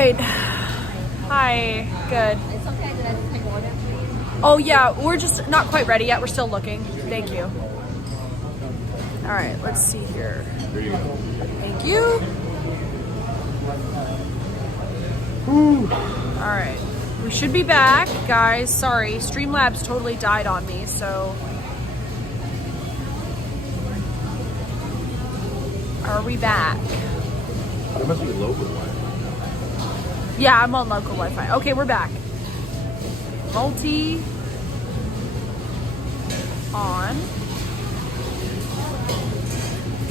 right. Hi. Good. It's okay. Did I just make order, please? Oh yeah, we're just not quite ready yet. We're still looking. Thank you. All right, let's see here. There you go. Thank you. Whew. All right, we should be back, guys. Sorry, Streamlabs totally died on me, so. Are we back? There must be local Wi-Fi. Yeah, I'm on local Wi-Fi. Okay, we're back. Multi on.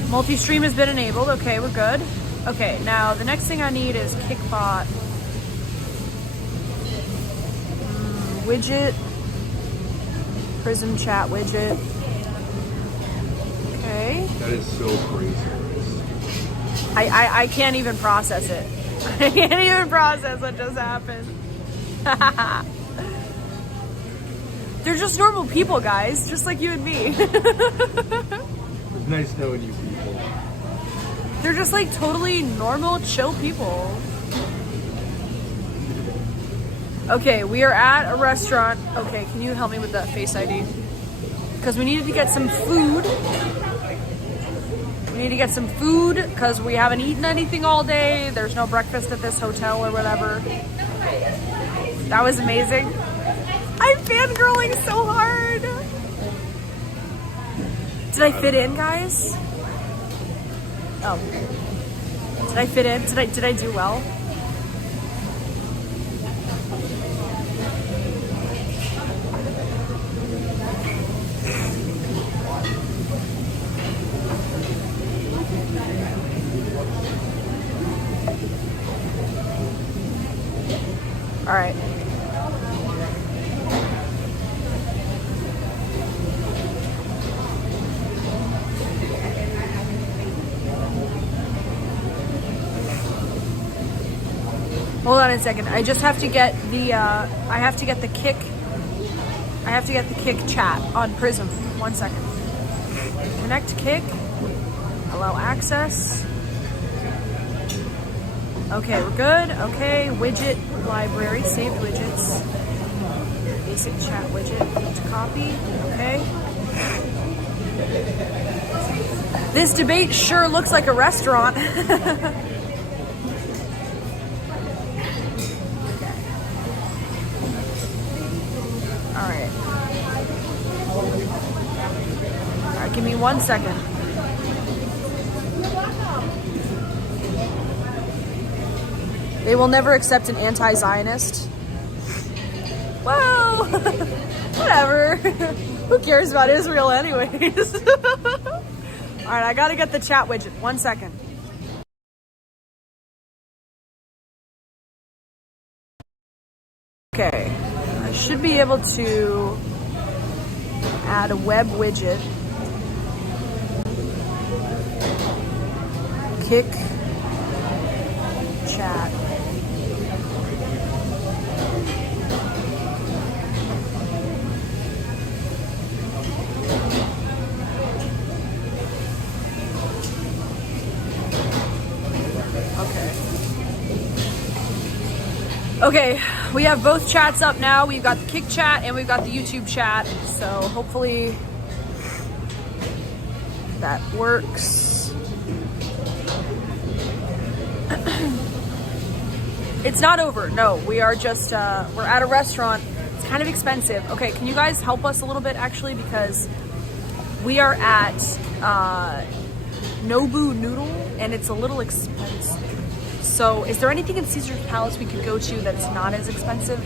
Multi-stream has been enabled. Okay, we're good. Okay, now the next thing I need is Kickbot. Widget. Prism chat widget. Okay. That is so crazy. I can't even process it. I can't even process what just happened. They're just normal people, guys, just like you and me. It's nice knowing you people. They're just like totally normal, chill people. Okay, we are at a restaurant. Okay, can you help me with that Face ID? Because we needed to get some food. We need to get some food because we haven't eaten anything all day. There's no breakfast at this hotel or whatever. That was amazing. I'm fangirling so hard. Did I fit in, guys? Oh. Did I fit in? Did I do well? All right. Hold on a second. I just have to get the I have to get the kick chat on Prism. 1 second. Connect kick. Allow access. Okay, we're good. Okay, widget library, saved widgets. Basic chat widget. Need to copy. Okay. This debate sure looks like a restaurant. Alright, give me 1 second. They will never accept an anti-Zionist. Well, whatever. Who cares about Israel anyways? Alright, I gotta get the chat widget. 1 second. Okay, I should be able to add a web widget. Kick chat. Okay, we have both chats up now. We've got the Kick chat and we've got the YouTube chat. So hopefully that works. It's not over. No, we are just, we're at a restaurant. It's kind of expensive. Okay, can you guys help us a little bit actually? Because we are at Nobu Noodle and it's a little expensive. So is there anything in Caesar's Palace we could go to that's not as expensive?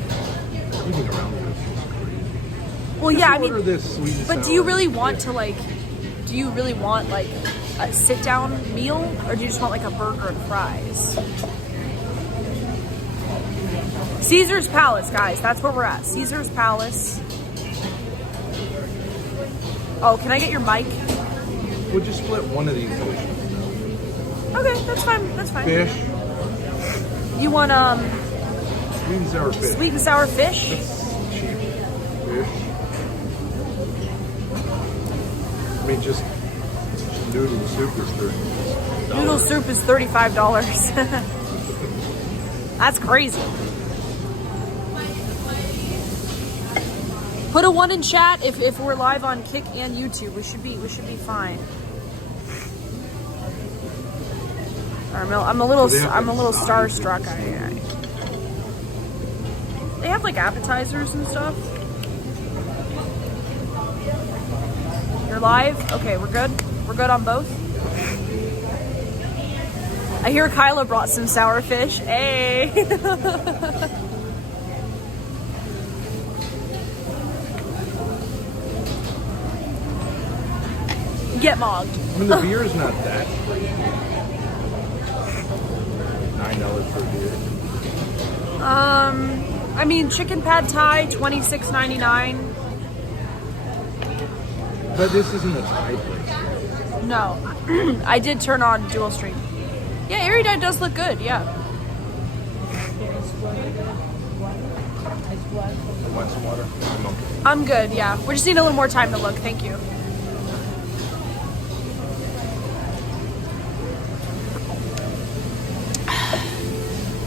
Everything around here is just crazy. Well, Just yeah, I order mean, this sweet and but sour. do you really want to like, do you really want like a sit-down meal or do you just want like a burger and fries? Caesar's Palace, guys, that's where we're at. Caesar's Palace. Oh, can I get your mic? We'll just split one of these dishes. Okay, that's fine, that's fine. Fish, You want sweet and sour fish. sweet and sour fish? That's cheap. Fish. I mean, just noodle soup is $30. Noodle soup is $35. That's crazy. Put a 1 in chat if we're live on Kick and YouTube. We should be fine. I'm a little starstruck. They have like appetizers and stuff. You're live? Okay, we're good. We're good on both. I hear Kyla brought some sour fish. Hey. Get mogged. I mean, the beer is not that crazy. $9 for a beer. I mean, chicken pad thai, $26.99. But this isn't a Thai place. No, I did turn on dual stream. Yeah, Erudite does look good. Yeah. Want some water? I'm okay. I'm good. Yeah, we just need a little more time to look. Thank you.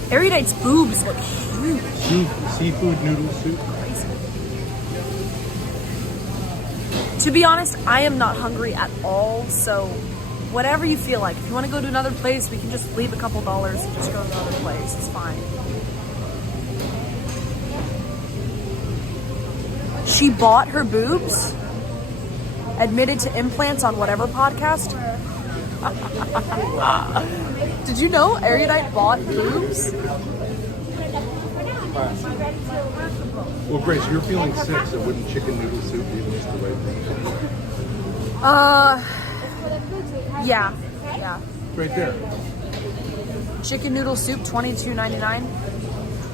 Erudite's boobs look huge. Seafood noodle soup. To be honest, I am not hungry at all, so whatever you feel like. If you want to go to another place, we can just leave a couple dollars and just go to another place. It's fine. She bought her boobs? Admitted to implants on whatever podcast? Did you know Erudite bought boobs? Well, Grace, you're feeling sick, so wouldn't chicken noodle soup be just the right thing? Yeah. Right there. Chicken noodle soup, $22.99.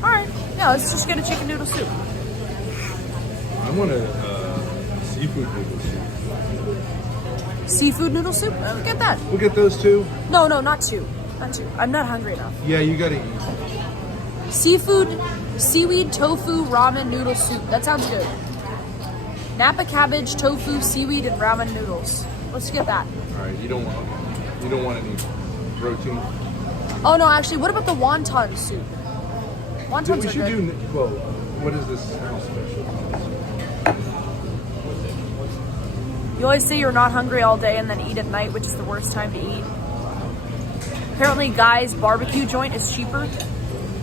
All right. Yeah, let's just get a chicken noodle soup. I want a seafood noodle soup. Seafood noodle soup? Get that. We'll get those two. No, not two. Not two. I'm not hungry enough. Yeah, you gotta eat. Seafood, seaweed, tofu, ramen noodle soup. That sounds good. Napa cabbage, tofu, seaweed, and ramen noodles. Let's get that. All right, you don't want any protein. Oh no, actually, what about the wonton soup? Wontons We are should good. what is this house special? You always say you're not hungry all day and then eat at night, which is the worst time to eat. Apparently, Guy's barbecue joint is cheaper.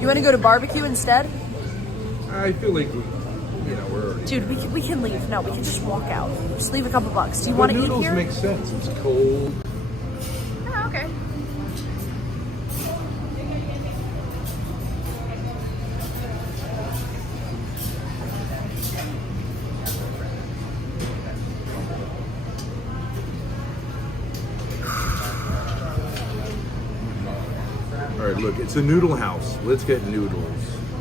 You want to go to barbecue instead? I feel like we're already. Dude, we can leave. No, we can just walk out. Just leave a couple bucks. Do you want to eat noodles here? make sense. It's cold. Oh, okay. All right, look, it's a noodle house. Let's get noodles.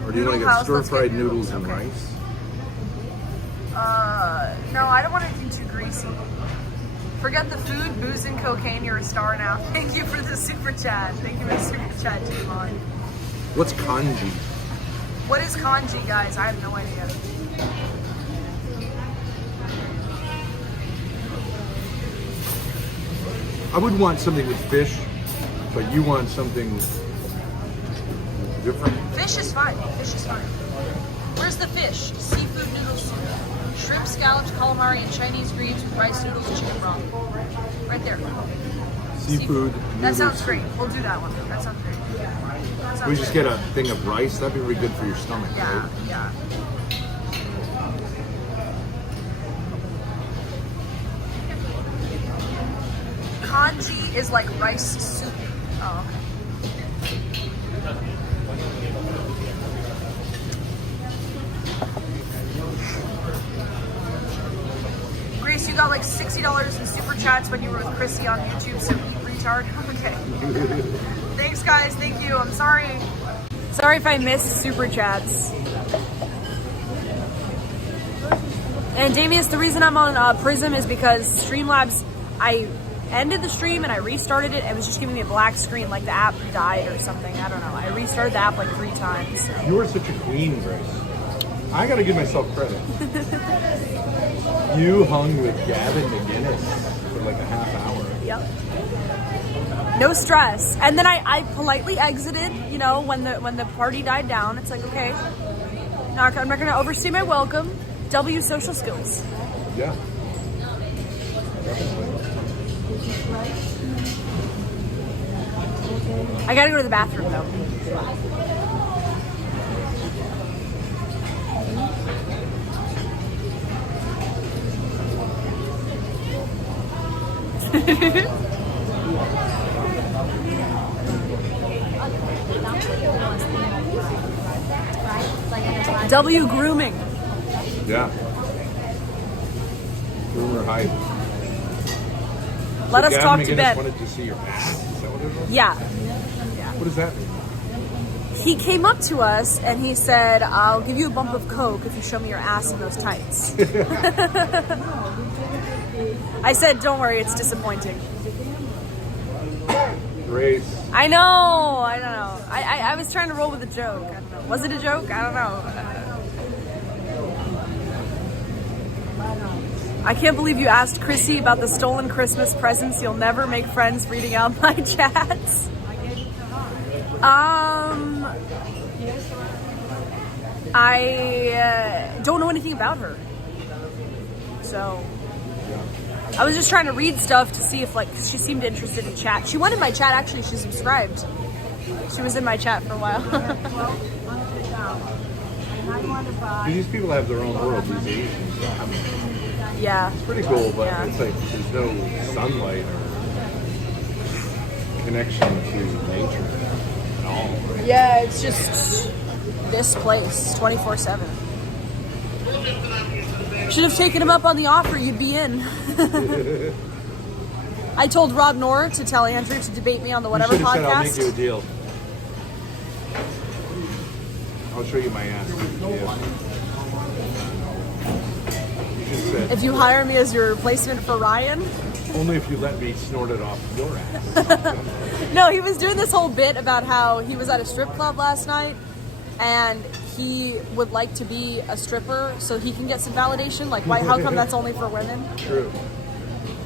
Or do you want to Noodle get house, let's stir-fried get noodles noodles, and okay. rice? No, I don't want anything too greasy. Forget the food, booze, and cocaine. You're a star now. Thank you for the super chat. Thank you for the super chat, Javon. What's kanji? What is kanji, guys? I have no idea. I would want something with fish, but you want something different. Fish is fine. Fish is fine. Where's the fish? Seafood noodle soup. Shrimp, scallops, calamari, and Chinese greens with rice noodles and chicken broth. Right there. Seafood. That noodle sounds soup. great. We'll do that one. That sounds great. That sounds We just great. get a thing of rice. That'd be really good for your stomach, Yeah, right? yeah. Kanji is like rice soup. Oh, okay. Grace, you got like $60 in super chats when you were with Chrissy on YouTube, so retard. Okay. Thanks, guys. Thank you. I'm sorry. Sorry if I missed super chats. And Damius, the reason I'm on Prism is because Streamlabs, I ended the stream and I restarted it and it was just giving me a black screen like the app died or something. I don't know. I restarted the app like 3 times. So. You are such a queen, Grace. I gotta give myself credit. You hung with Gavin McGinnis for like a half hour. Yep. No stress. And then I politely exited, you know, when the party died down. It's like, okay, I'm not gonna overstay my welcome. W social skills. Yeah. I gotta go to the bathroom though. W grooming. Yeah. Groomer hype. Let us Gavin talk to McGinnis Ben. wanted to see your ass. Is that what it was? Yeah. What does that mean? He came up to us and he said, I'll give you a bump of coke if you show me your ass in those tights. I said, don't worry, it's disappointing. Grace. I know. I was trying to roll with a joke. I don't know. Was it a joke? I don't know. I can't believe you asked Chrissy about the stolen Christmas presents. You'll never make friends reading out my chats. I don't know anything about her. So I was just trying to read stuff to see if like she seemed interested in chat. She went in my chat actually, she subscribed. She was in my chat for a while. These people have their own world, these Asians. Yeah. It's pretty cool, but Yeah. it's like there's no sunlight or connection to nature at all. Right? Yeah, it's just this place 24/7. Should have taken him up on the offer, you'd be in. I told Rob Knorr to tell Andrew to debate me on the Whatever You should have said, I'll make podcast. you a deal. I'll show you my ass. Yeah. You should have said, If you hire me as your replacement for Ryan. only if you let me snort it off your ass. No, he was doing this whole bit about how he was at a strip club last night and he would like to be a stripper so he can get some validation. Like, why? How come that's only for women? True.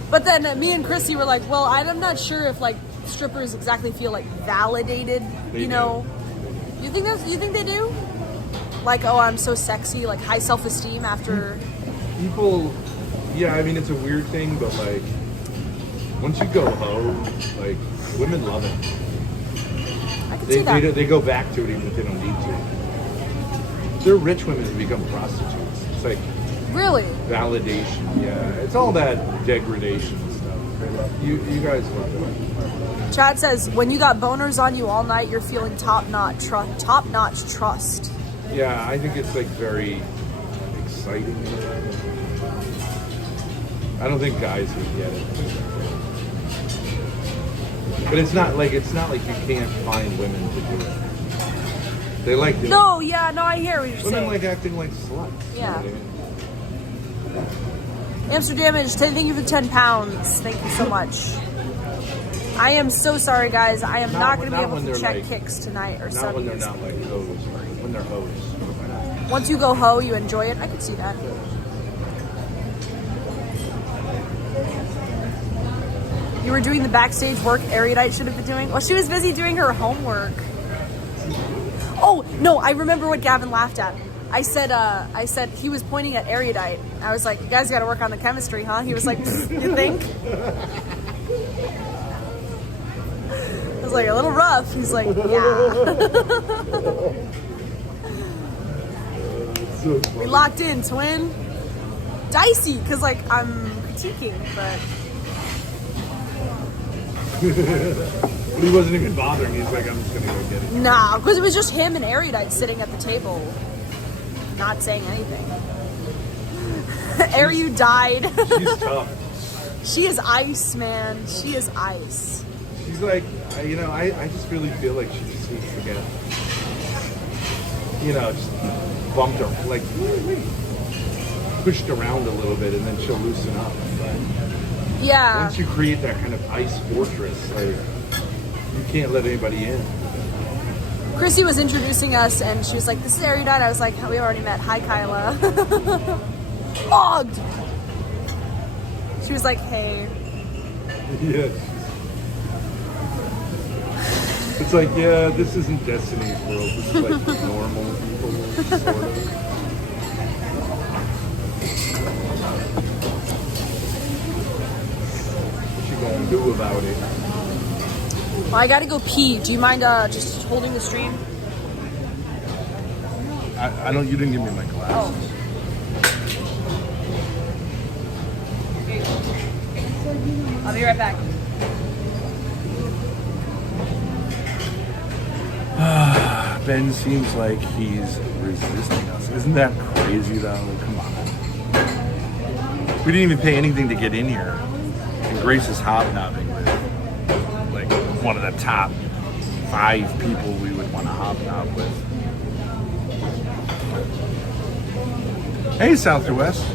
But then me and Chrissy were like, well, I'm not sure if like strippers exactly feel like validated. They you know, you think they do? Like, oh, I'm so sexy, like high self-esteem after. People, yeah, I mean, it's a weird thing, but like, once you go hoe, like, women love it. I can see that. They go back to it even if they don't need to. They're rich women who become prostitutes. It's like Really? validation, yeah. It's all that degradation stuff. You guys love it. Chad says, when you got boners on you all night, you're feeling top-notch trust. Yeah, I think it's like very exciting. I don't think guys would get it. But it's not like you can't find women to do it. They like doing No, yeah, no, I hear what you're women saying. like acting like sluts. Yeah. You know what I mean? Amsterdamage, thank you for 10 pounds. Thank you so much. I am so sorry, guys. I am not going to be Not able when to they're check like- kicks tonight or Not when they're Sundays. not like hoes, when they're hoes. Why not? Once you go ho, you enjoy it. I could see that. You were doing the backstage work Erudite should have been doing. Well, she was busy doing her homework. Oh, no, I remember what Gavin laughed at. I said he was pointing at Erudite. I was like, you guys got to work on the chemistry, huh? He was like, you think? I was like, a little rough. He's like, yeah. So We locked in, twin. Dicey, because like I'm critiquing, but But he wasn't even bothering. He's like, I'm just gonna go get it. nah, because it was just him and Erudite sitting at the table, not saying anything. Eru died. She's tough. She is ice, man. She is ice. She's like, I just really feel like she just needs to get, just bumped her, like, pushed around a little bit, and then she'll loosen up. But Yeah. once you create that kind of ice fortress, like, you can't let anybody in. Chrissy was introducing us, and she was like, "This is Erudite." I was like, "We already met. Hi, Kyla." Logged. She was like, "Hey." Yes. It's like, yeah, this isn't Destiny's World. This is like normal people, sort of. What you gonna do about it? Well, I gotta go pee. Do you mind just holding the stream? I don't. You didn't give me my glasses. I'll be right back. Ben seems like he's resisting us. Isn't that crazy, though? Come on. We didn't even pay anything to get in here. And Grace is hobnobbing with, like, one of the top 5 people we would want to hobnob with. Hey, South to West.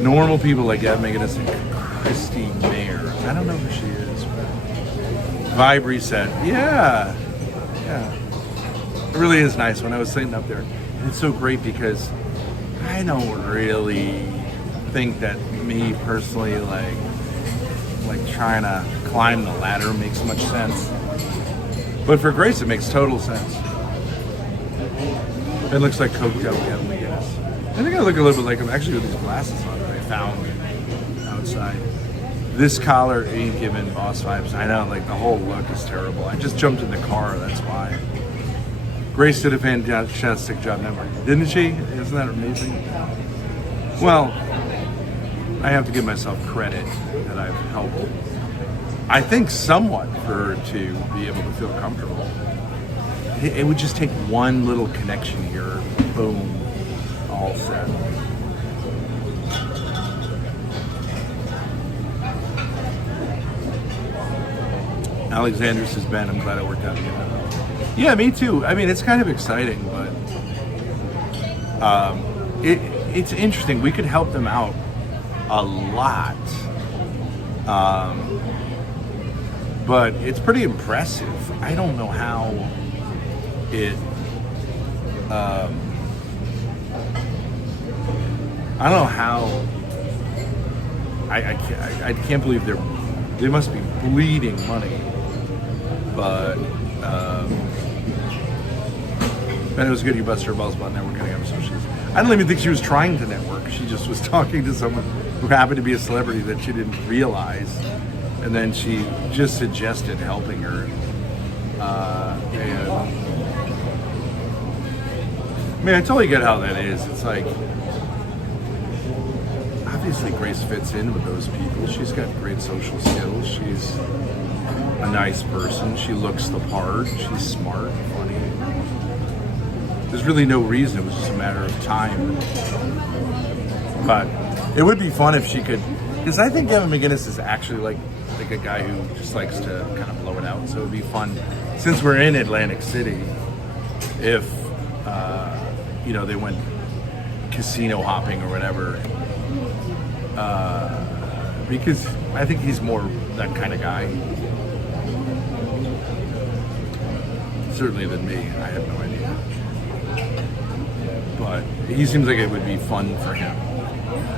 Normal people like Gavin making us Christy Mayer. I don't know who she is. Vibe reset. Yeah. It really is nice when I was sitting up there. And it's so great because I don't really think that me personally like trying to climb the ladder makes much sense. But for Grace, it makes total sense. It looks like coked out Gavin McGinnis. I think I look a little bit like him actually with these glasses on that I found outside. This collar ain't giving boss vibes. I know, like the whole look is terrible. I just jumped in the car, that's why. Grace did a fantastic job networking, didn't she? Isn't that amazing? Well, I have to give myself credit that I've helped, I think, somewhat for her to be able to feel comfortable. It would just take one little connection here, boom, all set. Alexander says, Ben, I'm glad it worked out. Yeah, me too. I mean, it's kind of exciting, but it's interesting. We could help them out a lot. But it's pretty impressive. I don't know how it... I don't know how... I can't believe they must be bleeding money. But Ben, it was good you busted her balls about networking episodes. I don't even think she was trying to network. She just was talking to someone who happened to be a celebrity that she didn't realize, and then she just suggested helping her. And I mean, I totally get how that is. It's like, obviously Grace fits in with those people. She's got great social skills. She's a nice person. She looks the part. She's smart, funny. There's really no reason. It was just a matter of time. But it would be fun if she could, because I think Gavin McGinnis is actually like a guy who just likes to kind of blow it out. So it would be fun, since we're in Atlantic City, if they went casino hopping or whatever. Because I think he's more that kind of guy. Certainly than me. I have no idea. But he seems like it would be fun for him.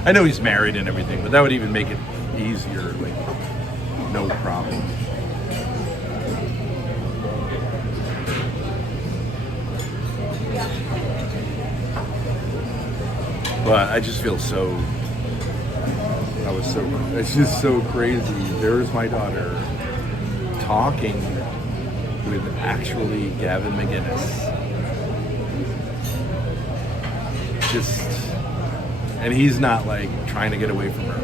I know he's married and everything, but that would even make it easier. Like, no problem. But I just feel so... It's just so crazy. There's my daughter talking with actually Gavin McGinnis. And he's not like trying to get away from her.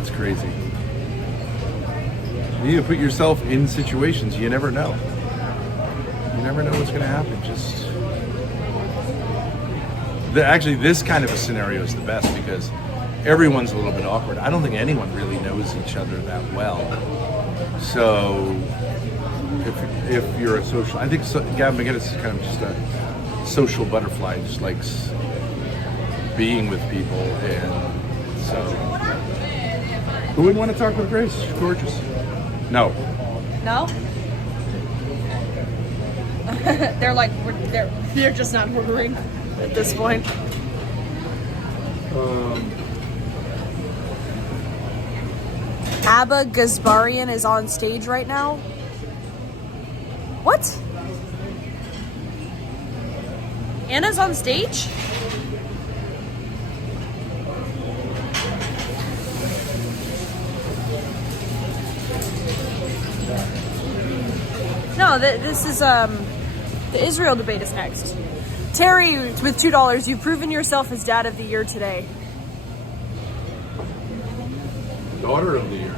It's crazy. You need to put yourself in situations. You never know. You never know what's going to happen. Actually, this kind of a scenario is the best because everyone's a little bit awkward. I don't think anyone really knows each other that well. So if you're a social, I think Gavin McGinnis is kind of just a social butterfly, just likes being with people, and so who wouldn't want to talk with Grace? She's gorgeous. No. They're just not ordering at this point. Abba Gazbarian is on stage right now. What? Anna's on stage? No, this is the Israel debate is next. Terry with $2. You've proven yourself as dad of the year today. Daughter of the year.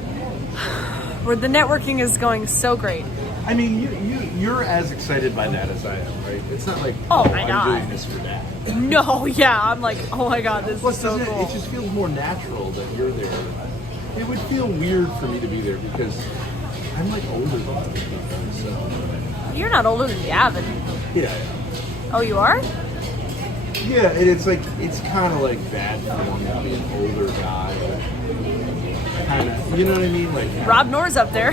Where the networking is going so great. I mean, you're as excited by that as I am, right? It's not like, Oh my I'm God. doing this for that. No, yeah, I'm like, oh my God, this Plus, is so doesn't cool. it just feels more natural that you're there. It would feel weird for me to be there because I'm like older than other people, so. You're not older than Gavin. Yeah. Oh, you are? Yeah, and it's like, it's kind of like bad form to be an older guy. Kind of, you know what I mean? Like Rob Noor's up there.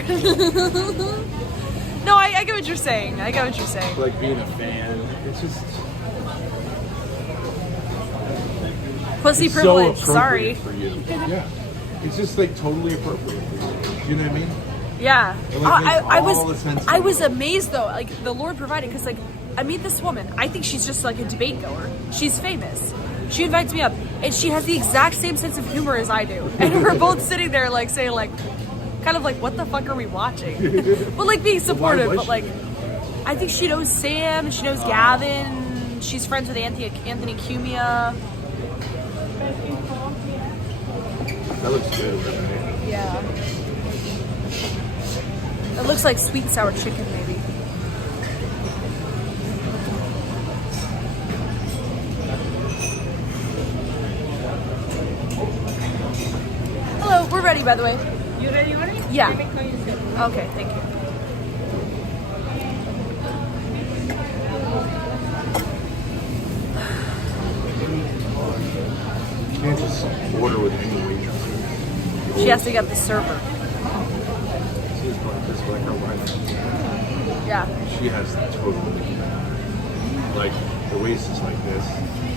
No, I get what you're saying. I get what you're saying. like being a fan. It's just Pussy it's privilege, so sorry. appropriate for you. Yeah, it's just like totally appropriate for you. You know what I mean? Yeah. It, like, makes I all the sense in I the was world. amazed though, like the Lord provided, because like I meet this woman. I think she's just like a debate goer. She's famous. She invites me up, and she has the exact same sense of humor as I do. And we're both sitting there like saying like, kind of like, what the fuck are we watching? But like being supportive. was But she like, there? I think she knows Sam. She knows Gavin. She's friends with Anthony Cumia. That looks good. Right? Yeah. It looks like sweet and sour chicken, maybe. Hello, we're ready, by the way. You ready, ready? Yeah. Let me call you soon. Okay, thank you. You can't just order with any waitress. She has to get the server. She's like this black or white. Yeah. She has totally like the waist is like this,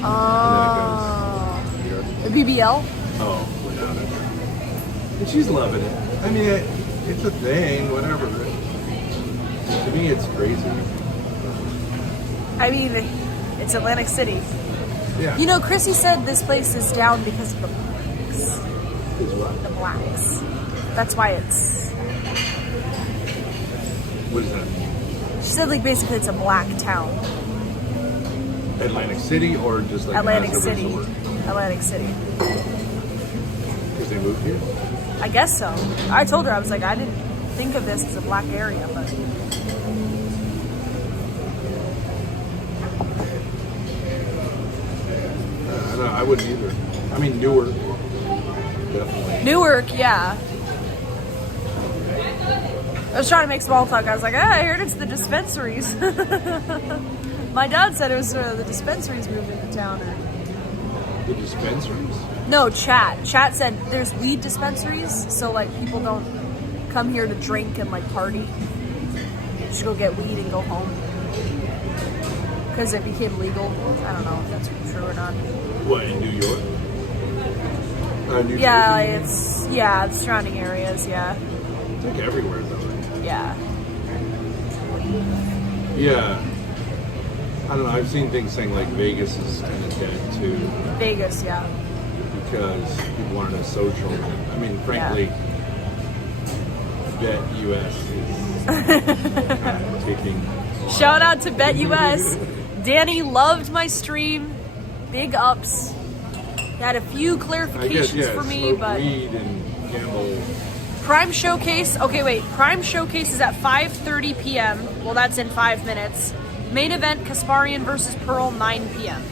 Oh. and then it goes here. The BBL? Oh, without it. And she's loving it. I mean, it's a thing, whatever. To me, it's crazy. I mean, it's Atlantic City. Yeah. You know, Chrissy said this place is down because of the blacks. Is what? The blacks. That's why it's... What is that? She said, like, basically it's a black town. Atlantic City or just like Atlantic as a City. resort? Atlantic City. Because they moved here? I guess so. I told her, I was like, I didn't think of this as a black area, but... No, I wouldn't either. I mean, Newark. Definitely. Newark, yeah. I was trying to make small talk. I was like, I heard it's the dispensaries. My dad said it was the dispensaries moving to town. Or... The dispensaries? No, Chat. Chat said there's weed dispensaries, so like people don't come here to drink and like party. Just go get weed and go home. Because it became legal. I don't know if that's true or not. What, in New York? New Yeah, Jersey? it's the surrounding areas, yeah. It's like everywhere, though, right? Yeah. Yeah. I don't know. I've seen things saying like Vegas is kind of dead too Vegas, yeah. because people aren't as social. I mean, frankly, Bet US is kind of taking. Shout out to BetUS. Danny loved my stream. Big ups. He had a few clarifications I guess, yeah, for me, smoke but weed and gamble. Prime Showcase. Okay, wait. Prime Showcase is at 5:30 p.m. Well, that's in 5 minutes. Main event: Kasparian versus Pearl, 9 p.m.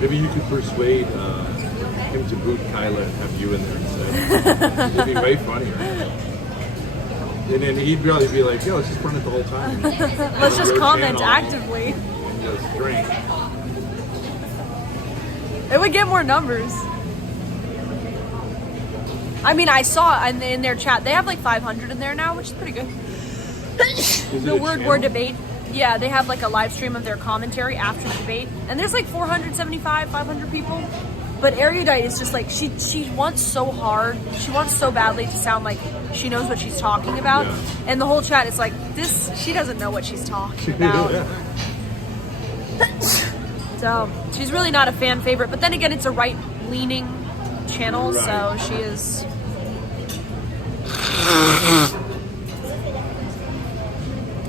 Maybe you could persuade him to boot Kyla and have you in there instead. It'd be way funnier. And then he'd probably be like, "Yo, let's just run it the whole time. Let's just Your comment channel actively. and just drink." It would get more numbers. I mean, I saw in their chat they have like 500 in there now, which is pretty good. Is it The a word channel? war debate. Yeah, they have like a live stream of their commentary after the debate, and there's like 475, 500 people. But Erudite is just like she wants so hard, she wants so badly to sound like she knows what she's talking about, Yeah. and the whole chat is like, this, she doesn't know what she's talking about. So she's really not a fan favorite. But then again, it's a right-leaning channel, Right. so she is.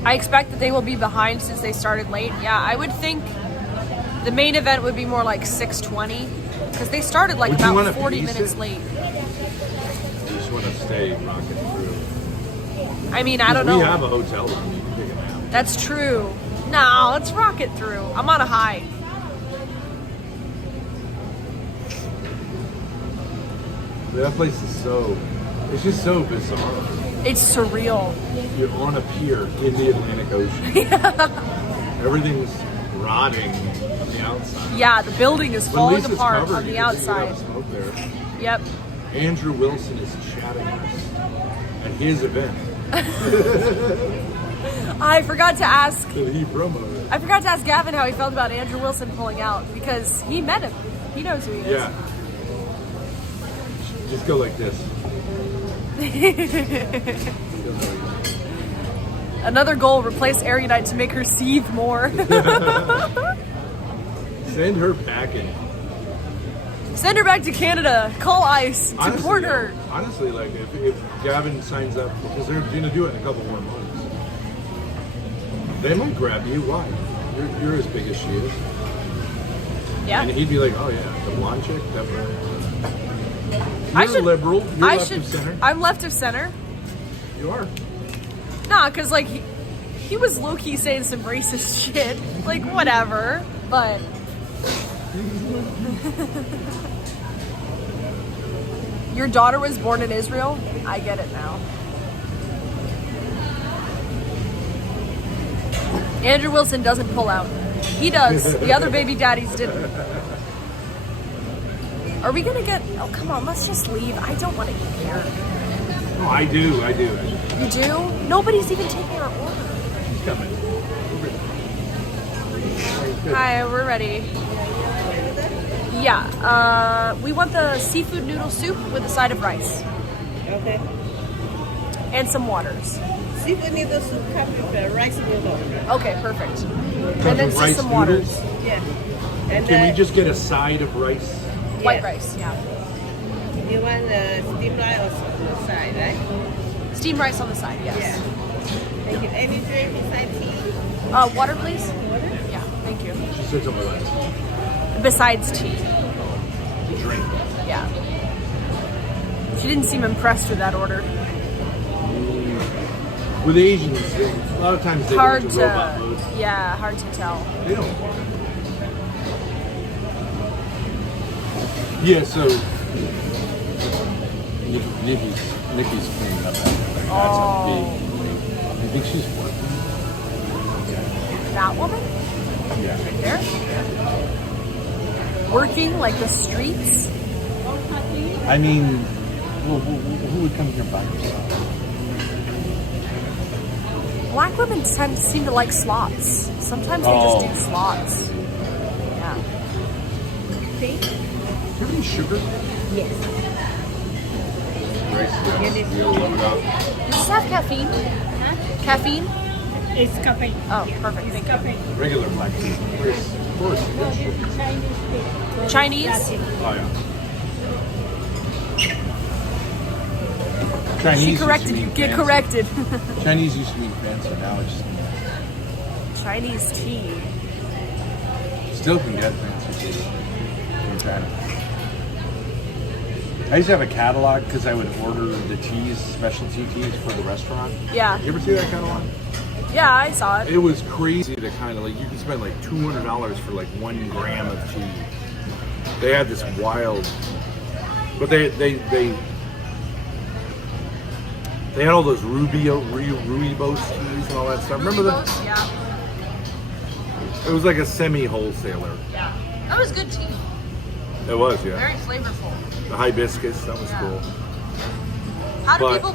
I expect that they will be behind since they started late. Yeah, I would think the main event would be more like 6:20 because they started like Would you wanna about 40 pace minutes it? late. You just want to stay rocking through. I mean, I don't know. We have a hotel room. You can take a nap. That's true. No, let's rock it through. I'm on a high. That place is so, it's just so bizarre. It's surreal. You're on a pier in the Atlantic Ocean. Everything's rotting on the outside. Yeah, the building is When falling Lisa's apart covered, on you the can see outside. the smoke there. Yep. Andrew Wilson is chatting us at his event I forgot to ask. that he promoted. I forgot to ask Gavin how he felt about Andrew Wilson pulling out because he met him. He knows who he is. Yeah. Just go like this. Another goal: replace Erudite to make her seethe more. Send her packing. Send her back to Canada. Call ICE. Deport her. Honestly, like if Gavin signs up, because they're going to do it in a couple more months, they might grab you. Why? You're as big as she is. Yeah. And he'd be like, oh yeah, the blonde chick, definitely. I You're should- liberal. You're I left should. of center. I'm left of center. You are. Nah, cause like he was low key saying some racist shit. Like whatever, but. Your daughter was born in Israel? I get it now. Andrew Wilson doesn't pull out. He does. The other baby daddies didn't. Are we gonna get... Oh, come on, let's just leave. I don't want to eat here. No, I do. You do? Nobody's even taking our order. He's coming. Hi, we're ready. Yeah, we want the seafood noodle soup with a side of rice. Okay. And some waters. Seafood noodle soup comes with a rice noodle. Okay, perfect. Comes And then with just rice some noodles? waters. Yeah. And Can we just get a side of rice? White Yeah. rice, yeah. You want steamed rice on the side, right? Steamed rice on the side, yes. Yeah. Thank you. Any drink beside tea? Water, please? Yeah, thank you. She said something like Besides tea, drink. yeah. She didn't seem impressed with that order. With Asians, a lot of times they Hard go into robot to, mode. yeah, hard to tell. They don't. Yeah, so Nikki's cleaning up after that. Oh. That's a big wing. You think she's working? That woman? Yeah. Right there? Working like the streets? I mean, well, who would come here by herself? Black women seem to like slots. Sometimes they just do slots. Yeah. do you have any sugar? Yes. Rice, Yeah, yes. this- We'll warm it up. Does this have caffeine? Caffeine? It's caffeine. Oh, perfect. Thank you. Caffeine. Regular black tea. Of course. Yes. Chinese tea. Chinese? Latte. Oh yeah. Chinese She used to corrected be you. Get fancy. corrected. Chinese used to be fancy. Now it's Chinese tea. still can get fancy tea in China. I used to have a catalog because I would order the teas, specialty teas for the restaurant. Yeah. You ever see that catalog? Yeah, I saw it. It was crazy to kind of like, you can spend like $200 for like 1 gram of tea. They had this wild, but they had all those Rooibos teas and all that stuff. Remember that? Yeah. It was like a semi-wholesaler. Yeah. That was good tea. It was, yeah. Very flavorful. The hibiscus, that was Yeah. cool. How do But- people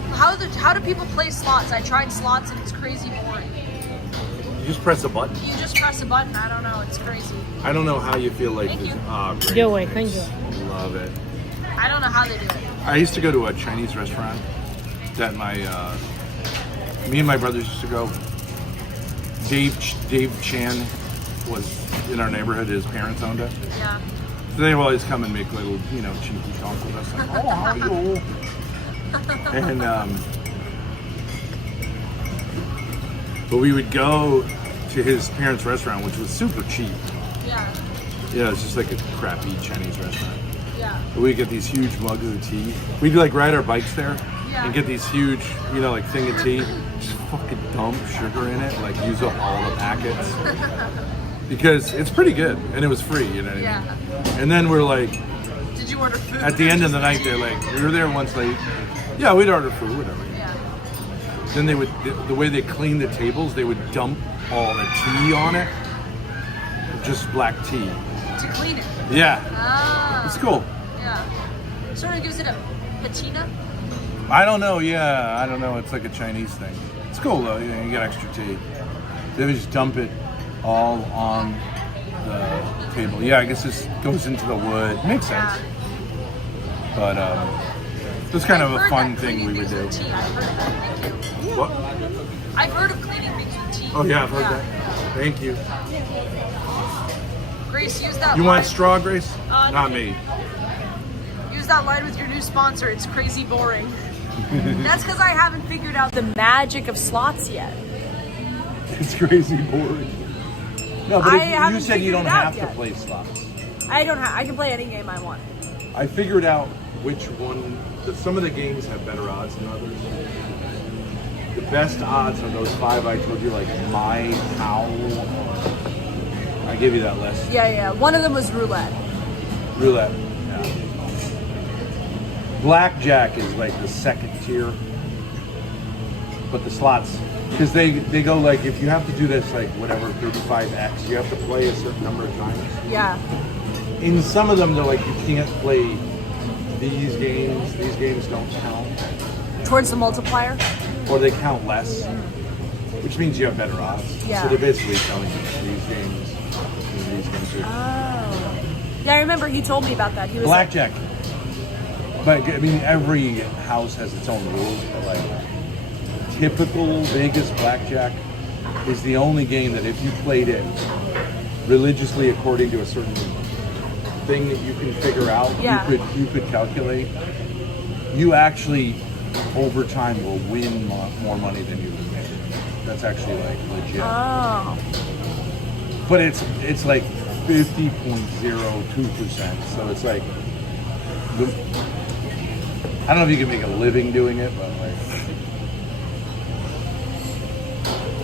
how do people play slots? I tried slots and it's crazy boring. just press a button. You just press a button. I don't know. It's crazy. I don't know how you feel like Thank this. you. Oh, great. You're welcome. Thanks. Love it. I don't know how they do it. I used to go to a Chinese restaurant that me and my brothers used to go. Dave Chan was in our neighborhood. His parents owned it. Yeah. So they would always come and make little, cheeky talk with us. Like, oh, how are you? And, but we would go to his parents' restaurant, which was super cheap. Yeah. Yeah, it's just like a crappy Chinese restaurant. Yeah. But we'd get these huge mugs of tea. We'd like ride our bikes there Yeah. and get these huge, like thing of tea. Just fucking dump sugar in it, like use up all the packets. Because it's pretty good and it was free, you know what I mean? Yeah. And then we're like, Did you order food? at the end of the night, they're like, we were there once late. Yeah, we'd order food, whatever. Yeah. Then they would, the way they clean the tables, they would dump all the tea on it. Just black tea. To clean it. Yeah, Ah. it's cool. Yeah. Sort of gives it a patina. I don't know, yeah, I don't know. It's like a Chinese thing. It's cool though, you get extra tea. They would just dump it all on the table. Yeah, I guess this goes into the wood. Makes sense. Yeah. But it's kind of a I've fun heard that thing we would cleaning do. things with tea. I've heard of that. Thank you. What? I've heard of cleaning things with tea. Oh yeah, I've heard that. Thank you. Grace, use that You line. want straw, Grace? No. Not me. Use that line with your new sponsor. It's crazy boring. That's because I haven't figured out the magic of slots yet. It's crazy boring. No, but I you haven't said you figured don't it out have to yet. play slots. I don't have. I can play any game I want. I figured out which one. Some of the games have better odds than others. The best odds are those 5 I told you, like My How. I give you that list. Yeah. One of them was roulette. Roulette. Yeah. Blackjack is like the second tier. But the slots, because they go like, if you have to do this like whatever 35x, you have to play a certain number of times. Yeah. In some of them, they're like, you can't play these games. These games don't count. Towards the multiplier. Or they count less, which means you have better odds. Yeah. So they're basically telling you these games are Oh. Yeah, I remember he told me about that. He was blackjack. But I mean, every house has its own rules. But like, typical Vegas blackjack is the only game that if you played it religiously according to a certain thing that you can figure out, Yeah. you could calculate, you actually over time will win more money than you would make. That's actually like legit. Oh. But it's like 50.02%. So it's like, I don't know if you can make a living doing it, but like,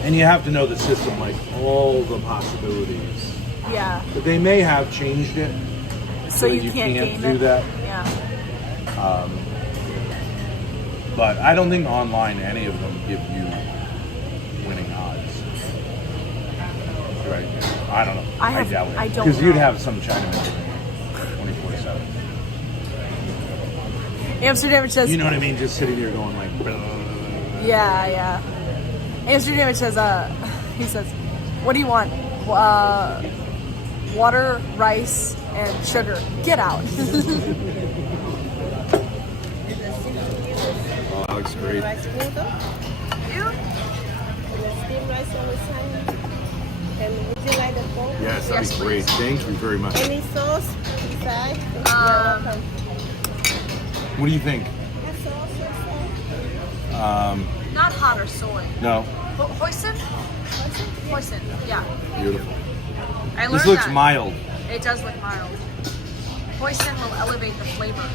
and you have to know the system, like all the possibilities. Yeah. But they may have changed it So that you can't game do it. that. Yeah. But I don't think online any of them give you winning odds. Right? I don't know. I doubt it. I don't Because you'd know. have some Chinaman doing it 24/7. Amsterdam says. You know what I mean? Just sitting there going like. Yeah. Amsterdam says. He says, "What do you want? Water, rice, and sugar. Get out." Oh, that looks great. Rice noodle. You? The steamed rice on the side. And would you like the bowl? Yes, that'd Yes, be great. please. Thank you very much. Any sauce inside? You're welcome. What do you think? Hot sauce inside? Not hot or soy. No. Hoisin? Hoisin. Yeah. Beautiful. I learned This looks that. mild. It does look mild. Hoisin will elevate the flavor.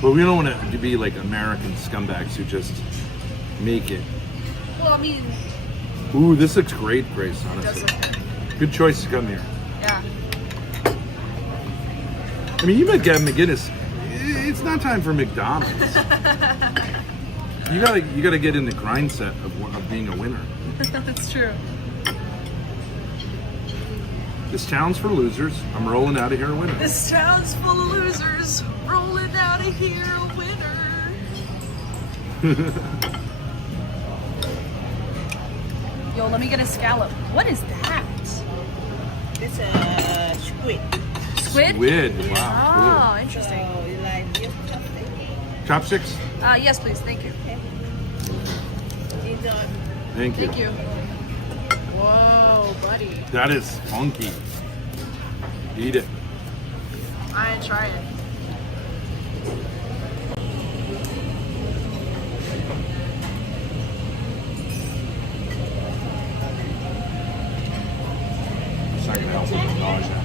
But we don't want it to be like American scumbags who just make it. Well, I mean, Ooh, this looks great, Grace, it does honestly. look good. Good choice to come here. Yeah. I mean, you met Gavin McGinnis. It's not time for McDonald's. You gotta get in the grind set of being a winner. That's true. This town's for losers. I'm rolling out of here a winner. This town's full of losers. Rolling out of here a winner. Yo, let me get a scallop. What is that? It's a squid. Squid? Squid. Oh, Wow. interesting. So you like this chopstick? Cool. Chopsticks? Yes, please. Thank you. Enjoy. Thank you. Thank you. Whoa, buddy. That is funky. Eat it. I ain't try it. It's not gonna help with the nausea.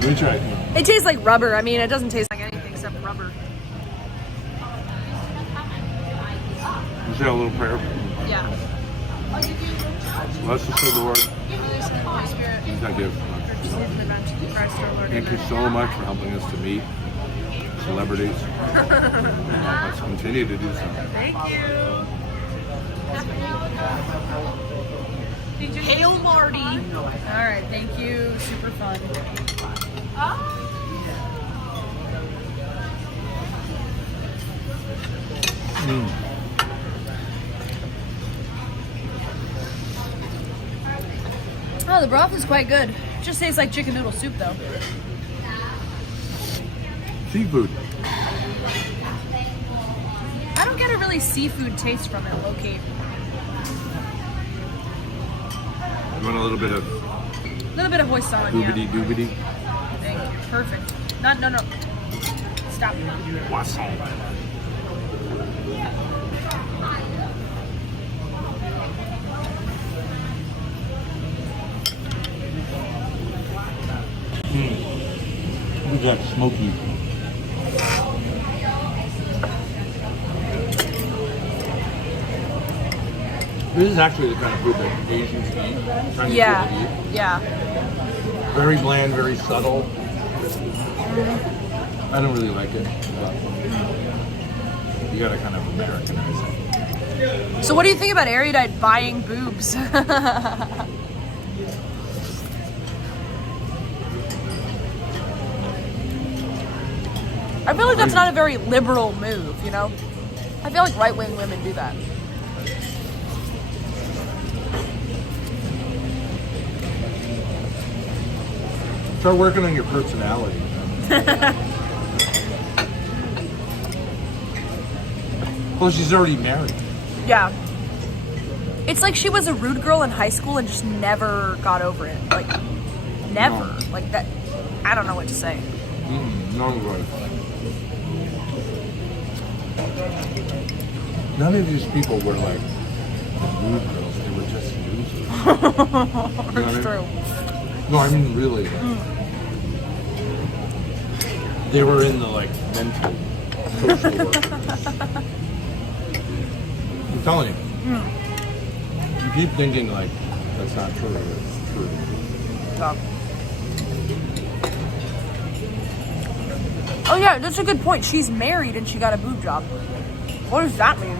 Let me try it. It tastes like rubber. I mean, it doesn't taste like anything except rubber. You say a little prayer. Yeah. Bless us, O Lord. Holy Spirit. Thank you. Thank you so much for helping us to meet celebrities. Let's continue to do so. Thank you. Hail Marty. All right, thank you. Super fun. Oh, the broth is quite good. Just tastes like chicken noodle soup, though. Seafood. I don't get a really seafood taste from it, low-key. You want a little bit of A little bit of hoisin, doobity yeah. doobity? Thank you. Perfect. No. Stop. Wassail. Look at that smoky. This is actually the kind of food that Asians eat. Chinese people eat. Yeah. Very bland, very subtle. I don't really like it, but you gotta kind of Americanize it. So what do you think about Erudite buying boobs? I feel like that's not a very liberal move, you know? I feel like right-wing women do that. Start working on your personality. Well, she's already married. Yeah. It's like she was a rude girl in high school and just never got over it. Like, never. No. Like that. I don't know what to say. No way. None of these people were like rude girls. They were just losers. It's true. No, I mean really. They were in the like mental social work. I'm telling you. You keep thinking like that's not true. It's true. Yeah. Oh yeah, that's a good point. She's married and she got a boob job. What does that mean?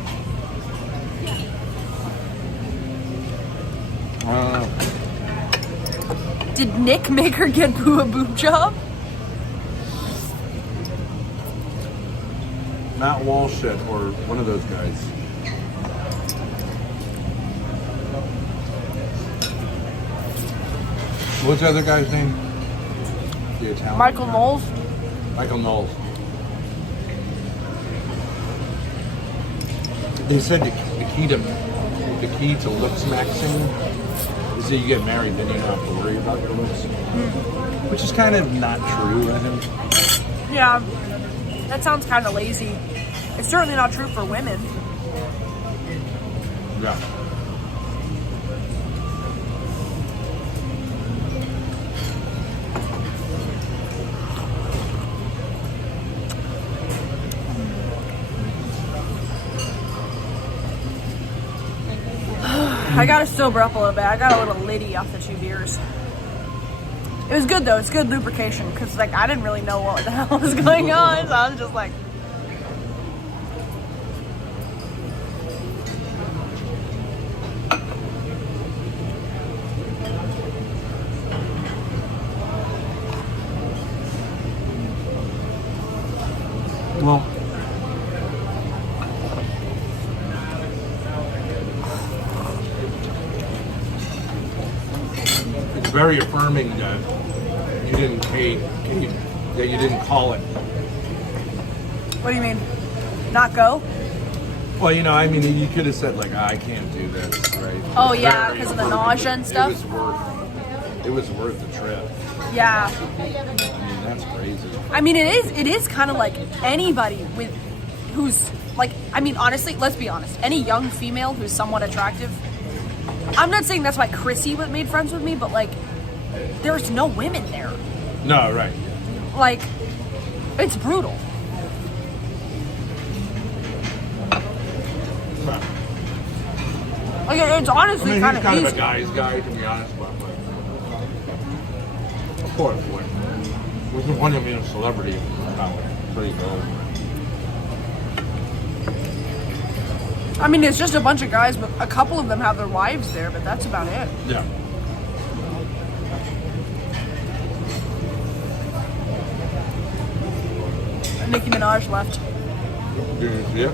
Did Nick make her get a boob job? Matt Walsh or one of those guys. What's the other guy's name? The Italian Michael guy. Knowles? Michael Knowles. They said the key to looks maxing is that you get married, then you don't have to worry about your looks. Which is kind of not true, I think. Yeah. That sounds kind of lazy. It's certainly not true for women. Yeah. I gotta sober up a little bit. I got a little litty off the 2 beers. It was good though. It's good lubrication because like I didn't really know what the hell was going on, so I was just like. Well, very affirming that you didn't that you didn't call it. What do you mean? Not go? Well, you know, I mean, you could have said like, I can't do this, right? Oh yeah, Very because of the affirming. nausea and stuff. It was worth the trip. Yeah. I mean, that's crazy. I mean, it is kind of like anybody who's like, I mean, honestly, let's be honest. Any young female who's somewhat attractive. I'm not saying that's why Chrissy made friends with me, but like, there's no women there. No, right. Like, it's brutal. Like, it's honestly I mean, kind he's of kind easy. of a guy's guy, to be honest, but of course, what's the point of being a celebrity if it's not like pretty girls? I mean, it's just a bunch of guys, but a couple of them have their wives there, but that's about it. Yeah. And Nicki Minaj left. Yeah.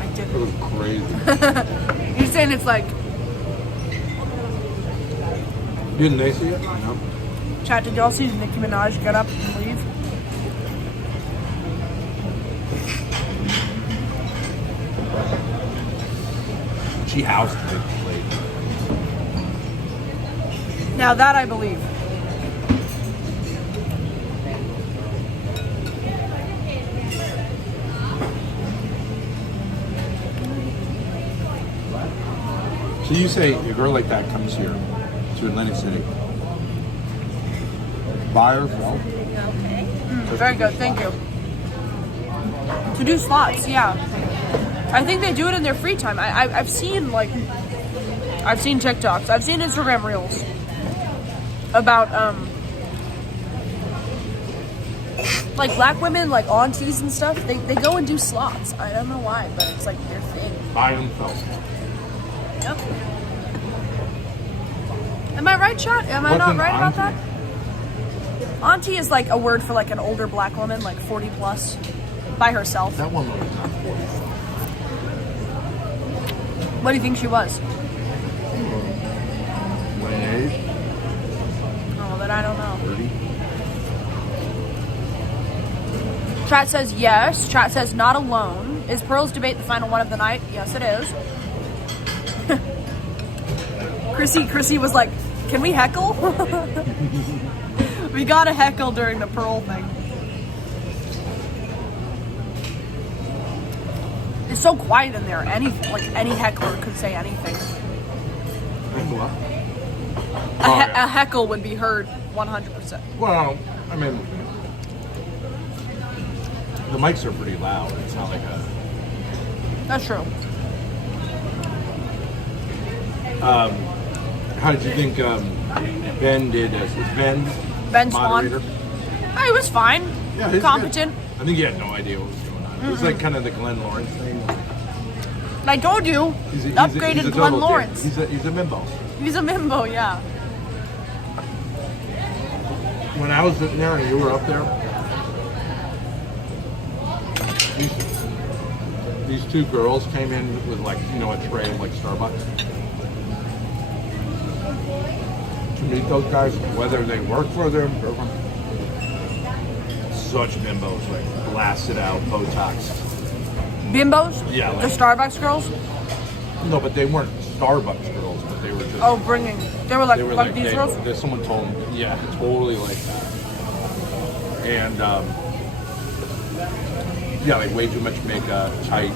I It didn't. was crazy. You're saying it's like, Didn't they see it? No. chat, did y'all see Nicki Minaj get up and leave? She ousted the lady. Now that I believe. So you say a girl like that comes here to Atlantic City. Buy or sell? Very good, thank you. To do slots, yeah. I think they do it in their free time. I've seen I've seen TikToks, I've seen Instagram reels about like black women, like aunties and stuff. They go and do slots. I don't know why, but it's like their thing. Buy and sell. Yep. Am I right, chat? Am I What's not an right about auntie? that? Auntie is like a word for like an older black woman, like 40 plus, by herself. That woman was not 40. What do you think she was? 28, Oh, that I don't know. 30. Chat says yes. Chat says not alone. Is Pearl's debate the final one of the night? Yes, it is. Chrissy was like, can we heckle? We gotta heckle during the Pearl thing. It's so quiet in there. Anything, like any heckler could say anything. What? A heckle would be heard 100%. Well, I mean, the mics are pretty loud. It's not like a. That's true. How did you think Ben did? Is Ben Swan. moderator? Oh, he was fine. Yeah, he's Competent. good. I think he had no idea what was going on. It was like kind of the Glenn Lawrence thing. And I told you, upgraded he's a Glenn total Lawrence. dick. He's a mimbo. He's a mimbo, yeah. When I was sitting there and you were up there, these two girls came in with like, you know, a tray of like Starbucks. To meet those guys, whether they work for them or such bimbos, like blasted out, Botox. Bimbos? Yeah, The like- Starbucks girls? No, but they weren't Starbucks girls, but they were just. Oh, they were like, They were like these girls? someone told them, yeah, totally like that. And yeah, like way too much makeup, tights,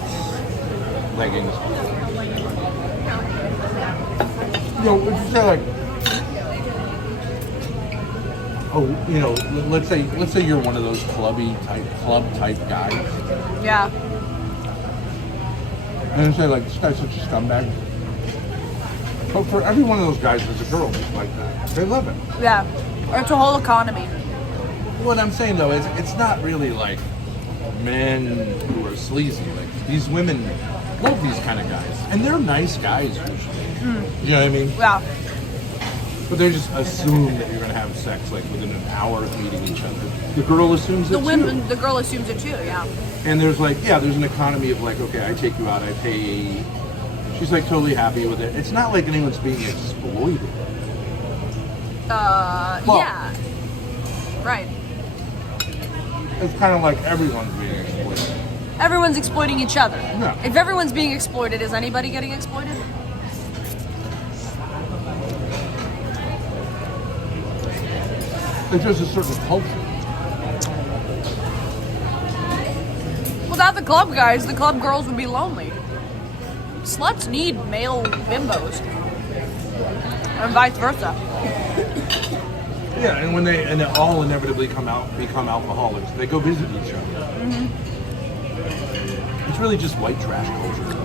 leggings. You know, would you say like, oh, you know, let's say you're one of those club type guys, Yeah. and say like, this guy's such a scumbag. But for every one of those guys, there's a girl just like that. They love it. Yeah. It's a whole economy. What I'm saying though is, it's not really like men who are sleazy. Like these women love these kind of guys, and they're nice guys usually. You know what I mean? Yeah. But they just assume that you're gonna have sex like within an hour of meeting each other. The girl assumes it too. The girl assumes it too, yeah. And there's like, yeah, there's an economy of like, okay, I take you out, I pay. She's like totally happy with it. It's not like anyone's being exploited. Well- Yeah. Right. It's kind of like everyone's being exploited. Everyone's exploiting each other. Yeah. If everyone's being exploited, is anybody getting exploited? It's just a certain culture. Without the club guys, the club girls would be lonely. Sluts need male bimbos. And vice versa. Yeah, and when they all inevitably become alcoholics, they go visit each other. It's really just white trash culture.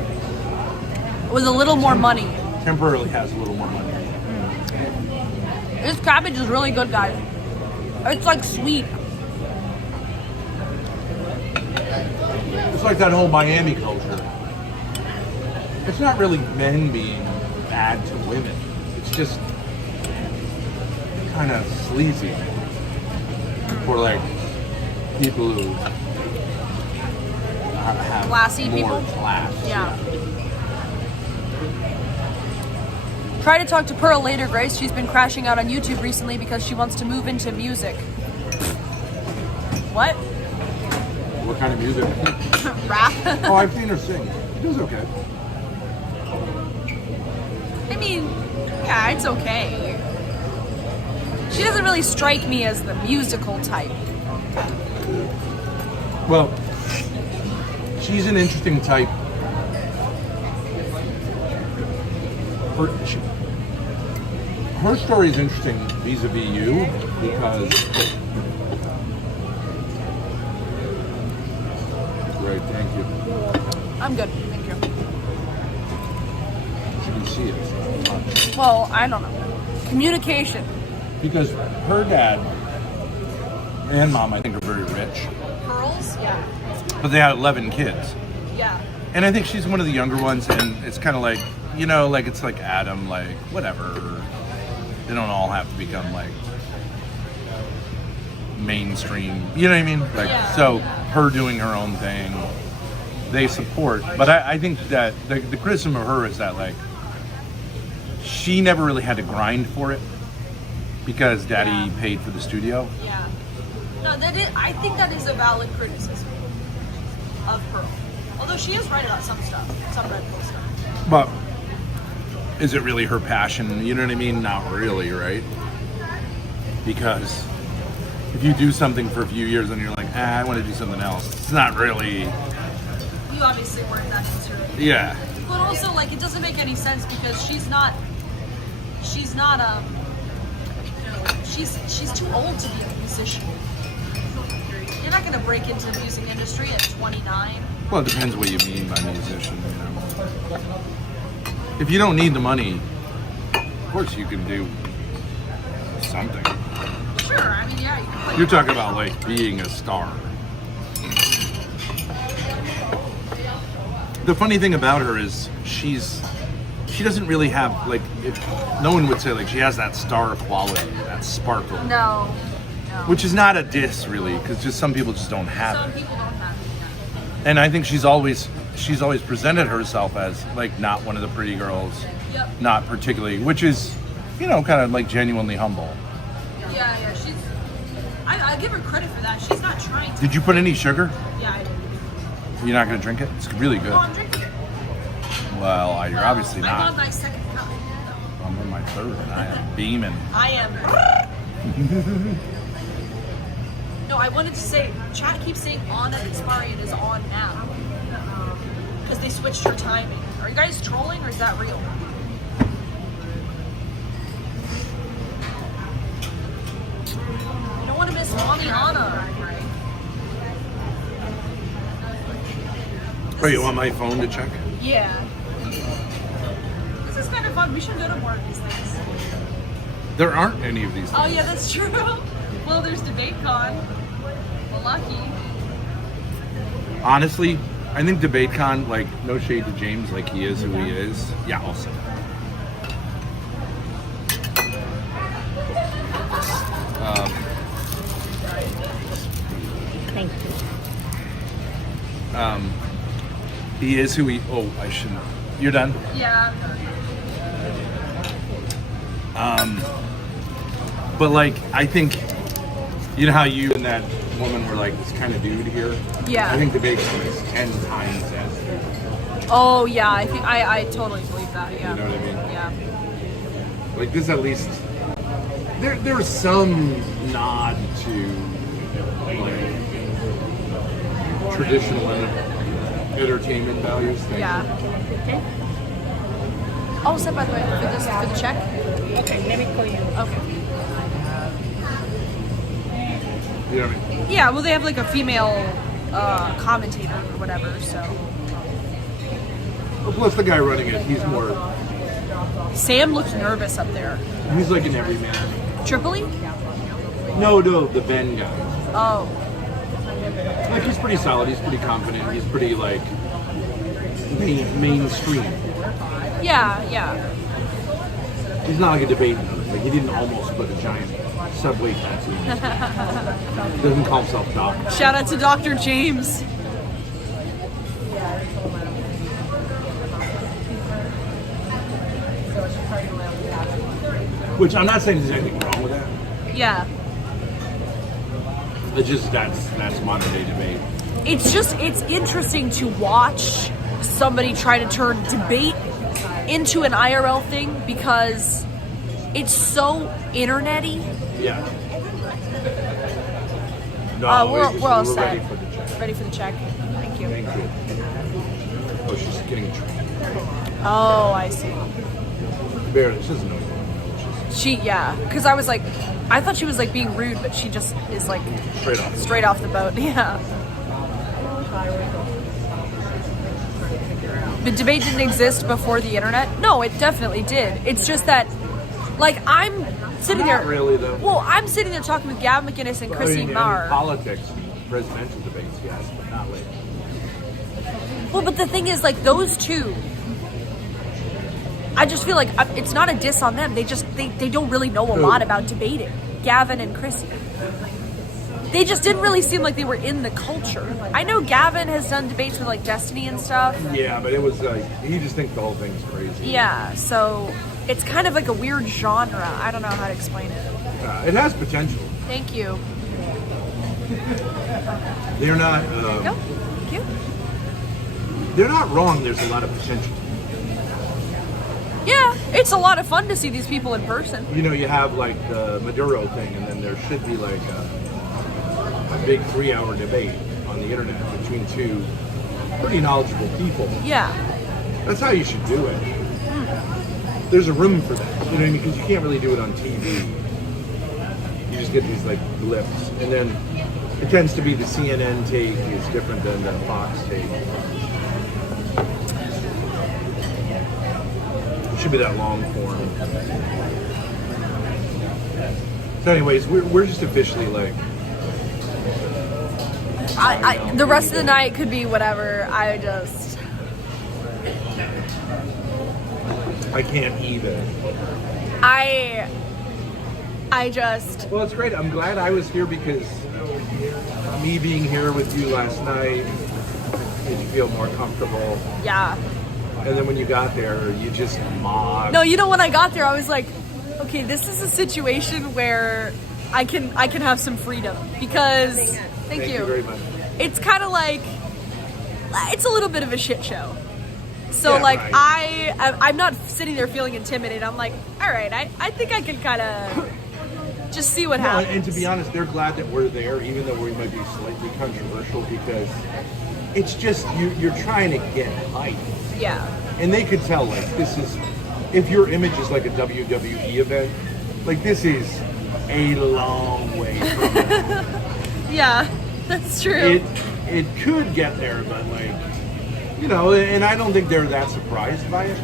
With a little more money. Temporarily has a little more money. This cabbage is really good, guys. It's like sweet. It's like that whole Miami culture. It's not really men being bad to women. It's just kind of sleazy for like people who have Classy more people? class. Yeah. Try to talk to Pearl later, Grace. She's been crashing out on YouTube recently because she wants to move into music. What? What kind of music? Rap? Oh, I've seen her sing. She does okay. I mean, yeah, it's okay. She doesn't really strike me as the musical type. Well, she's an interesting type. Her story is interesting vis-a-vis you because. Great, thank you. I'm good, thank you. You can see it. Well, I don't know. Communication. Because her dad and mom, I think, are very rich, Pearls? Yeah. but they had 11 kids. Yeah. And I think she's one of the younger ones, and it's kind of like, you know, like it's like Adam, like whatever. They don't all have to become like mainstream. You know what I mean? Like, so her doing her own thing, they support. But I think that the criticism of her is that like she never really had to grind for it because Daddy paid for the studio. Yeah. No, I think that is a valid criticism of Pearl. Although she is right about some stuff, some Red Bull stuff. But is it really her passion? You know what I mean? Not really, right? Because if you do something for a few years and you're like, I want to do something else, it's not really. You obviously weren't that into it. Yeah. But also, like, it doesn't make any sense because she's too old to be a musician. You're not gonna break into the music industry at 29. Well, it depends what you mean by musician, you know. If you don't need the money, of course you can do something. Sure, I mean, yeah. You can play You're talking about like being a star. The funny thing about her is she doesn't really have like, no one would say like she has that star quality, that sparkle. No. Which is not a diss really, because just some people just don't have Some it. people don't have it. And I think she's always presented herself as like not one of the pretty girls, Yep. not particularly, which is, you know, kind of like genuinely humble. Yeah. I give her credit for that. She's not trying to. Did you put any sugar? Yeah, I did. You're not gonna drink it? It's really good. Oh, I'm drinking it. Well, you're obviously I'm on not. my second cup. I'm on my third, and I am beaming. I am. No, I wanted to say, chat keeps saying on at expiry, it is on now. Because they switched her timing. Are you guys trolling or is that real? You don't want to miss Mommy Anna. Oh, you want my phone to check? Yeah. This is kind of fun. We should go to more of these things. There aren't any of these Oh things. yeah, that's true. Well, there's DebateCon. Well, lucky. Honestly, I think DebateCon, like, no shade to James, like he is who he is. Yeah, also. Thank you. He is who he. Oh, I shouldn't. You're done. Yeah. but like I think, you know how you and that woman were like this kind of dude here. Yeah. I think the bacon is 10 times as dude. Oh yeah, I think I totally believe that. Yeah. You know what I mean? Yeah. Like this, at least there's some nod to like traditional entertainment values. Things. Yeah. Okay. All set, by the way, for the check. Okay, let me call you. Okay. You know what I mean? Yeah. Well, they have like a female commentator or whatever. So Well, plus the guy running it, he's more. Sam looks nervous up there. He's like an everyman. Tripoli? No, the Ben guy. Oh. Like he's pretty solid. He's pretty confident. He's pretty like mainstream. Yeah. Yeah. He's not like a debate nerd. Like he didn't almost put a giant Subway tattoo. On his face. Doesn't call himself Doc. Shout out to Dr. James. Which I'm not saying there's anything wrong with that. Yeah. It's just that's modern day debate. It's interesting to watch somebody try to turn debate into an IRL thing because it's so internet-y. Yeah. No, We're all set. ready for the check. Ready for the check. Thank you. Thank you. Oh, she's getting Oh, I see. barely. She doesn't know. Yeah, because I was like, I thought she was like being rude, but she just is like Straight off. the boat. Yeah. The debate didn't exist before the internet. No, it definitely did. It's just that, like, I'm sitting Not there. really though. Well, I'm sitting there talking with Gavin McInnes and Chrissy in Marr. politics, presidential debates, yes, but not lately. Well, but the thing is, like, those two, I just feel like it's not a diss on them. They don't really know a lot about debating. Gavin and Chrissy. They just didn't really seem like they were in the culture. I know Gavin has done debates with like Destiny and stuff. Yeah, but it was like he just thinks the whole thing's crazy. Yeah, so it's kind of like a weird genre. I don't know how to explain it. It has potential. Thank you. They're not. Go. Thank you. They're not wrong. There's a lot of potential. Yeah, it's a lot of fun to see these people in person. You know, you have like the Maduro thing, and then there should be like a big 3-hour debate on the internet between two pretty knowledgeable people. Yeah. That's how you should do it. There's a room for that, you know what I mean? Because you can't really do it on TV. You just get these like blips, and then it tends to be the CNN take is different than the Fox take. It should be that long form. So, anyways, we're just officially like. The rest of the night could be whatever. I can't even. Well, it's great. I'm glad I was here because me being here with you last night made you feel more comfortable. Yeah. And then when you got there, you just mobbed. No, when I got there, I was like, okay, this is a situation where I can have some freedom because thank you very much. It's kind of like it's a little bit of a shit show. So Yeah, like right. I'm not sitting there feeling intimidated. I'm like, all right, I think I can kind of just see what happens. And to be honest, they're glad that we're there, even though we might be slightly controversial, because it's just you're trying to get hype. Yeah. And they could tell, like, this is, if your image is like a WWE event, like, this is a long way from it. Yeah, that's true. It could get there, but, like, you know, and I don't think they're that surprised by it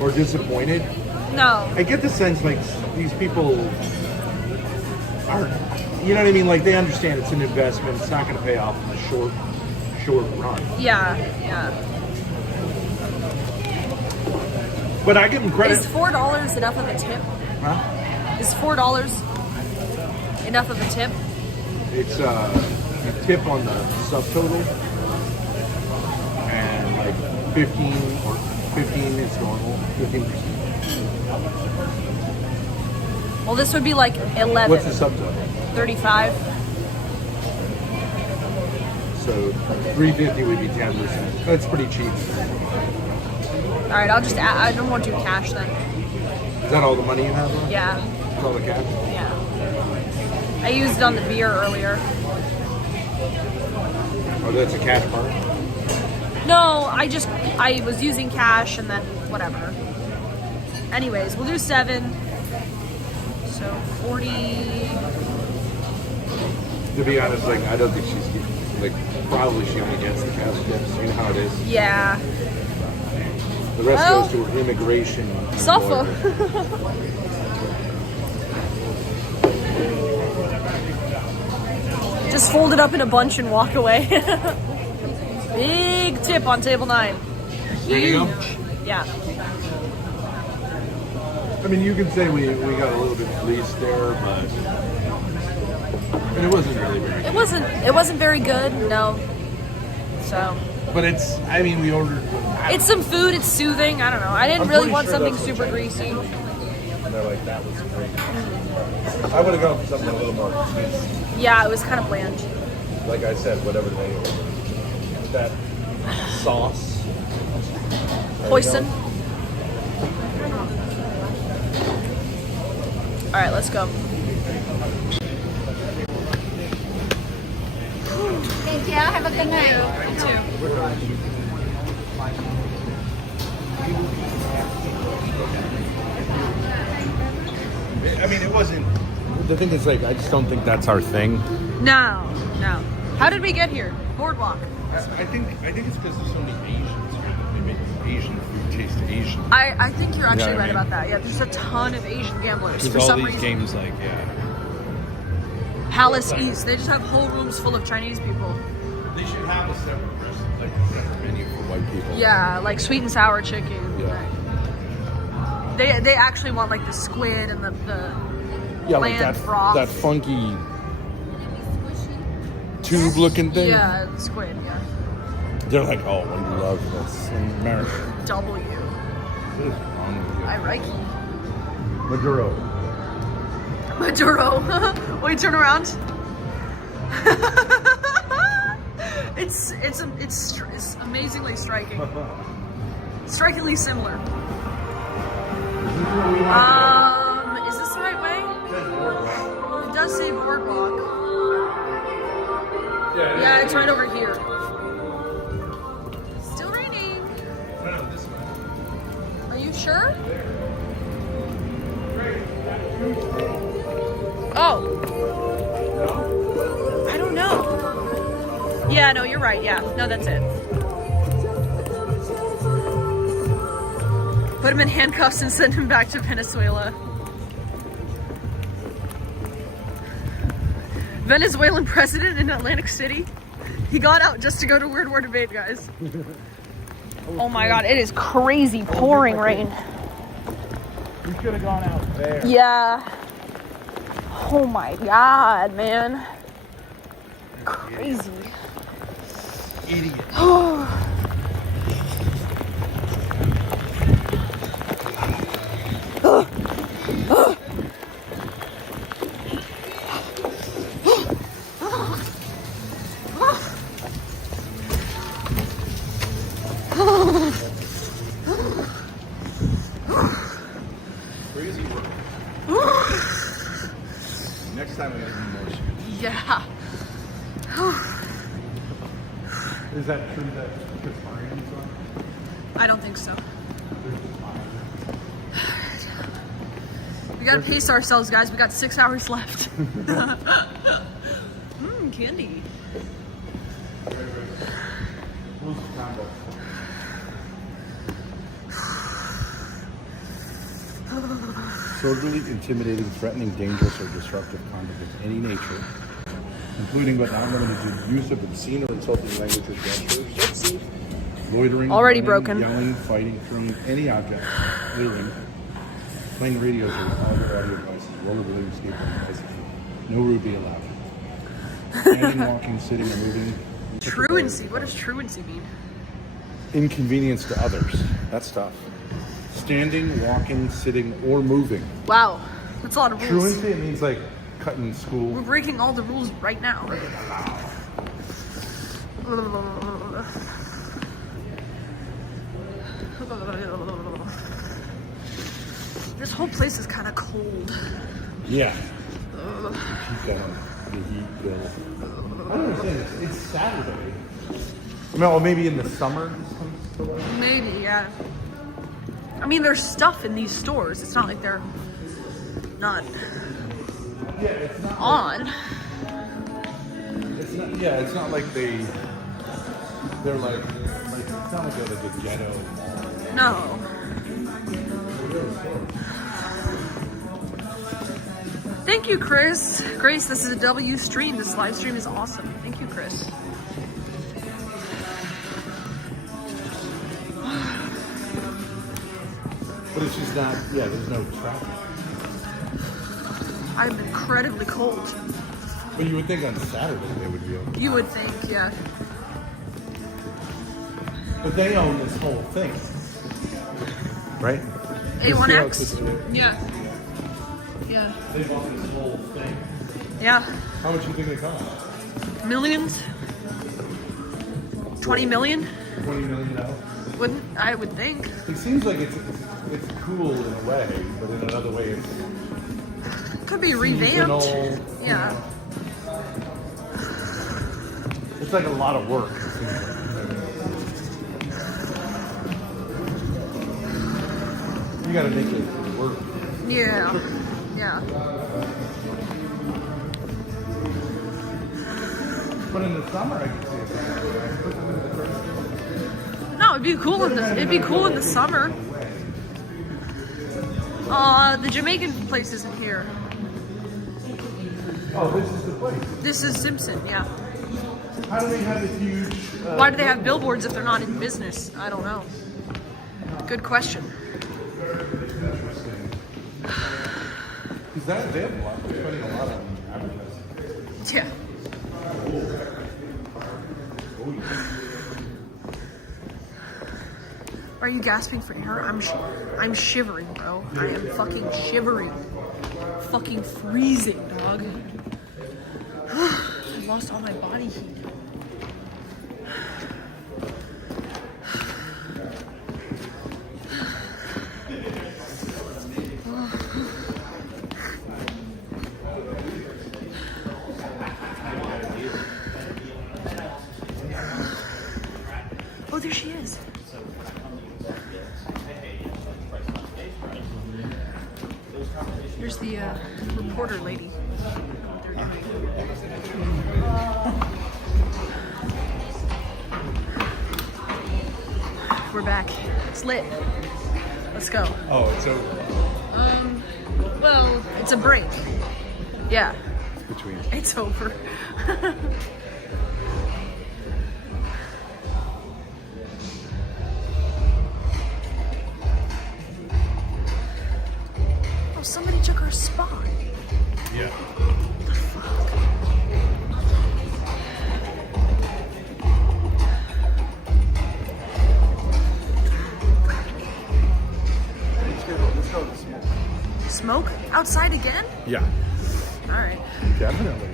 or disappointed. No. I get the sense, like, these people aren't, you know what I mean? Like, they understand it's an investment. It's not going to pay off in the short run. Yeah. But I give them credit. Is $4 enough of a tip? Huh? Is $4 enough of a tip? It's a tip on the subtotal, and like 15 is normal, 15%. Well, this would be like 11. What's the subtotal? 35. So 350 would be 10%. That's pretty cheap. All right, I'll just add, I don't want to do cash then. Is that all the money you have left? Yeah, That's all the cash? yeah. I used it on the beer earlier. Oh, that's a cash part? No, I was using cash and then whatever. Anyways, we'll do 7. So 40. To be honest, like, I don't think she's, like, probably she only gets the cash tips. You know how it is? Yeah. The rest Well, goes to her immigration. Suffer. Just fold it up in a bunch and walk away. Big tip on table 9. There you go. Huge. Yeah. I mean, you can say we got a little bit fleeced there, but and it wasn't really very good. It wasn't very good, no. So But it's, I mean, we ordered. it's some food, it's soothing. I don't know. I didn't I'm really pretty want sure something that's what super Chinese greasy. And they're like, that was great. I would have gone for something a little more sweet. Yeah, it was kind of bland. Like I said, whatever they ordered. That sauce. Poison. All right, let's go. Thank you. Have a good night. You too. I mean, it wasn't. The thing is, like, I just don't think that's our thing. No. How did we get here? Boardwalk. I think it's because there's so many Asians here that they make Asian food taste Asian. I think you're actually what I right mean? about that. Yeah, there's a ton of Asian gamblers for There's all some these reason. games like, Palace East. They just have whole rooms full of Chinese people. They should have a separate separate menu for white people. Yeah, like sweet and sour chicken. Yeah. They actually want like the squid and the Yeah, like bland broth. that funky tube-looking thing. Yeah, the squid. Yeah. They're like, oh, we love this in America. W. What is wrong with you? I like Maduro. Maduro. Wait, turn around. It's amazingly striking. Strikingly similar. Is this the right way? It does say boardwalk. Yeah, it's right over here. Still raining. No, this way. Are you sure? Oh. I don't know. Yeah, no, you're right. Yeah, no, that's it. Put him in handcuffs and send him back to Venezuela. Venezuelan president in Atlantic City. He got out just to go to Weird War debate, guys. Oh my god, it is crazy pouring rain. You should have gone out there. Yeah. Oh my god, man. Crazy. Idiot. Crazy work. Next time I gotta be more sweet. Yeah. Is that true that Casparians are? I don't think so. We gotta pace ourselves, guys. We got 6 hours left. Candy. Rules of combo. Disorderly, intimidating, threatening, dangerous, or disruptive conduct of any nature, including but not limited to the use of obscene or insulting language or gestures, loitering, Already running, broken. yelling, fighting, throwing any object, littering, playing radios or other audio devices, rollerblading, skateboarding, bicycling. No route allowed. Standing, walking, sitting, or moving. Truancy. What does truancy mean? Inconvenience to others. That's tough. Standing, walking, sitting, or moving. Wow. That's a lot of rules. Truancy, it means like cutting school. We're breaking all the rules right now. This whole place is kind of cold. Yeah. Keep that on the heat bill. I don't understand. It's Saturday. No, maybe in the summer this comes to life. Maybe, yeah. I mean, there's stuff in these stores. It's not like they're not Yeah, it's not. on. It's not. Yeah, it's not like they're like it's not like a ghetto. No. Thank you, Chris. Grace, this is a W stream. This live stream is awesome. Thank you, Chris. But it's just not. Yeah, there's no traffic. I'm incredibly cold. But you would think on Saturday they would be open. You would think, yeah. But they own this whole thing, right? A1X. Yeah. Yeah. They bought this whole thing. Yeah. How much do you think they cost? Millions? 20 million? $20 million. Wouldn't I would think. It seems like it's cool in a way, but in another way it's Could be revamped. seasonal, Yeah. It's like a lot of work. It seems like. You gotta make it work. Yeah. Yeah. But in the summer I can see it. Put them in the first. No, it'd be cool in the summer. The Jamaican place isn't here. Oh, this is the place. This is Simpson, yeah. How do they have a huge? Why do they have billboards if they're not in business? I don't know. Good question. Because they have a lot. They're spending a lot on advertising. Yeah. Are you gasping for air? I'm shivering, bro. I am fucking shivering. Fucking freezing, dog. I've lost all my body heat. Oh, there she is. There's the reporter lady. We're back. It's lit. Let's go. Oh, it's over. Well, it's a break. Yeah, Between. it's over. Oh, somebody took our spot. Yeah. What the fuck? Let's go to smoke. Smoke? Outside again? Yeah. Alright. Definitely.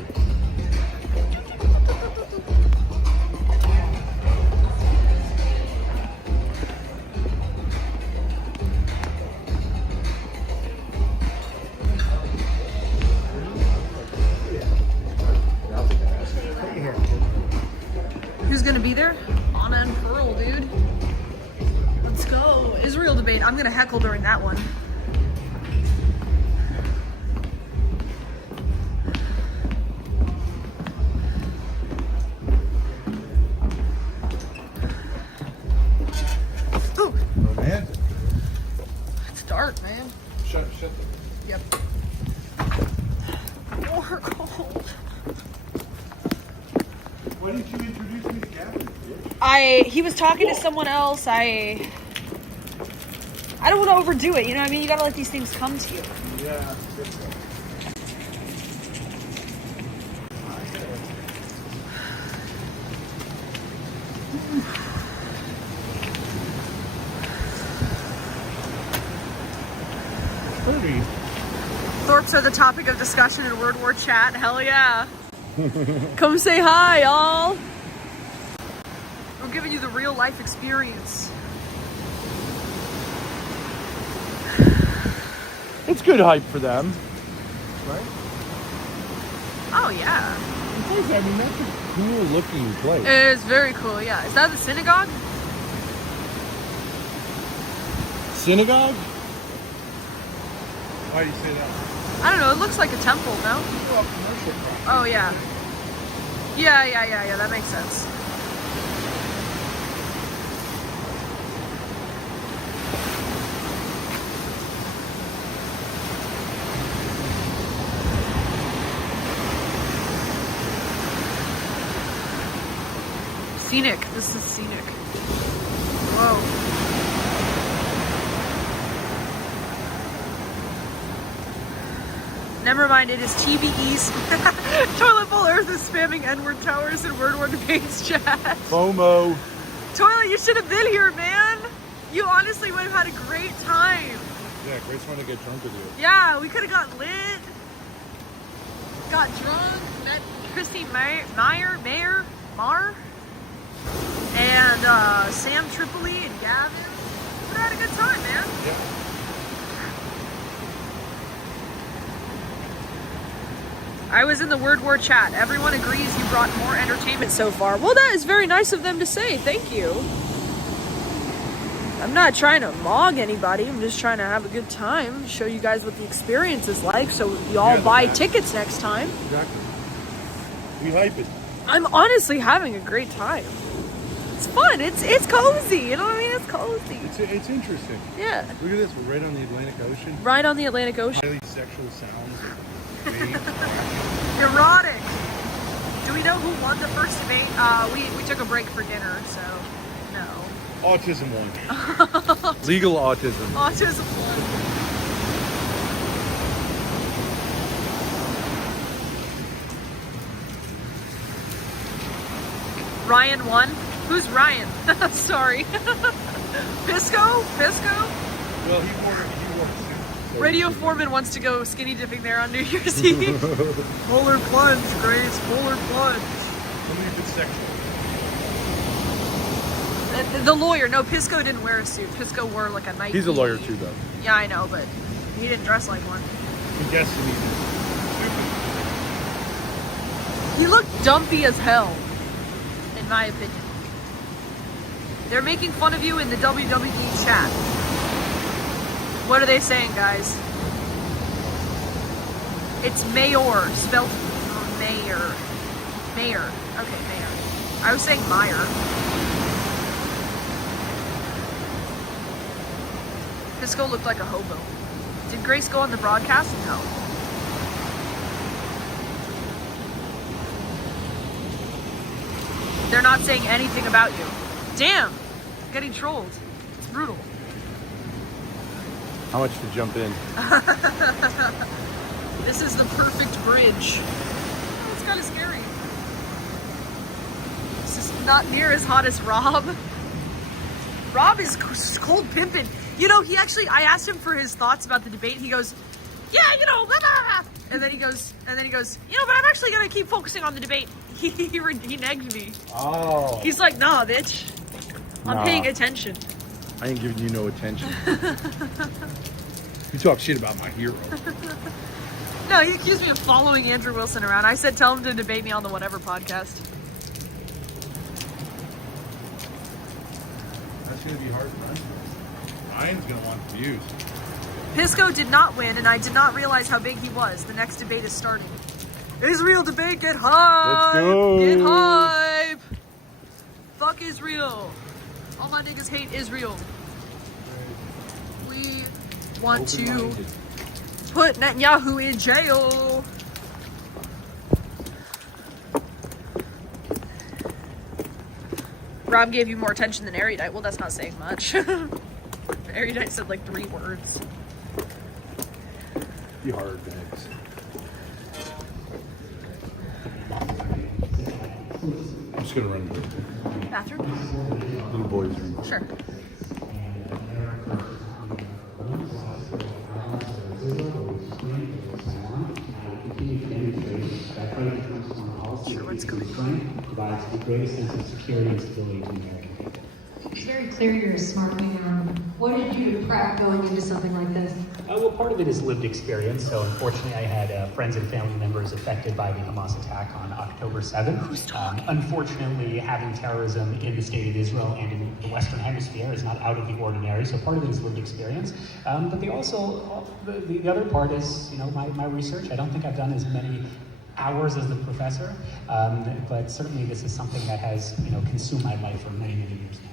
Who's gonna be there? Anna and Pearl, dude. Let's go. Israel debate. I'm gonna heckle during that one. Ooh, Romantic. it's dark, man. Shut. Yep. More cold. Why didn't you introduce me to Gavin? He was talking to someone else. I don't want to overdo it. You know what I mean? You gotta let these things come to you. Yeah. Pretty. Thorpes are the topic of discussion in Word War chat. Hell yeah. Come say hi, y'all. We're giving you the real life experience. It's good hype for them, right? Oh yeah. I mean, that's a cool looking place. It's very cool, yeah. Is that the synagogue? Synagogue? Why do you say that? I don't know, it looks like a temple, no? Well, commercial property. Oh yeah. Yeah, that makes sense. Scenic. This is scenic. Whoa. Never mind, it is TVE's Toilet Bowl Earth is spamming N-word towers and Word War debates chat. FOMO. Toilet, you should have been here, man. You honestly would have had a great time. Yeah, Grace wanted to get drunk with you. Yeah, we could have got lit, got drunk, met Christine Mayer, and Sam Tripoli and Gavin. We had a good time, man. Yeah. I was in the Word War chat. Everyone agrees you brought more entertainment so far. Well, that is very nice of them to say. Thank you. I'm not trying to mog anybody. I'm just trying to have a good time, show you guys what the experience is like, so y'all buy tickets next time. Exactly. We hype it. I'm honestly having a great time. It's fun. It's cozy. You know what I mean? It's cozy. It's interesting. Yeah. Look at this. We're right on the Atlantic Ocean. Right on the Atlantic Ocean. Highly sexual sounds. Erotic. Do we know who won the first debate? We took a break for dinner, so no. Autism won. Legal autism. Autism won. Ryan won. Who's Ryan? Sorry. Pisco? Well, he wore a suit. So Radio Foreman wants to go skinny dipping there on New Year's Eve. Polar plunge, Grace. Polar plunge. Only if it's sexual. The lawyer. No, Pisco didn't wear a suit. Pisco wore like a Nike. He's a lawyer too, though. Yeah, I know, but he didn't dress like one. I'm guessing He looked dumpy as hell, in my opinion. They're making fun of you in the WWE chat. What are they saying, guys? It's Mayor, spelled Mayor. Mayor. Okay, Mayor. I was saying Meyer. Pisco looked like a hobo. Did Grace go on the broadcast? No. They're not saying anything about you. Damn! I'm getting trolled. It's brutal. How much to jump in? This is the perfect bridge. Oh, it's kind of scary. This is not near as hot as Rob. Rob is cold pimping. You know, I asked him for his thoughts about the debate. He goes, yeah, you know, blah, blah, blah. And then he goes, you know, but I'm actually going to keep focusing on the debate. He negged me. Oh. He's like, nah, bitch. I'm paying attention. I ain't giving you no attention. You talk shit about my hero. No, he accused me of following Andrew Wilson around. I said, tell him to debate me on the Whatever podcast. That's going to be hard, man. Ryan's going to want views. Pisco did not win, and I did not realize how big he was. The next debate is starting. Israel debate, get hype! Let's go! Get hype! Fuck Israel. All my niggas hate Israel. We want to put Netanyahu in jail. Rob gave you more attention than Erudite. Well, that's not saying much. Erudite said like 3 words. Be hard, thanks. I'm just gonna run to the Bathroom? little boy's room. Sure. the greatest sense of security and stability to the American people. It's very clear you're a smart leader. What did you do to prep going into something like this? Well, part of it is lived experience. So unfortunately, I had friends and family members affected by the Hamas attack on October 7th. Unfortunately, having terrorism in the state of Israel and in the Western Hemisphere is not out of the ordinary. So part of it is lived experience. But the other part is, my research. I don't think I've done as many hours as the professor, but certainly this is something that has, consumed my life for many, many years now.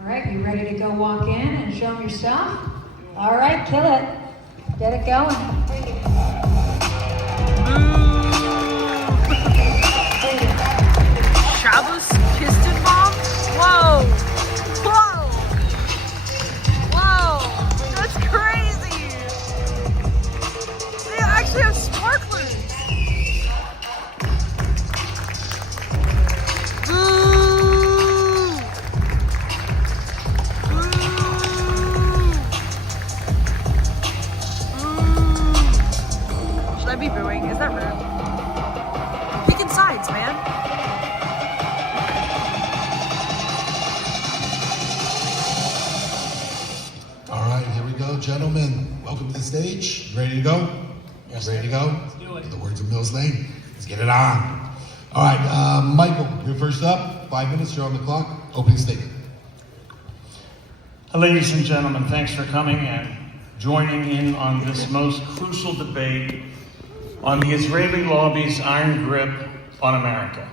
All right, you ready to go walk in and show them your stuff? All right, kill it. Get it going. Shabbos Kistenbaum? Whoa! Whoa! Whoa! That's crazy! They actually have sparklers! Should I be booing? Is that rude? Picking sides, man. All right, here we go, gentlemen. Welcome to the stage. Ready to go? Yes. Ready to go? Let's do it. In the words of Mills Lane, let's get it on. All right, Michael, you're first up. 5 minutes, you're on the clock. Opening statement. Ladies and gentlemen, thanks for coming and joining in on this most crucial debate on the Israeli lobby's iron grip on America.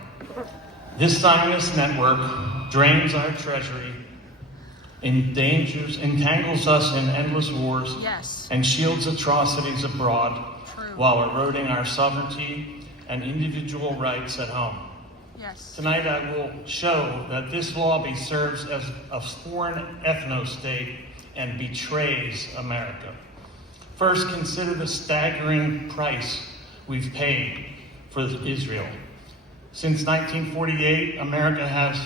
This Zionist network drains our treasury, entangles us in endless wars, Yes. and shields atrocities abroad True. while eroding our sovereignty and individual rights at home. Yes. Tonight I will show that this lobby serves as a foreign ethno-state and betrays America. First, consider the staggering price we've paid for Israel. Since 1948, America has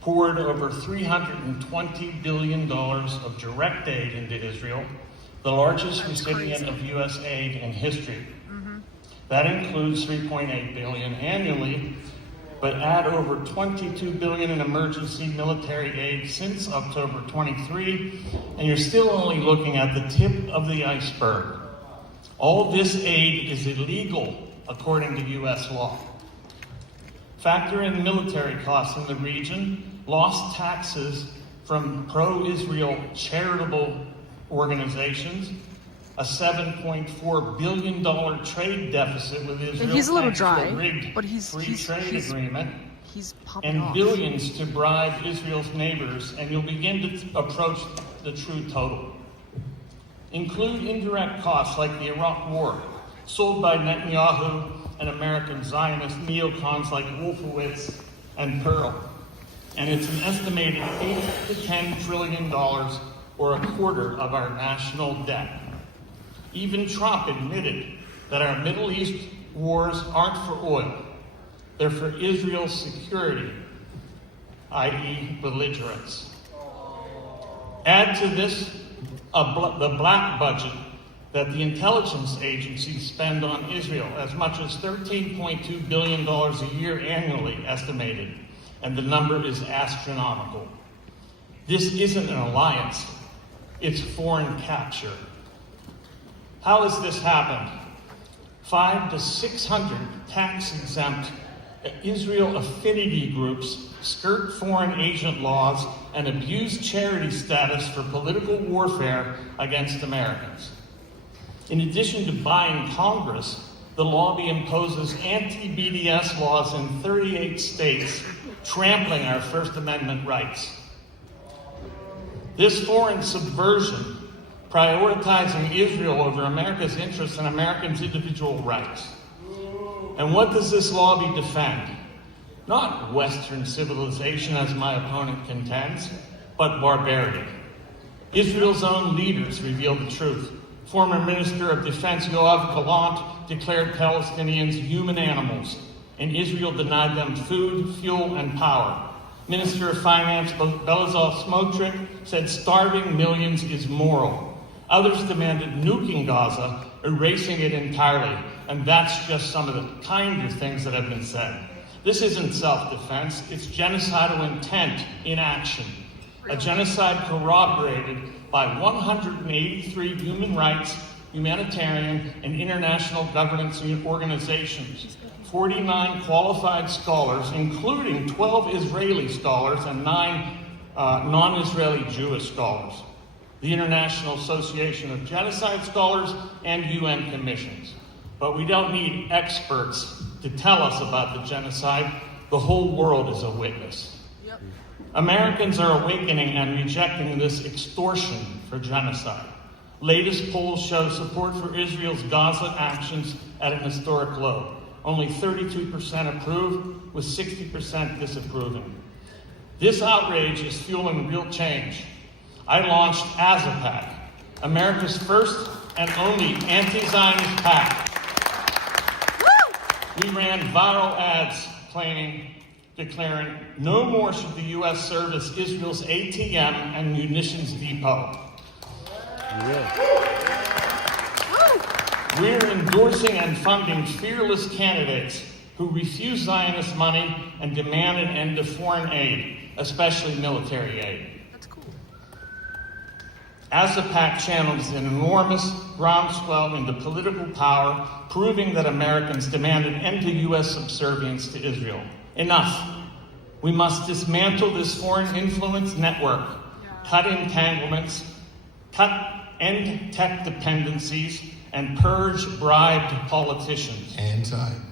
poured over $320 billion of direct aid into Israel, the largest recipient of U.S. aid in history. That includes $3.8 billion annually, but add over $22 billion in emergency military aid since October 23, and you're still only looking at the tip of the iceberg. All this aid is illegal according to U.S. law. Factor in military costs in the region, lost taxes from pro-Israel charitable organizations, a $7.4 billion trade deficit with Israel. He's a little thanks to dry, a rigged but he's free trade agreement, popping and off. billions to bribe Israel's neighbors, and you'll begin to approach the true total. Include indirect costs like the Iraq War, sold by Netanyahu and American Zionist neocons like Wolfowitz and Pearl. And it's an estimated $8 to $10 trillion, or a quarter of our national debt. Even Trump admitted that our Middle East wars aren't for oil. They're for Israel's security, i.e. belligerence. Add to this the black budget that the intelligence agencies spend on Israel, as much as $13.2 billion a year annually estimated, and the number is astronomical. This isn't an alliance, it's foreign capture. How has this happened? 500 to 600 tax-exempt Israel affinity groups skirt foreign agent laws and abuse charity status for political warfare against Americans. In addition to buying Congress, the lobby imposes anti-BDS laws in 38 states, trampling our First Amendment rights. This foreign subversion, prioritizing Israel over America's interests and Americans' individual rights. And what does this lobby defend? Not Western civilization, as my opponent contends, but barbarity. Israel's own leaders reveal the truth. Former Minister of Defense Yoav Gallant declared Palestinians human animals, and Israel denied them food, fuel, and power. Minister of Finance Bezalel Smotrich said starving millions is moral. Others demanded nuking Gaza, erasing it entirely, and that's just some of the kinder things that have been said. This isn't self-defense, it's genocidal intent in action. A genocide corroborated by 183 human rights, humanitarian, and international governance organizations, 49 qualified scholars, including 12 Israeli scholars and 9 non-Israeli Jewish scholars, the International Association of Genocide Scholars, and UN commissions. But we don't need experts to tell us about the genocide. The whole world is a witness. Yep. Americans are awakening and rejecting this extortion for genocide. Latest polls show support for Israel's Gaza actions at an historic low. Only 32% approve, with 60% disapproving. This outrage is fueling real change. I launched AZAPAC, America's first and only anti-Zionist PAC. We ran viral ads declaring no more should the U.S. serve as Israel's ATM and munitions depot. We're endorsing and funding fearless candidates who refuse Zionist money and demand an end to foreign aid, especially military aid. That's cool. AZAPAC channels an enormous groundswell into political power, proving that Americans demand an end to U.S. subservience to Israel. Enough. We must dismantle this foreign influence network, cut entanglements, end tech dependencies, and purge bribed politicians. And time.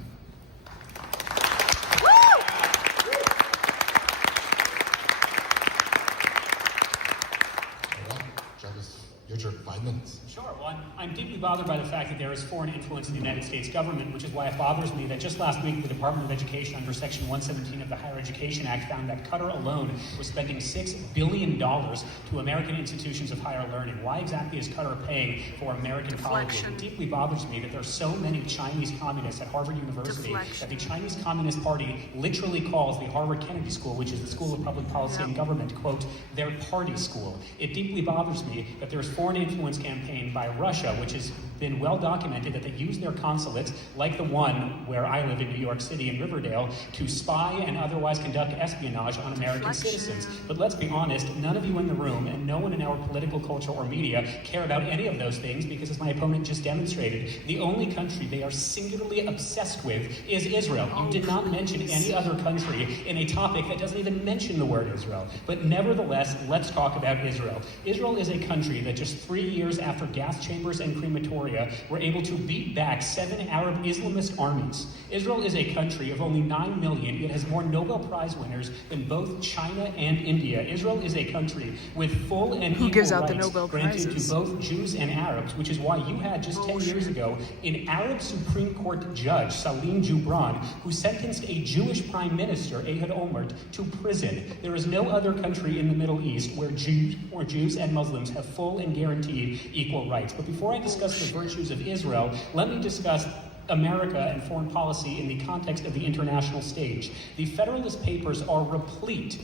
Your turn, 5 minutes. Sure. Well, I'm deeply bothered by the fact that there is foreign influence in the United States government, which is why it bothers me that just last week the Department of Education under Section 117 of the Higher Education Act found that Qatar alone was spending $6 billion to American institutions of higher learning. Why exactly is Qatar paying for American colleges? It deeply bothers me that there are so many Chinese communists at Harvard University that the Chinese Communist Party literally calls the Harvard Kennedy School, which is the School of Public Policy and Government, quote, their party school. It deeply bothers me that there's foreign influence campaign by Russia, which has been well documented that they use their consulates, like the one where I live in New York City in Riverdale, to spy and otherwise conduct espionage on American citizens. But let's be honest, none of you in the room and no one in our political culture or media care about any of those things because, as my opponent just demonstrated, the only country they are singularly obsessed with is Israel. You did not mention any other country in a topic that doesn't even mention the word Israel. But nevertheless, let's talk about Israel. Israel is a country that just 3 years after gas chambers and crematoria were able to beat back 7 Arab Islamist armies. Israel is a country of only 9 million. It has more Nobel Prize winners than both China and India. Israel is a country with full and equal rights granted to both Jews and Arabs, which is why you had just 10 years ago an Arab Supreme Court judge, Salim Jubran, who sentenced a Jewish prime minister, Ehud Olmert, to prison. There is no other country in the Middle East where Jews and Muslims have full and guaranteed equal rights. But before I discuss the virtues of Israel, let me discuss America and foreign policy in the context of the international stage. The Federalist Papers are replete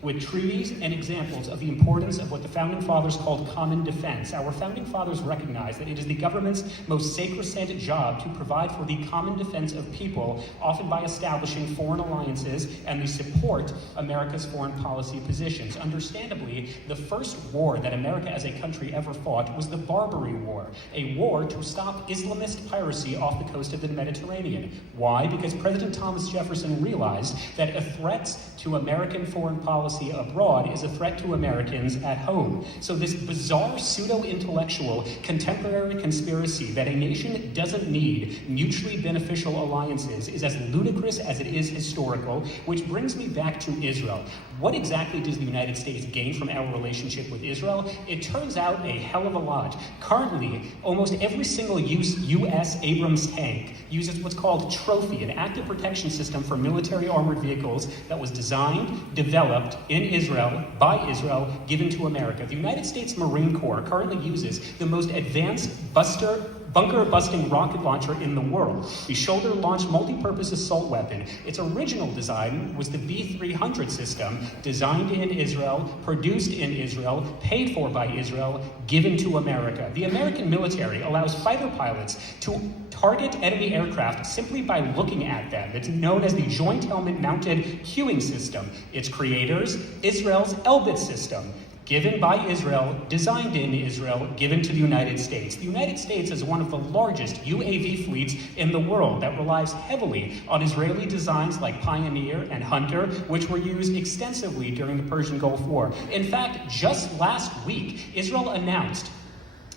with treaties and examples of the importance of what the Founding Fathers called common defense. Our Founding Fathers recognized that it is the government's most sacrosanct job to provide for the common defense of people, often by establishing foreign alliances, and they support America's foreign policy positions. Understandably, the first war that America as a country ever fought was the Barbary War, a war to stop Islamist piracy off the coast of the Mediterranean. Why? Because President Thomas Jefferson realized that a threat to American foreign policy abroad is a threat to Americans at home. So this bizarre pseudo-intellectual contemporary conspiracy that a nation doesn't need mutually beneficial alliances is as ludicrous as it is historical, which brings me back to Israel. What exactly does the United States gain from our relationship with Israel? It turns out a hell of a lot. Currently, almost every single U.S. Abrams tank uses what's called Trophy, an active protection system for military armored vehicles that was designed, developed in Israel, by Israel, given to America. The United States Marine Corps currently uses the most advanced Buster bunker-busting rocket launcher in the world, the shoulder-launched multi-purpose assault weapon. Its original design was the B-300 system, designed in Israel, produced in Israel, paid for by Israel, given to America. The American military allows fighter pilots to target enemy aircraft simply by looking at them. It's known as the Joint Helmet-Mounted Cueing System. Its creators, Israel's Elbit system. Given by Israel, designed in Israel, given to the United States. The United States is one of the largest UAV fleets in the world that relies heavily on Israeli designs like Pioneer and Hunter, which were used extensively during the Persian Gulf War. In fact, just last week, Israel announced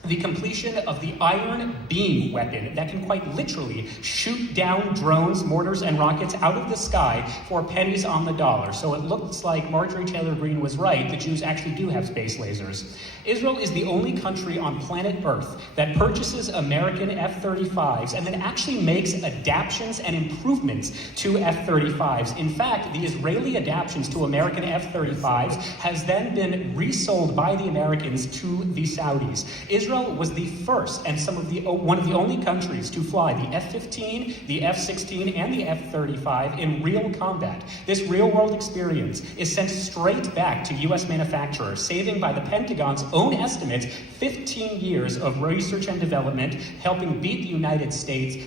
the completion of the Iron Beam weapon that can quite literally shoot down drones, mortars, and rockets out of the sky for pennies on the dollar. So it looks like Marjorie Taylor Greene was right. The Jews actually do have space lasers. Israel is the only country on planet Earth that purchases American F-35s and then actually makes adaptations and improvements to F-35s. In fact, the Israeli adaptations to American F-35s has then been resold by the Americans to the Saudis. Israel was the first and one of the only countries to fly the F-15, the F-16, and the F-35 in real combat. This real-world experience is sent straight back to U.S. manufacturers, saving, by the Pentagon's own estimates, 15 years of research and development, helping the United States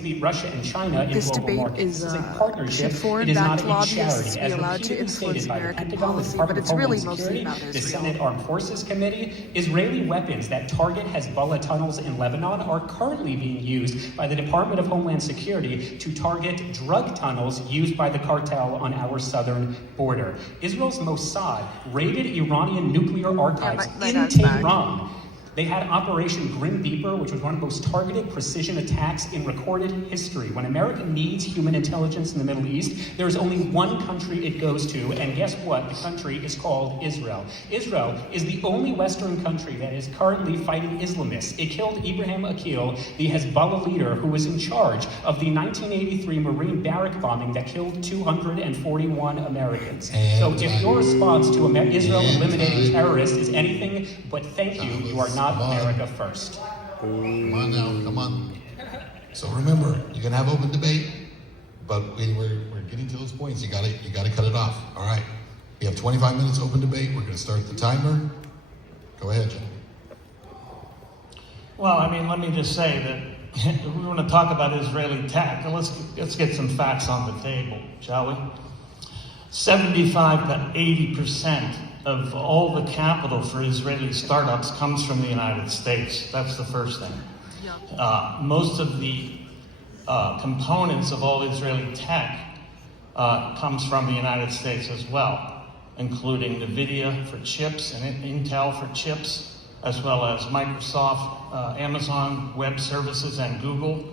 beat Russia and China in This global debate markets. is This is a partnership. should foreign It is not backed a lobbyists charity, be as allowed to repeatedly influence stated by the American Pentagon, the policy, but Department it's of really Homeland mostly Security, about the Israel. Senate Armed Forces Committee. Israeli weapons that target Hezbollah tunnels in Lebanon are currently being used by the Department of Homeland Security to target drug tunnels used by the cartel on our southern border. Israel's Mossad raided Iranian nuclear archives my in dad's back. Tehran. They had Operation Grim Reaper, which was one of the most targeted precision attacks in recorded history. When America needs human intelligence in the Middle East, there's only one country it goes to, and guess what? The country is called Israel. Israel is the only Western country that is currently fighting Islamists. It killed Ibrahim Akil, the Hezbollah leader who was in charge of the 1983 Marine barrack bombing that killed 241 Americans. So if your response to Israel eliminating terrorists is anything but thank you, you are not America first. Come on now, come on. So remember, you can have open debate, but we're getting to those points. You gotta cut it off. All right. We have 25 minutes open debate. We're gonna start the timer. Go ahead, John. Well, I mean, let me just say that if we want to talk about Israeli tech, let's get some facts on the table, shall we? 75 to 80% of all the capital for Israeli startups comes from the United States. That's the first thing. Most of the components of all Israeli tech comes from the United States as well, including NVIDIA for chips and Intel for chips, as well as Microsoft, Amazon Web Services, and Google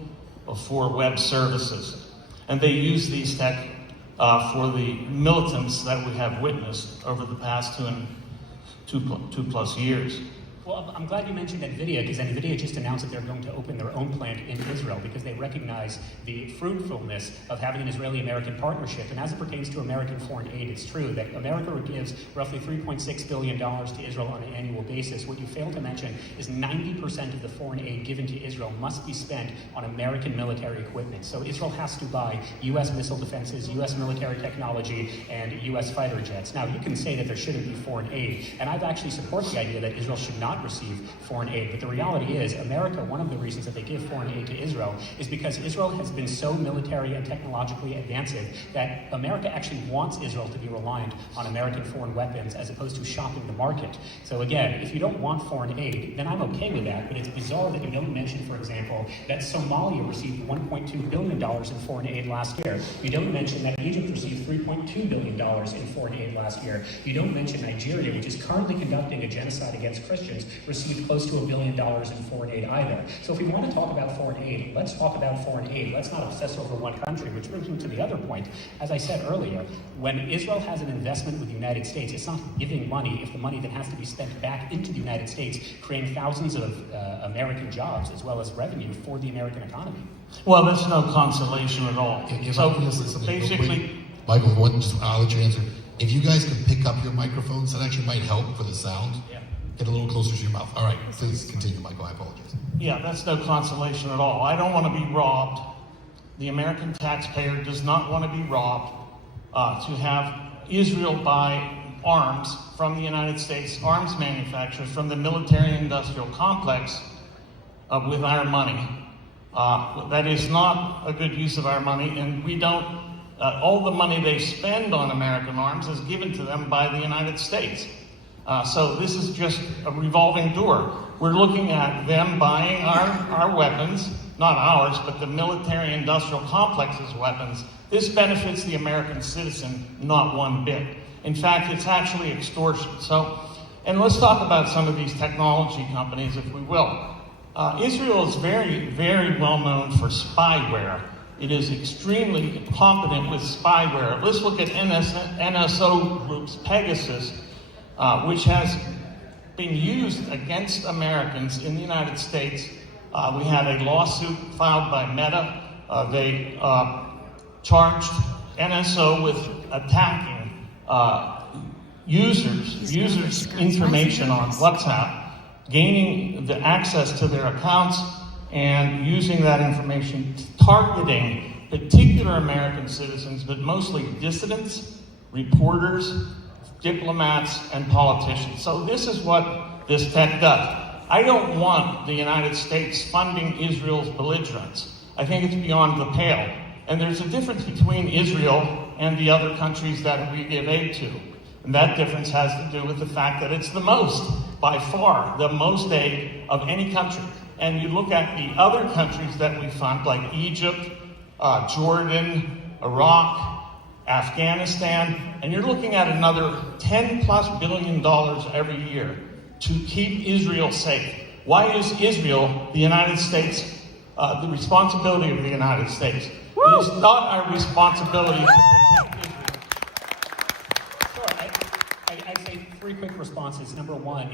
for web services. And they use these tech for the militants that we have witnessed over the past two plus years. Well, I'm glad you mentioned NVIDIA, because NVIDIA just announced that they're going to open their own plant in Israel because they recognize the fruitfulness of having an Israeli-American partnership. And as it pertains to American foreign aid, it's true that America gives roughly $3.6 billion to Israel on an annual basis. What you fail to mention is 90% of the foreign aid given to Israel must be spent on American military equipment. So Israel has to buy U.S. missile defenses, U.S. military technology, and U.S. fighter jets. Now, you can say that there shouldn't be foreign aid, and I've actually support the idea that Israel should not receive foreign aid. But the reality is, America, one of the reasons that they give foreign aid to Israel is because Israel has been so military and technologically advanced that America actually wants Israel to be reliant on American foreign weapons as opposed to shopping the market. So again, if you don't want foreign aid, then I'm okay with that. But it's bizarre that you don't mention, for example, that Somalia received $1.2 billion in foreign aid last year. You don't mention that Egypt received $3.2 billion in foreign aid last year. You don't mention Nigeria, which is currently conducting a genocide against Christians, received close to $1 billion in foreign aid either. So if we want to talk about foreign aid, let's talk about foreign aid. Let's not obsess over one country, which brings me to the other point. As I said earlier, when Israel has an investment with the United States, it's not giving money if the money then has to be spent back into the United States, creating thousands of American jobs as well as revenue for the American economy. Well, that's no consolation at all. If So I can just say something real quick. basically, Michael, I'll let you answer. If you guys could pick up your microphones, that actually might help for the sound. Yeah. Get a little closer to your mouth. All right, please continue, Michael. I apologize. Yeah, that's no consolation at all. I don't want to be robbed. The American taxpayer does not want to be robbed to have Israel buy arms from the United States arms manufacturers, from the military-industrial complex with our money. That is not a good use of our money, and we don't, all the money they spend on American arms is given to them by the United States. So this is just a revolving door. We're looking at them buying our weapons, not ours, but the military-industrial complex's weapons. This benefits the American citizen not one bit. In fact, it's actually extortion. So, and let's talk about some of these technology companies, if we will. Israel is very, very well known for spyware. It is extremely competent with spyware. Let's look at NSO Group's Pegasus, which has been used against Americans in the United States. We had a lawsuit filed by Meta. They charged NSO with attacking users' information on WhatsApp, gaining the access to their accounts, and using that information, targeting particular American citizens, but mostly dissidents, reporters, diplomats, and politicians. So this is what this tech does. I don't want the United States funding Israel's belligerents. I think it's beyond the pale. And there's a difference between Israel and the other countries that we give aid to. And that difference has to do with the fact that it's the most, by far, the most aid of any country. And you look at the other countries that we fund, like Egypt, Jordan, Iraq, Afghanistan, and you're looking at another $10+ billion every year to keep Israel safe. Why is Israel the United States, the responsibility of the United States? It is not our responsibility to protect Israel. Sure, I'd say three quick responses. Number one,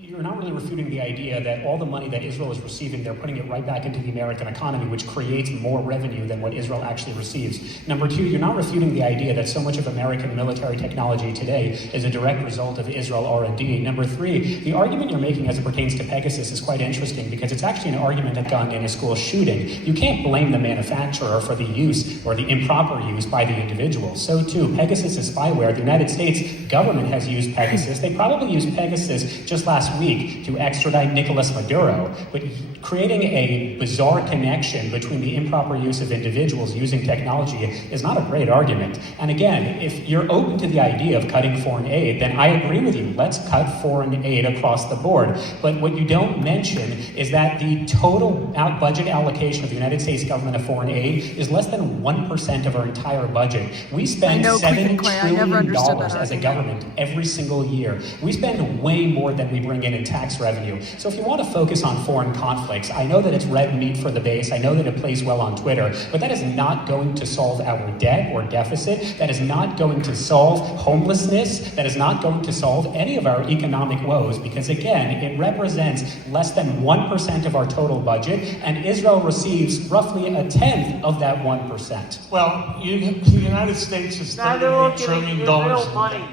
you're not really refuting the idea that all the money that Israel is receiving, they're putting it right back into the American economy, which creates more revenue than what Israel actually receives. Number two, you're not refuting the idea that so much of American military technology today is a direct result of Israel R&D. Number three, the argument you're making as it pertains to Pegasus is quite interesting because it's actually an argument that got in a school shooting. You can't blame the manufacturer for the use or the improper use by the individual. So too, Pegasus is spyware. The United States government has used Pegasus. They probably used Pegasus just last week to extradite Nicolas Maduro, but creating a bizarre connection between the improper use of individuals using technology is not a great argument. And again, if you're open to the idea of cutting foreign aid, then I agree with you. Let's cut foreign aid across the board. But what you don't mention is that the total budget allocation of the United States government of foreign aid is less than 1% of our entire budget. We spend $7 trillion as a government every single year. We spend way more than we bring in tax revenue. So if you want to focus on foreign conflicts, I know that it's red meat for the base, I know that it plays well on Twitter, but that is not going to solve our debt or deficit, that is not going to solve homelessness, that is not going to solve any of our economic woes, because again, it represents less than 1% of our total budget, and Israel receives roughly a tenth of that 1%. Well, the United States is $38 trillion in debt.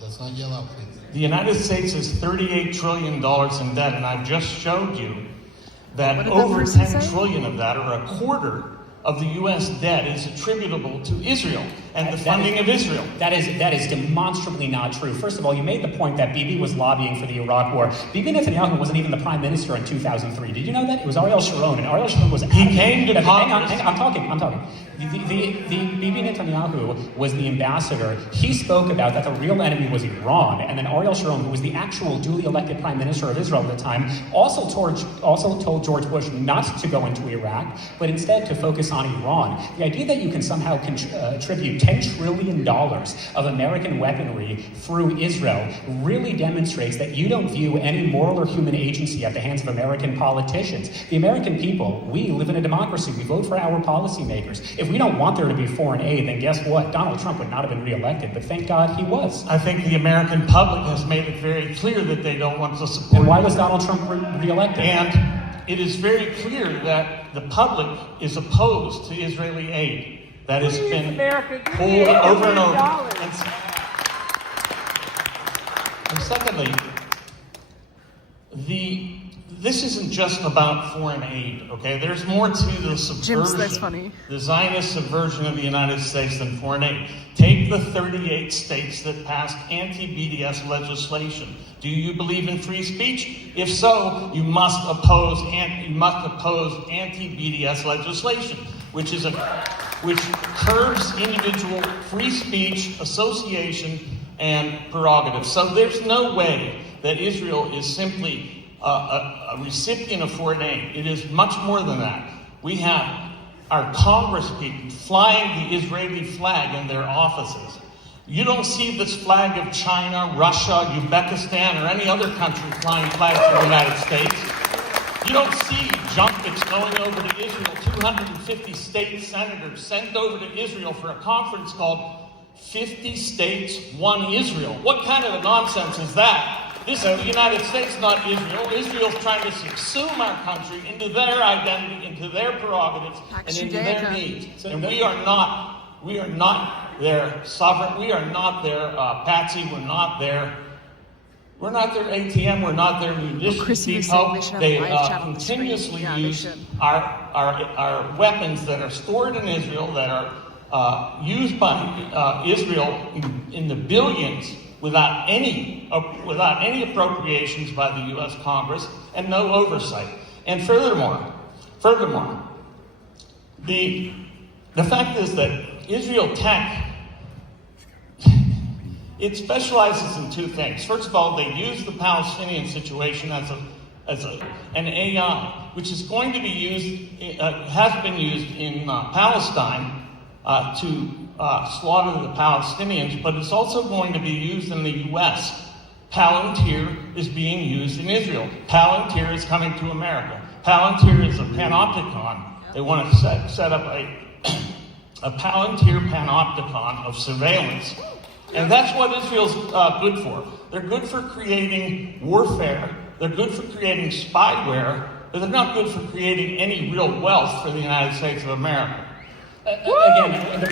Let's not yell out, please. The United States is $38 trillion in debt, and I've just showed you that over $10 trillion of that, or a quarter of the U.S. debt, is attributable to Israel and the funding of Israel. That is demonstrably not true. First of all, you made the point that Bibi was lobbying for the Iraq War. Bibi Netanyahu wasn't even the prime minister in 2003. Did you know that? It was Ariel Sharon, and Ariel Sharon was... He came to Congress... Hang on, I'm talking. The Bibi Netanyahu was the ambassador. He spoke about that the real enemy was Iran, and then Ariel Sharon, who was the actual duly elected prime minister of Israel at the time, also told George Bush not to go into Iraq, but instead to focus on Iran. The idea that you can somehow attribute $10 trillion of American weaponry through Israel really demonstrates that you don't view any moral or human agency at the hands of American politicians. The American people, we live in a democracy. We vote for our policymakers. If we don't want there to be foreign aid, then guess what? Donald Trump would not have been reelected, but thank God he was. I think the American public has made it very clear that they don't want to support... Then why was Donald Trump reelected? And it is very clear that the public is opposed to Israeli aid. That has been pulled over and over. And secondly, this isn't just about foreign aid, okay? There's more to the subversion, that's funny. the Zionist subversion of the United States than foreign aid. Take the 38 states that passed anti-BDS legislation. Do you believe in free speech? If so, you must oppose anti-BDS legislation, which curbs individual free speech, association, and prerogatives. So there's no way that Israel is simply a recipient of foreign aid. It is much more than that. We have our Congress people flying the Israeli flag in their offices. You don't see this flag of China, Russia, Uzbekistan, or any other country flying flags of the United States. You don't see junkets going over to Israel, 250 state senators sent over to Israel for a conference called 50 States, One Israel. What kind of a nonsense is that? This is the United States, not Israel. Israel's trying to subsume our country into their identity, into their prerogatives, and into their needs. And we are not their sovereign. We are not their patsy. We're not their ATM. We're not their munitions depot. They continuously use our weapons that are stored in Israel, that are used by Israel in the billions, without any appropriations by the U.S. Congress and no oversight. And furthermore, the fact is that Israel Tech, it specializes in two things. First of all, they use the Palestinian situation as an AI, which is going to be used, has been used in Palestine to slaughter the Palestinians, but it's also going to be used in the U.S. Palantir is being used in Israel. Palantir is coming to America. Palantir is a panopticon. They want to set up a Palantir panopticon of surveillance. And that's what Israel's good for. They're good for creating warfare. They're good for creating spyware, but they're not good for creating any real wealth for the United States of America. Again, the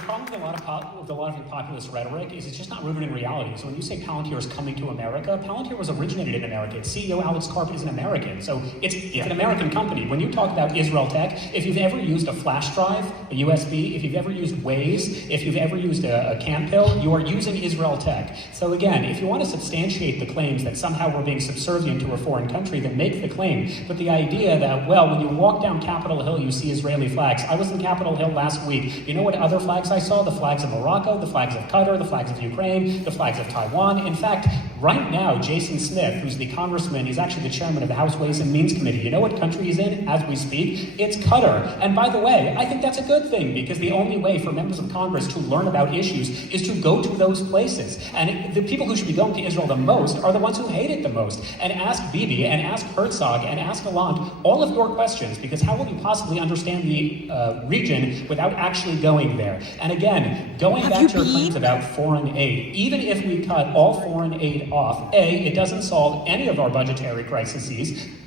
problem with a lot of the populist rhetoric is it's just not rooted in reality. So when you say Palantir is coming to America, Palantir was originated in America. Its CEO, Alex Karp, is an American. So it's an American company. When you talk about Israel Tech, if you've ever used a flash drive, a USB, if you've ever used Waze, if you've ever used a Camp pill, you are using Israel Tech. So again, if you want to substantiate the claims that somehow we're being subservient to a foreign country, then make the claim. But the idea that, well, when you walk down Capitol Hill, you see Israeli flags. I was in Capitol Hill last week. You know what other flags I saw? The flags of Morocco, the flags of Qatar, the flags of Ukraine, the flags of Taiwan. In fact, right now, Jason Smith, who's the congressman, he's actually the chairman of the House Ways and Means Committee. You know what country he's in as we speak? It's Qatar. And by the way, I think that's a good thing, because the only way for members of Congress to learn about issues is to go to those places. And the people who should be going to Israel the most are the ones who hate it the most. And ask Bibi, and ask Herzog, and ask Hollande all of your questions, because how will you possibly understand the region without actually going there? And again, going back to your claims about foreign aid, even if we cut all foreign aid off, A, it doesn't solve any of our budgetary crises,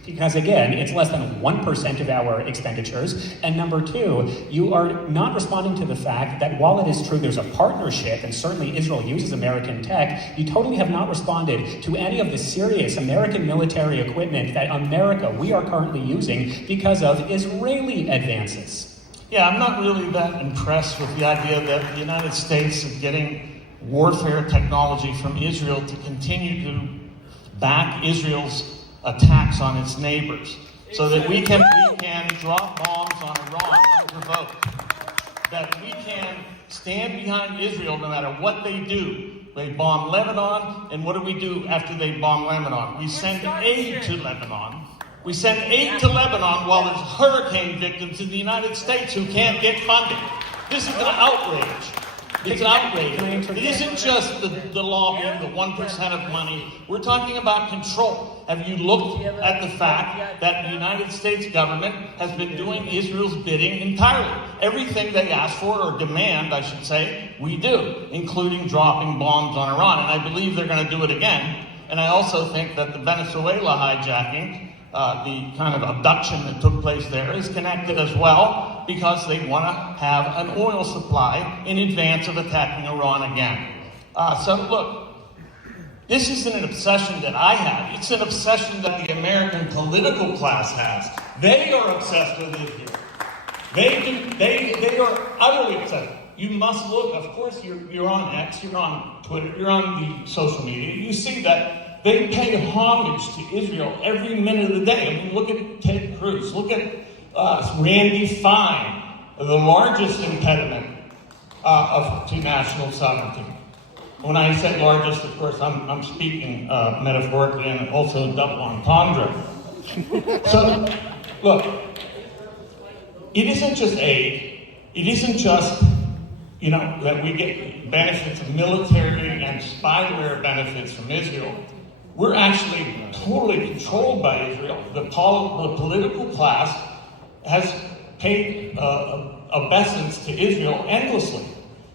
because again, it's less than 1% of our expenditures. And number two, you are not responding to the fact that while it is true there's a partnership, and certainly Israel uses American tech, you totally have not responded to any of the serious American military equipment that we are currently using because of Israeli advances. Yeah, I'm not really that impressed with the idea that the United States is getting warfare technology from Israel to continue to back Israel's attacks on its neighbors, so that we can drop bombs on Iran unprovoked. That we can stand behind Israel no matter what they do. They bomb Lebanon, and what do we do after they bomb Lebanon? We send aid to Lebanon. We send aid to Lebanon while there's hurricane victims in the United States who can't get funding. This is an outrage. It's an outrage. It isn't just the lobbying, the 1% of money. We're talking about control. Have you looked at the fact that the United States government has been doing Israel's bidding entirely? Everything they ask for, or demand, I should say, we do, including dropping bombs on Iran. And I believe they're going to do it again. And I also think that the Venezuela hijacking, the kind of abduction that took place there, is connected as well, because they want to have an oil supply in advance of attacking Iran again. So look, This isn't an obsession that I have. It's an obsession that the American political class has. They are obsessed with Israel. They are utterly obsessed. You must look, of course, you're on X, you're on Twitter, you're on the social media. You see that they pay homage to Israel every minute of the day. I mean, look at Ted Cruz, look at Randy Fine, the largest impediment to national sovereignty. When I say largest, of course, I'm speaking metaphorically and also double entendre. So, look, it isn't just aid. It isn't just, that we get benefits of military and spyware benefits from Israel. We're actually totally controlled by Israel. The political class has paid obeisance to Israel endlessly.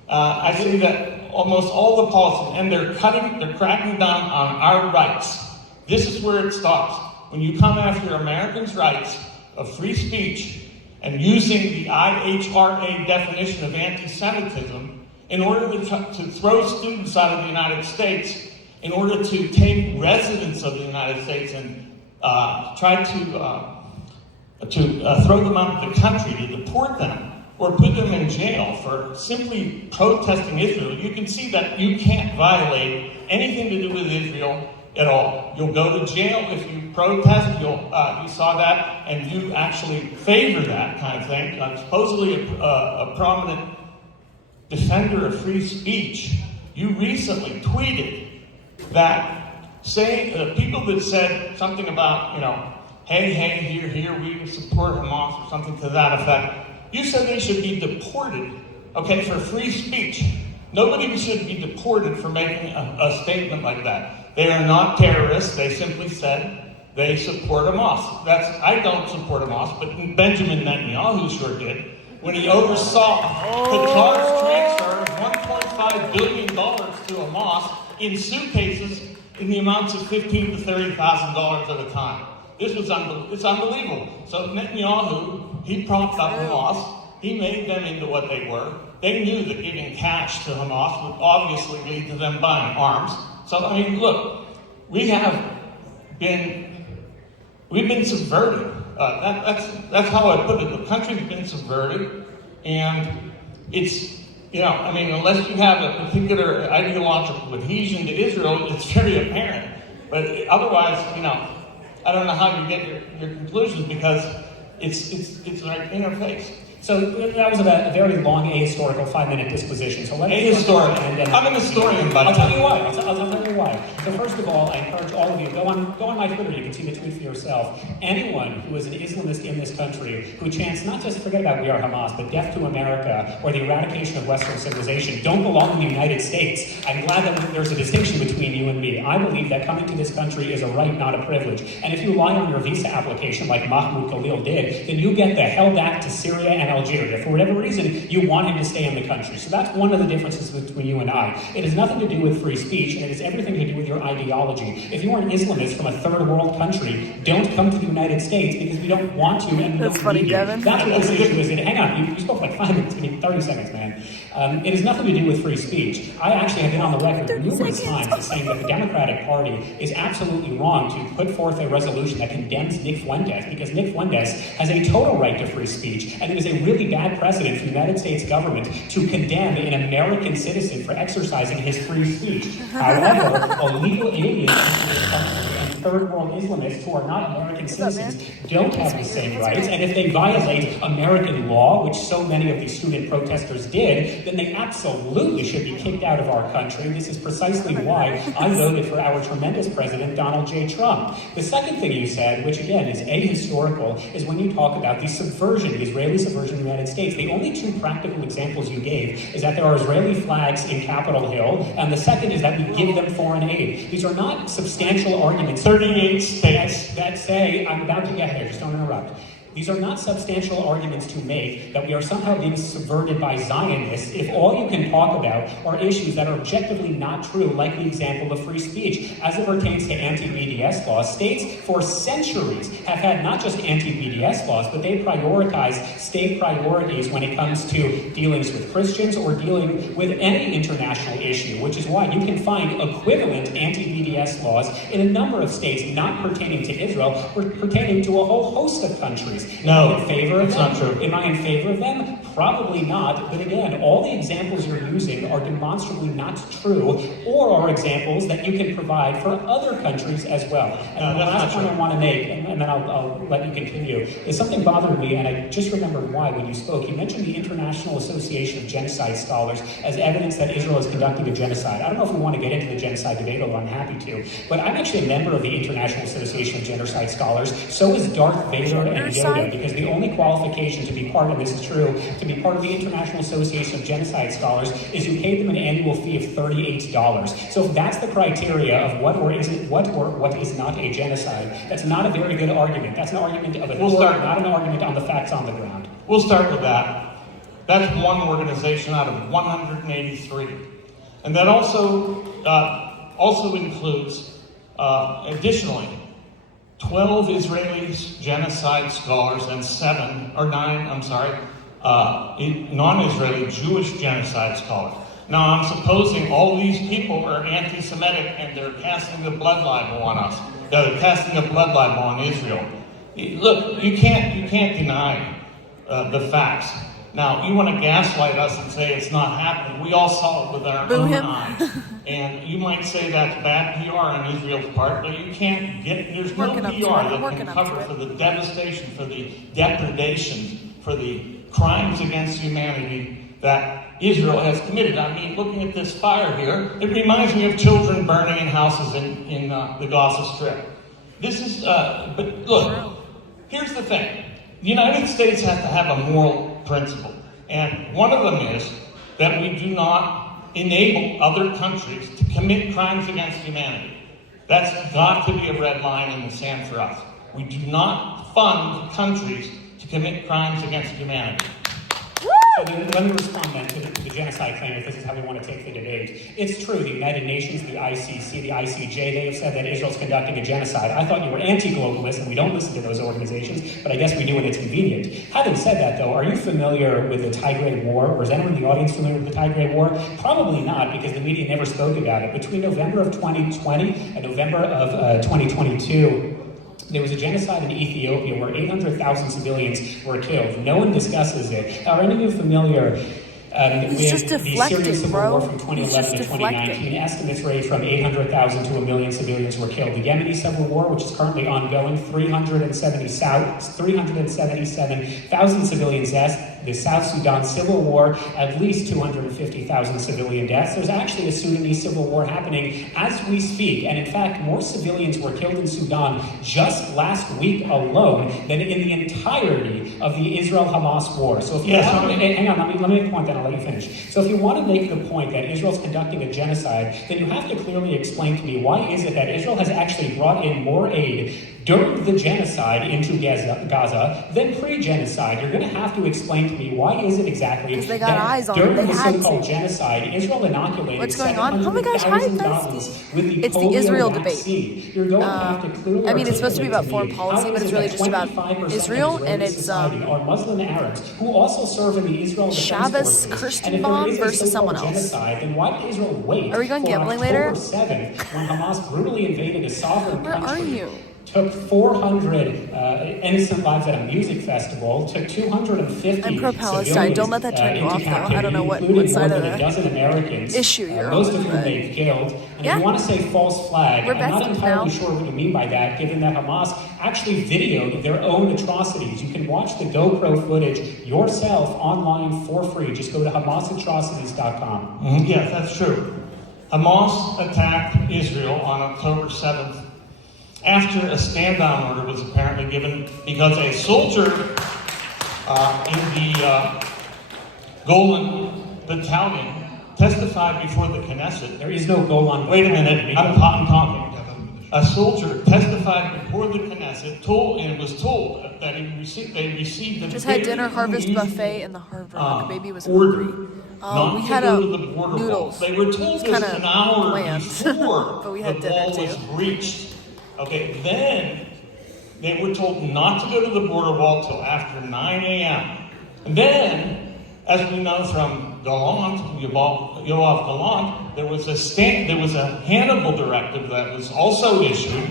I say that almost all the policies, and they're cracking down on our rights. This is where it stops. When you come after Americans' rights of free speech and using the IHRA definition of anti-Semitism in order to throw students out of the United States, in order to take residents of the United States and try to throw them out of the country, to deport them, or put them in jail for simply protesting Israel, you can see that you can't violate anything to do with Israel at all. You'll go to jail if you protest. You saw that, and you actually favor that kind of thing. Supposedly a prominent defender of free speech, you recently tweeted that saying people that said something about, hey, here, we support Hamas or something to that effect. You said they should be deported, for free speech. Nobody should be deported for making a statement like that. They are not terrorists. They simply said they support Hamas. I don't support Hamas, but Benjamin Netanyahu sure did. When he oversaw Qatar's transfer of $1.5 billion to Hamas in suitcases in the amounts of $15,000 to $30,000 at a time. It's unbelievable. So Netanyahu, he propped up Hamas. He made them into what they were. They knew that giving cash to Hamas would obviously lead to them buying arms. So, look, we've been subverted. That's how I put it. The country's been subverted, and it's, unless you have a particular ideological adhesion to Israel, it's very apparent. But otherwise, I don't know how you get your conclusions, because it's like interface. So that was a very long ahistorical 5-minute disposition. So let me I'm an historian, buddy. I'll tell you why. I'll tell you why. So first of all, I encourage all of you, go on my Twitter, you can see the tweet for yourself. Anyone who is an Islamist in this country who chants not just forget about we are Hamas, but death to America or the eradication of Western civilization don't belong in the United States. I'm glad that there's a distinction between you and me. I believe that coming to this country is a right, not a privilege. And if you lie on your visa application like Mahmoud Khalil did, then you get the hell back to Syria and Algeria. For whatever reason, you want him to stay in the country. So that's one of the differences between you and I. It has nothing to do with free speech, and it has everything to do with your ideology. If you are an Islamist from a third world country, don't come to the United States because we don't want to and we That's don't funny, need Gavin. you. That's what this issue is. And hang on, you spoke for like 5 minutes, give me 30 seconds, man. It has nothing to do with free speech. I actually have been on the record numerous times saying that the Democratic Party is absolutely wrong to put forth a resolution that condemns Nick Fuentes, because Nick Fuentes has a total right to free speech, and it is a really bad precedent for the United States government to condemn an American citizen for exercising his free speech. However, illegal aliens and third world Islamists who are not American citizens don't have the same rights, and if they violate American law, which so many of these student protesters did, then they absolutely should be kicked out of our country. This is precisely why I voted for our tremendous president, Donald J. Trump. The second thing you said, which again is ahistorical, is when you talk about the subversion, the Israeli subversion of the United States. The only two practical examples you gave is that there are Israeli flags in Capitol Hill, and the second is that we give them foreign aid. These are not substantial arguments. 38 states that say, I'm about to get there, just don't interrupt. These are not substantial arguments to make that we are somehow being subverted by Zionists if all you can talk about are issues that are objectively not true, like the example of free speech. As it pertains to anti-BDS laws, states for centuries have had not just anti-BDS laws, but they prioritize state priorities when it comes to dealings with Christians or dealing with any international issue, which is why you can find equivalent anti-BDS laws in a number of states not pertaining to Israel, but pertaining to a whole host of countries. No, Am I in favor of it's them? not true. Am I in favor of them? Probably not. But again, all the examples you're using are demonstrably not true, or are examples that you can provide for other countries as well. And the last point I want to make, and then I'll let you continue, is something bothered me, and I just remembered why when you spoke. You mentioned the International Association of Genocide Scholars as evidence that Israel is conducting a genocide. I don't know if we want to get into the genocide debate, although I'm happy to, but I'm actually a member of the International Association of Genocide Scholars. So is Darth Vader and Yoda, because the only qualification to be part of this is true, to be part of the International Association of Genocide Scholars is you pay them an annual fee of $38. So if that's the criteria of what is not a genocide, that's not a very good argument. That's an argument of authority, not an argument on the facts on the ground. We'll start with that. That's one organization out of 183. And that also includes, additionally, 12 Israeli genocide scholars and non-Israeli Jewish genocide scholars. Now, I'm supposing all these people are anti-Semitic and they're casting a blood libel on us. They're casting a blood libel on Israel. Look, you can't deny the facts. Now, you want to gaslight us and say it's not happening. We all saw it with our own eyes. And you might say that's bad PR on Israel's part, but you can't get, there's no PR that can cover for the devastation, for the depredation, for the crimes against humanity that Israel has committed. I mean, looking at this fire here, it reminds me of children burning in houses in the Gaza Strip. This is, but look, here's the thing. The United States has to have a moral principle. And one of them is that we do not enable other countries to commit crimes against humanity. That's got to be a red line in the sand for us. We do not fund countries to commit crimes against humanity. So let me respond then to the genocide claim, if this is how we want to take the debate. It's true, the United Nations, the ICC, the ICJ, they have said that Israel's conducting a genocide. I thought you were anti-globalist and we don't listen to those organizations, but I guess we do when it's convenient. Having said that, though, are you familiar with the Tigray War? Or is anyone in the audience familiar with the Tigray War? Probably not, because the media never spoke about it. Between November of 2020 and November of 2022, there was a genocide in Ethiopia where 800,000 civilians were killed. No one discusses it. Are any of you familiar with the Syrian Civil War from 2011 to 2019? Estimates range from 800,000 to 1 million civilians were killed. The Yemeni Civil War, which is currently ongoing, 377,000 civilians deaths. The South Sudan Civil War, at least 250,000 civilian deaths. There's actually a Sudanese civil war happening as we speak. And in fact, more civilians were killed in Sudan just last week alone than in the entirety of the Israel-Hamas war. So if you hang on, let me make a point, then I'll let you finish. So if you want to make the point that Israel's conducting a genocide, then you have to clearly explain to me why is it that Israel has actually brought in more aid during the genocide into Gaza than pre-genocide. You're going to have to explain to me why is it exactly they got that eyes on during them. the so-called genocide, Israel inoculated What's going on? Oh my gosh, hi, Bestie. with the It's the Israel vaccine. You're going to have to clearly I mean, it's supposed to be about articulate foreign policy, but it's really just about 25% Israel, of and Israeli it's society are Muslim Arabs who also serve in the Israel Defense Shabbos Forces. Christian And if there bomb is a versus so-called someone else. genocide, then why did Israel wait Are we going for gambling October later? 7th when Hamas brutally invaded a sovereign Where country? are you? Took 400 innocent lives at a music festival, took 250 I'm pro-Palestine. Don't let that turn you off, though. I don't know what side of the dozen Americans, issue you're most on, of whom but- they've killed. And Yeah. if you want to say false flag, We're I'm not besties entirely now. sure what you mean by that, given that Hamas actually videoed their own atrocities. You can watch the GoPro footage yourself online for free. Just go to HamasAtrocities.com. Yes, that's true. Hamas attacked Israel on October 7th after a stand-down order was apparently given because a soldier in the Golan Battalion testified before the Knesset. There is no Golan. Wait a minute, I'm talking. a soldier testified before the Knesset, and was told that they received a Just had dinner, harvest unusual, buffet in the Hard Rock. Baby was order hungry. not We to had go a to the border wall. noodles. They were told It was this kinda an hour bland. before But we the had dinner, wall was too. breached. Okay, then they were told not to go to the border wall till after 9 a.m. And then, as we know from Gallant, Yoav Gallant, there was a Hannibal directive that was also issued,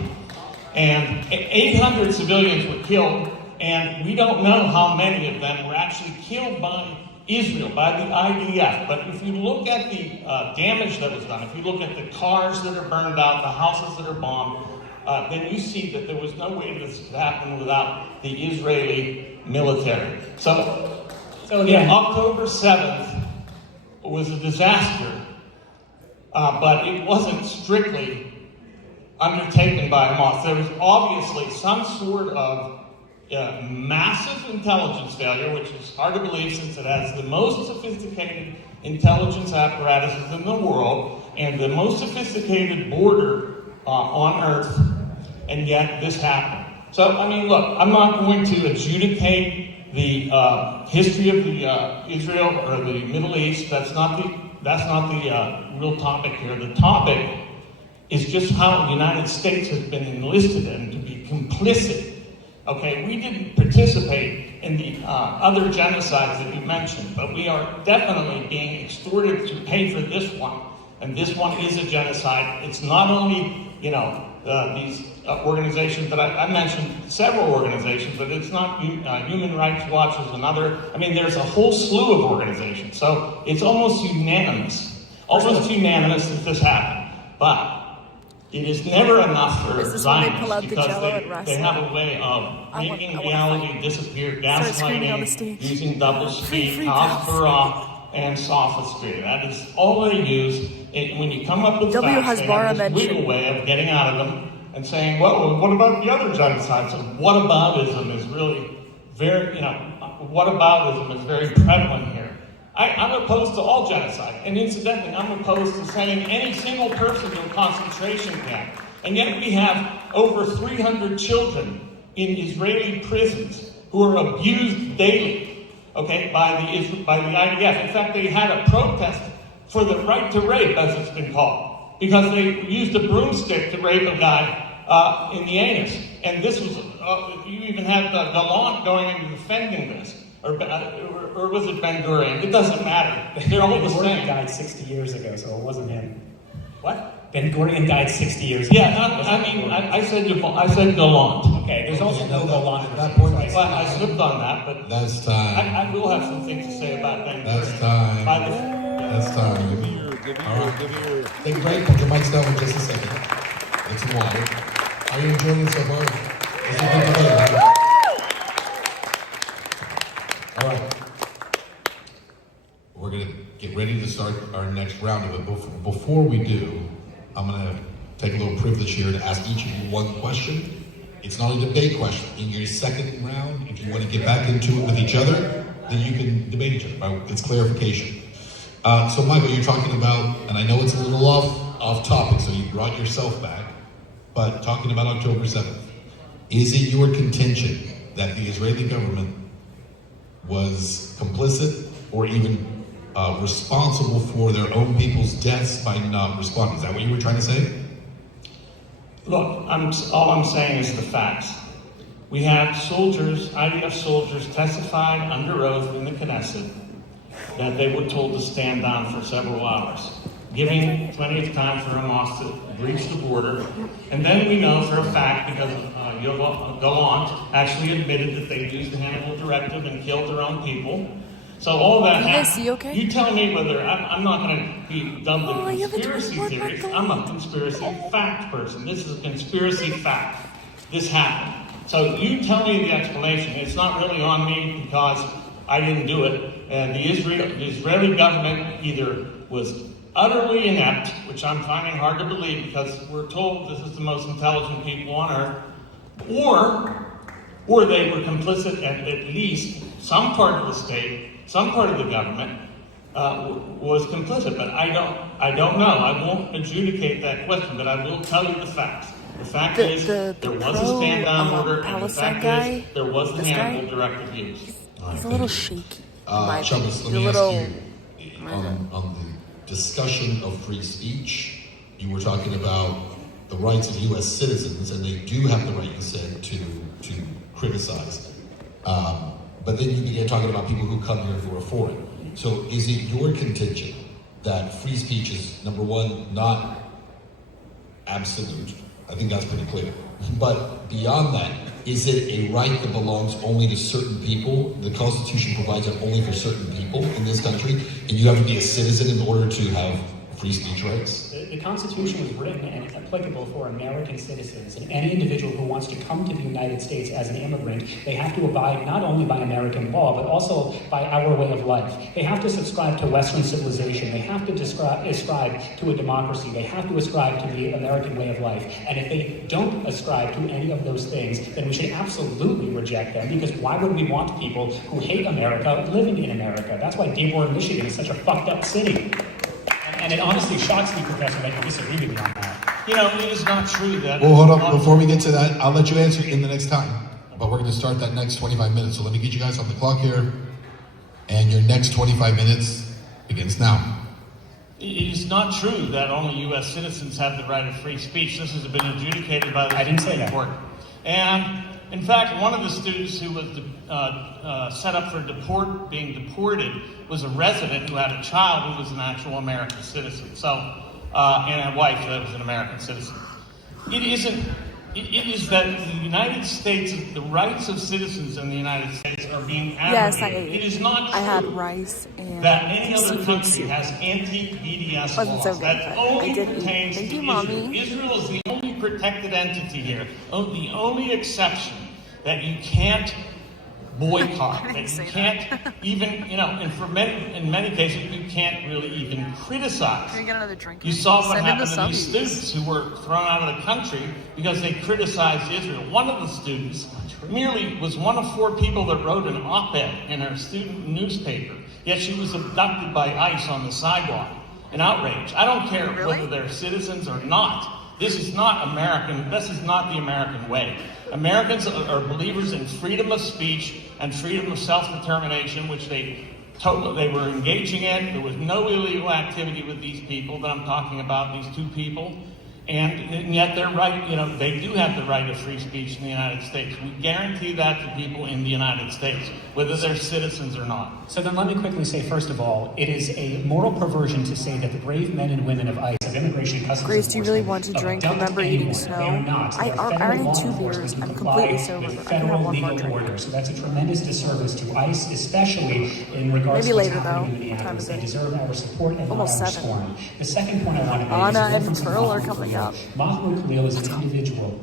and 800 civilians were killed, and we don't know how many of them were actually killed by Israel, by the IDF. But if you look at the damage that was done, if you look at the cars that are burned out, the houses that are bombed, then you see that there was no way this could happen without the Israeli military. So again, October 7th was a disaster, but it wasn't strictly undertaken by Hamas. There was obviously some sort of massive intelligence failure, which is hard to believe since it has the most sophisticated intelligence apparatuses in the world and the most sophisticated border on Earth, and yet this happened. So, I mean, look, I'm not going to adjudicate the history of the Israel or the Middle East. That's not the real topic here. The topic is just how the United States has been enlisted in to be complicit. Okay, we didn't participate in the other genocides that you mentioned, but we are definitely being extorted to pay for this one. And this one is a genocide. It's not only, these organizations that I mentioned, several organizations, but it's not Human Rights Watch is another. I mean, there's a whole slew of organizations. So it's almost unanimous that this happened. But it is never enough for Is this when they pull out Zionists the because Jell-O and wrestle? they have a way of making reality disappear, Start screaming on the gaslighting, stage. using double speak, free Hasbara, and sophistry. That is all they use. When you come up with W facts, they Hasbara have this mentioned. wiggle way of getting out of them and saying, well, what about the other genocides? So whataboutism is really very, whataboutism is very prevalent here. I'm opposed to all genocide. And incidentally, I'm opposed to sending any single person to a concentration camp. And yet we have over 300 children in Israeli prisons who are abused daily, okay, by the IDF. In fact, they had a protest for the right to rape, as it's been called, because they used a broomstick to rape a guy in the anus. And this was, you even had Gallant going and defending this. Or was it Ben Gurion? It doesn't matter. They're all the same. Ben Gurion died 60 years ago, so it wasn't him. What? Ben Gurion died 60 years ago. Yeah, I said Gallant. Okay, there's also no Gallant At that point, Well, I slipped on that, but that's time. I will have some things to say about Ben Gurion. That's time. By the That's time. Take a break. Put your mics down for just a second. Get some water. Are you enjoying it so far? It's a good debate, right? All right. We're going to get ready to start our next round of it. Before we do, I'm going to take a little privilege here to ask each of you one question. It's not a debate question. In your second round, if you want to get back into it with each other, then you can debate each other. Right? It's clarification. So, Michael, you're talking about, and I know it's a little off topic, so you brought yourself back, but talking about October 7th, is it your contention that the Israeli government was complicit or even responsible for their own people's deaths by not responding? Is that what you were trying to say? Look, all I'm saying is the facts. We had soldiers, IDF soldiers, testified under oath in the Knesset that they were told to stand down for several hours, giving plenty of time for Hamas to breach the border. And then we know for a fact, because Yoav Gallant actually admitted that they used the Hannibal directive and killed their own people. So all that happened. You okay? You tell me whether I'm not going to be dubbed a you have a conspiracy report theorist. back I'm a conspiracy fact person. This is a conspiracy fact. This happened. So you tell me the explanation. It's not really on me because I didn't do it. And the Israeli government either was utterly inept, which I'm finding hard to believe because we're told this is the most intelligent people on earth, or they were complicit, and at least some part of the state, some part of the government was complicit. But I don't know. I won't adjudicate that question, but I will tell you the facts. The fact The- is, the there was a pro, stand-down order, and the Palestine fact guy, is, there was a this guy, handful direct abuse. He's a little shaky. in my opinion. Chubbs, let He's me a ask little. you, on the discussion of free speech, you were talking about the rights of U.S. citizens, and they do have the right, you said, to criticize. But then you began talking about people who come here who are foreign. So is it your contention that free speech is, number one, not absolute? I think that's pretty clear. But beyond that, is it a right that belongs only to certain people? The Constitution provides it only for certain people in this country, and you have to be a citizen in order to have free speech rights? The Constitution was written and it's applicable for American citizens, and any individual who wants to come to the United States as an immigrant, they have to abide not only by American law, but also by our way of life. They have to subscribe to Western civilization. They have to ascribe to a democracy. They have to ascribe to the American way of life. And if they don't ascribe to any of those things, then we should absolutely reject them, because why would we want people who hate America living in America? That's why Dearborn, Michigan is such a fucked up city. And it honestly shocks me, Professor, that you disagree with me on that. You know, it is not true that... Well, hold up. Before we get to that, I'll let you answer in the next time. But we're going to start that next 25 minutes. So let me get you guys on the clock here. And your next 25 minutes begins now. It is not true that only U.S. citizens have the right of free speech. This has been adjudicated by the Supreme Court. And, in fact, one of the students who was set up for being deported was a resident who had a child who was an actual American citizen. So, and a wife that was an American citizen. It is that the United States, the rights of citizens in the United States are being abrogated. Yes, I ate. It is not true I had rice and that any other seafood country soup. has anti-BDS Wasn't laws. so good, That but only I did eat. pertains Thank to you, Israel. Mommy. Israel is the only protected entity here. The only exception that you can't boycott, that you can't even, in many cases, you can't really even criticize. Can we get another drink? You saw what Send in the happened to these subbies. students who were thrown out of the country because they criticized Israel. One of the students merely was one of 4 people that wrote an op-ed in her student newspaper, yet she was abducted by ICE on the sidewalk. An outrage. I don't care whether they're citizens or not. This is not American. This is not the American way. Americans are believers in freedom of speech and freedom of self-determination, which they were engaging in. There was no illegal activity with these people that I'm talking about, these 2 people. And yet they're right, they do have the right of free speech in the United States. We guarantee that to people in the United States, whether they're citizens or not. So then let me quickly say, first of all, it is a moral perversion to say that the brave men and women of ICE, of Immigration and Customs Grace, do you really want to Enforcement, drink? abduct Remember eating anyone. snow? They are not. I They are already federal had law 2 enforcement beers. who I'm comply completely sober. with I can have federal 1 more legal drink. order. So that's a tremendous disservice to ICE, especially in regards Maybe to what's later, happening though. in What time Minneapolis. is They it? deserve our support and Almost not our 7. scorn. The second point I want to make Anna is a and reference to Pearl are Mahmoud coming Khalil. up. Mahmoud Khalil is an individual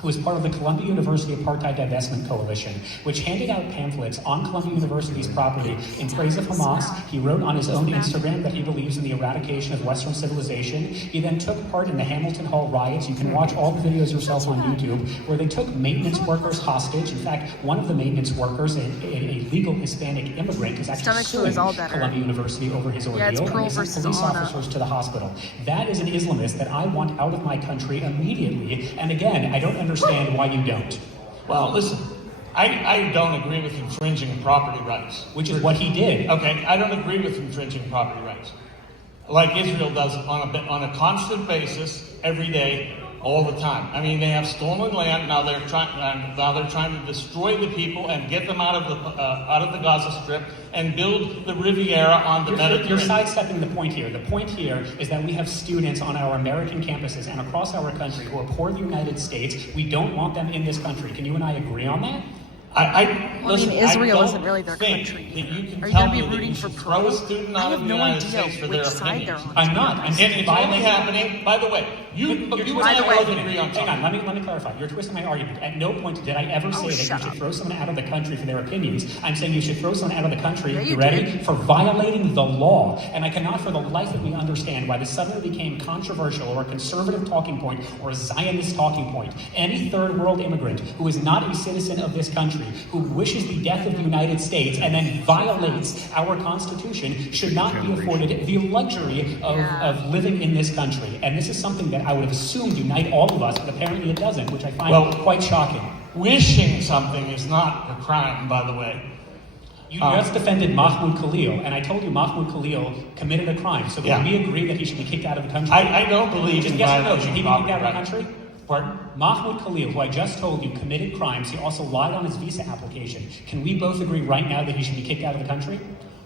who is part of the Columbia University Apartheid Divestment Coalition, which handed out pamphlets on Columbia University's property in praise of Hamas. He wrote on his own Instagram that he believes in the eradication of Western civilization. He then took part in the Hamilton Hall riots. You can watch all the videos yourself on YouTube, where they took maintenance workers hostage. In fact, one of the maintenance workers, a legal Hispanic immigrant, is actually Stomach flu suing is all better. Columbia University over his ordeal. Yeah, it's and Pearl they sent versus police Anna. officers to the hospital. That is an Islamist that I want out of my country immediately. And again, I don't understand why you don't. Well, listen, I don't agree with infringing property rights. Which is what he did. Okay, I don't agree with infringing property rights. Like Israel does on a constant basis, every day, all the time. I mean, they have stolen land. Now they're trying to destroy the people and get them out of the Gaza Strip and build the Riviera on the Mediterranean. You're sidestepping the point here. The point here is that we have students on our American campuses and across our country who are poor in the United States. We don't want them in this country. Can you and I agree on that? Listen, Israel don't isn't really their think country. that you can Are you tell gonna be me that rooting you for should throw a student I out have of the no United idea States for which their side they're opinions. on. I'm not. I'm And saying it's only violating. happening, by the way, you and You're I twisting By the my way- both argument. agree on Hang something. on, let me clarify. You're twisting my argument. At no point did I ever say that you shut should up. throw someone out of the country for their opinions. I'm saying you should throw someone out of the country, Yeah, you you ready? did. For violating the law. And I cannot for the life of me understand why this suddenly became controversial or a conservative talking point or a Zionist talking point. Any third world immigrant who is not a citizen of this country, who wishes the death of the United States and then violates our Constitution should not be afforded the luxury of living in this country. And this is something that that I would have assumed unite all of us, but apparently it doesn't, which I find quite shocking. Wishing something is not a crime, by the way. You just defended Mahmoud Khalil, and I told you Mahmoud Khalil committed a crime. So can we agree that he should be kicked out of the country? I don't believe in yes or no, violating should he be kicked out of the property country? rights. Pardon? Mahmoud Khalil, who I just told you committed crimes, he also lied on his visa application. Can we both agree right now that he should be kicked out of the country?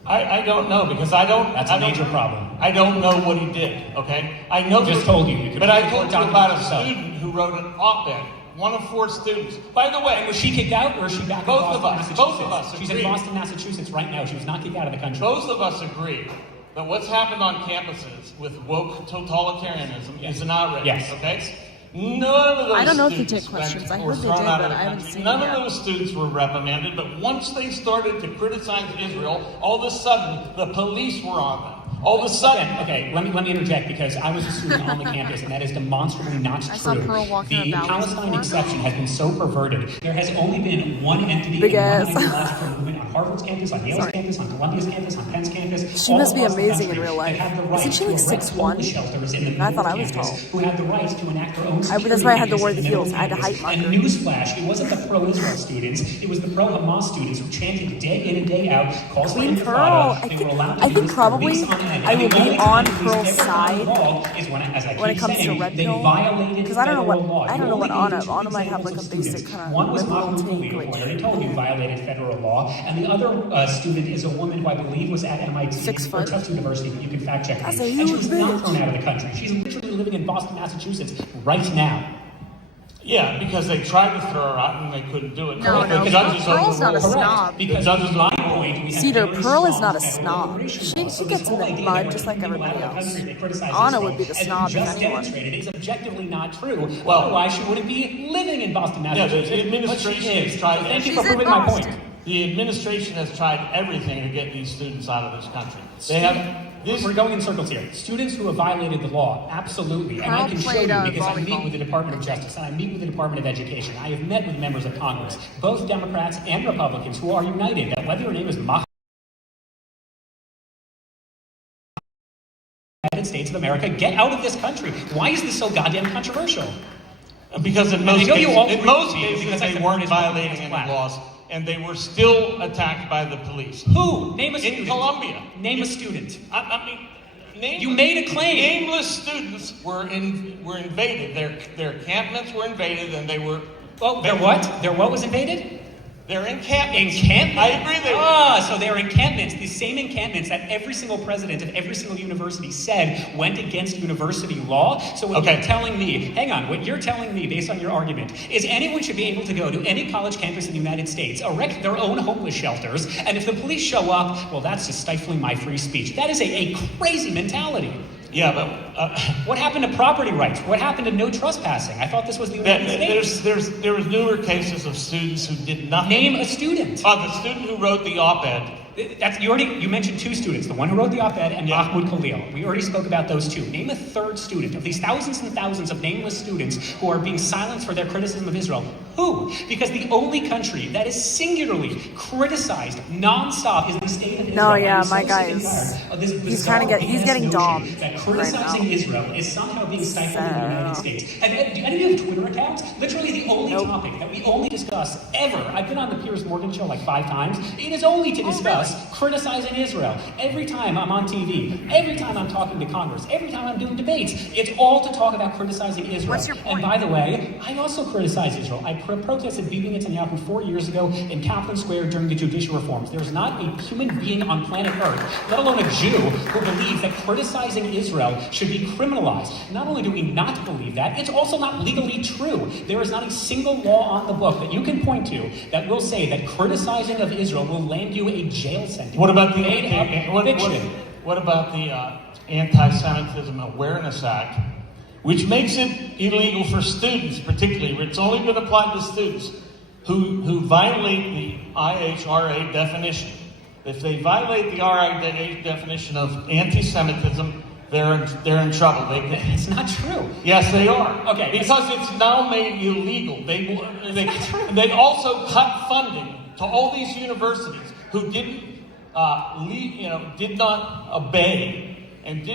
I don't know, because I don't... That's a major problem. I don't know what he did, okay? I know... I just told you. But I told you about a student who wrote an op-ed. One of 4 students. By the way... And was she kicked out, or is she back in Boston, Massachusetts? Both of us She's agree. in Boston, Massachusetts right now. She was not kicked out of the country. Both of us agree that what's happened on campuses with woke totalitarianism is an outrage, okay? None of those I don't know if they students take questions. I were heard they thrown did, out but of the I haven't country. seen None it of yet. those students were reprimanded, but once they started to criticize Israel, all of a sudden the police were on them. All of a sudden... Okay, let me interject, because I was a student on the campus, and that is demonstrably not true. I saw Pearl walking The about Palestine before. exception has been so perverted. There has only been one entity Big and ass. one ideological movement on Harvard's campus, on Yale's campus, on Columbia's campus, on Penn's campus. She all must be across the amazing in country real life. that have the Isn't right she like to erect 6'1"? homeless shelters in the I thought I middle was campus, tall. who have the right to enact their own That's why I had to wear security the heels. I had to campus. height And marker. newsflash, it wasn't the pro-Israel students, it was the pro-Hamas students who chanted day in and day out, calls for Queen intifada. Pearl. They were allowed to I do think this probably police on end. I will And the be only on time police Pearl's ever side broke the law is when, as I when it keep comes to saying, red they pill. violated Because I don't know what federal law. I don't know what You only Anna. gave two Anna might have like a examples of basic students. kind of One was liberal Mahmoud take. Khalil, Like, who I already told you violated federal law, and the other student is a woman who I believe was at MIT 6 or foot. Tufts University, but you can fact check me. That's a And she was huge not bitch. thrown out of the country. She's literally living in Boston, Massachusetts right now. Yeah, because they tried to throw her out and they couldn't do it. No, The no, judges Pearl's not a overruled. snob. Because The judges my point, we have Cedar very Pearl is strong not a federal snob. immigration She law. So gets this in whole the idea mud that just we're like people everybody out of the else. country that criticize Anna Israel, would be the as we snob if just anyone. demonstrated, is objectively not true. Well- Otherwise, she wouldn't be living in Boston, Yeah, the Massachusetts. administration But she is. has tried- So thank you She's for in proving my Boston. point. The administration has tried everything to get these students out of this country. They have... We're going in circles here. Students who have violated the law, absolutely. And I Pearl can show played, you because I volleyball. meet with the Department of Justice and I meet with the Department of Education. I have met with members of Congress, both Democrats and Republicans, who are united that whether your name is Mahmoud United States of America, get out of this country. Why is this so goddamn controversial? Because in I most know you all cases, in agree most with me cases because I they said weren't it's violating it's any black. laws, and they were still attacked by the police. Who? Name a student. In Columbia. Name a student. I mean, You made a claim. Nameless students were invaded. Their encampments were invaded, and they were. Oh, their what? Their what was invaded? Their encampments. Encampments? I agree they were. Ah, so they're encampments, the same encampments that every single president of every single university said went against university law. So what you're telling me, hang on, what you're telling me based on your argument is anyone should be able to go to any college campus in the United States, erect their own homeless shelters, and if the police show up, well, that's just stifling my free speech. That is a crazy mentality. Yeah, but what happened to property rights? What happened to no trespassing? I thought this was the United States. there was newer cases of students who did nothing. Name a student. The student who wrote the op-ed. You mentioned two students, the one who wrote the op-ed and Mahmoud Khalil. We already spoke about those two. Name a third student of these thousands and thousands of nameless students who are being silenced for their criticism of Israel. Who? Because the only country that is singularly criticized nonstop is the state of Israel. No, yeah, I'm my so guy sick and is- tired of this he's bizarre kinda he's BS getting notion domed that right criticizing now. Israel is somehow being stifled in the United States. And do any of you have Twitter accounts? Literally the only topic that we only discuss ever. I've been on the Piers Morgan show like 5 times. It is only to discuss criticizing Israel. Every time I'm on TV, every time I'm talking to Congress, every time I'm doing debates, it's all to talk about criticizing Israel. What's your point? And by the way, I also criticize Israel. I protested Bibi Netanyahu 4 years ago in Kaplan Square during the judicial reforms. There's not a human being on planet Earth, let alone a Jew, who believes that criticizing Israel should be criminalized. Not only do we not believe that, it's also not legally true. There is not a single law on the book that you can point to that will say that criticizing of Israel will land you a jail sentence. What about the fiction? What about the Anti-Semitism Awareness Act, which makes it illegal for students, particularly? It's only been applied to students who violate the IHRA definition. If they violate the IHRA definition of anti-Semitism, they're in trouble. It's not true. Yes, they are. Okay. Because it's now made illegal. They also cut funding to all these universities who did not obey and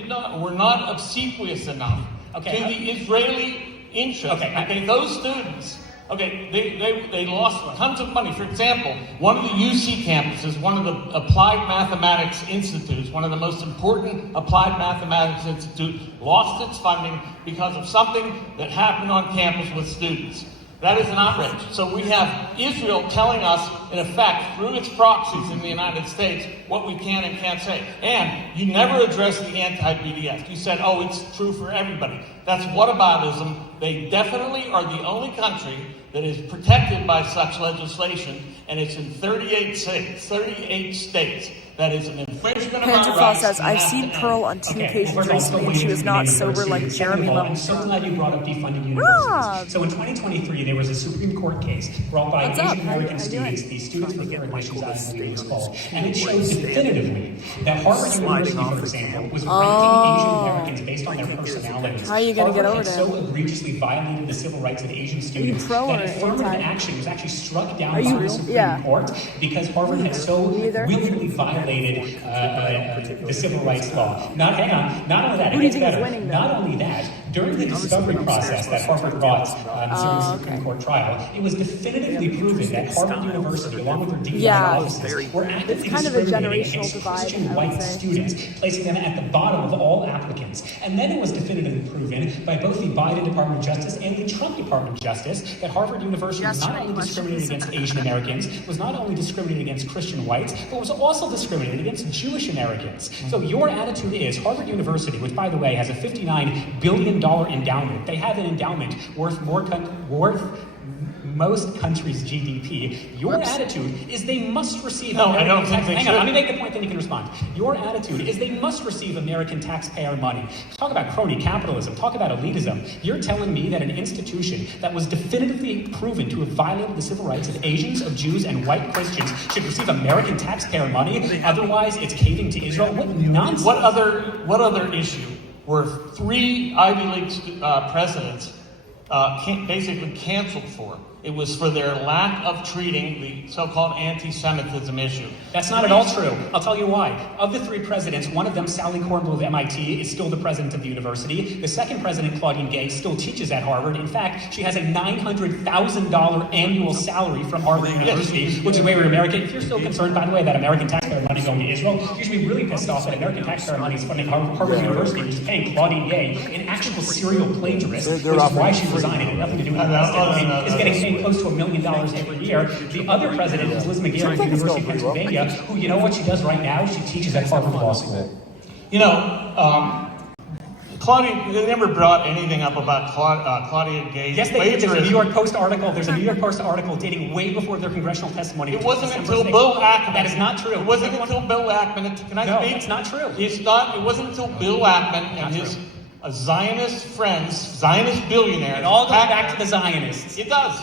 were not obsequious enough to the Israeli interest. Okay, those students, they lost tons of money. For example, one of the UC campuses, one of the Applied Mathematics Institutes, one of the most important Applied Mathematics Institute, lost its funding because of something that happened on campus with students. That is an outrage. So we have Israel telling us, in effect, through its proxies in the United States, what we can and can't say. And you never addressed the anti-BDS. You said, oh, it's true for everybody. That's whataboutism. They definitely are the only country that is protected by such legislation, and it's in 38 states. That is an infringement of our Andrew rights. says, I've seen Pearl on 2 occasions recently, and she was not sober like Jeremy Level. I'm so glad you brought up defunding universities. So in 2023, there was a Supreme Court case brought by Asian American students. These students were for admissions out of the fall. And it shows definitively that Harvard University, for example, was ranking Asian Americans based on their personalities. How are you going to get over Harvard had that? so egregiously violated the civil rights of Asian students pro that or affirmative anti? action was actually struck down Are by you- the Supreme yeah. Court because Harvard had so Neither. willfully violated the civil rights law. Not only that, Who it do you gets think is better. winning, though? Not only that, during the discovery process that Harvard brought during the Supreme Court trial, it was definitively proven that Harvard University, along with their dean Yeah. offices, were actively It's kind of a discriminating generational against divide, Christian I would white say. students, placing them at the bottom of all applicants. And then it was definitively proven by both the Biden Department of Justice and the Trump Department of Justice that Harvard University was not only discriminating against Asian Americans, was not only discriminating against Christian whites, but was also discriminating against Jewish Americans. So your attitude is Harvard University, which by the way has a $59 billion endowment. They have an endowment worth most countries' GDP. Your attitude is they must receive I don't think they Hang should. on, let me make the point, then you can respond. Your attitude is they must receive American taxpayer money. Talk about crony capitalism. Talk about elitism. You're telling me that an institution that was definitively proven to have violated the civil rights of Asians, of Jews, and white Christians should receive American taxpayer money. Otherwise, it's caving to Israel. What nonsense! What other issue were 3 Ivy League presidents basically canceled for? It was for their lack of treating the so-called anti-Semitism issue. That's not at all true. I'll tell you why. Of the 3 presidents, one of them, Sally Kornblum of MIT, is still the president of the university. The second president, Claudine Gay, still teaches at Harvard. In fact, she has a $900,000 annual salary from Harvard University, which is way we're American. If you're still concerned, by the way, that American taxpayer money going to Israel, you should be really pissed off that American taxpayer money is funding Harvard University, which is paying Claudine Gay, an actual serial plagiarist, which is why she resigned. It had nothing to do with the is getting paid close to $1 million every year. The other president is Liz McGill of the University of Pennsylvania, who, you know what she does right now? She teaches at Harvard Law School. Claudia, they never brought anything up about Claudia Gay's Yes, they did. There's a plagiarism. New York Post article. There's a New York Post article dating way before their congressional testimony. It wasn't December until 6th. Bill Ackman. That is not true. It wasn't until Bill Ackman. Can I No, speak? it's not true. It's not. It wasn't until Bill Ackman and his Zionist friends, Zionist billionaires. It all goes back to the Zionists. It does.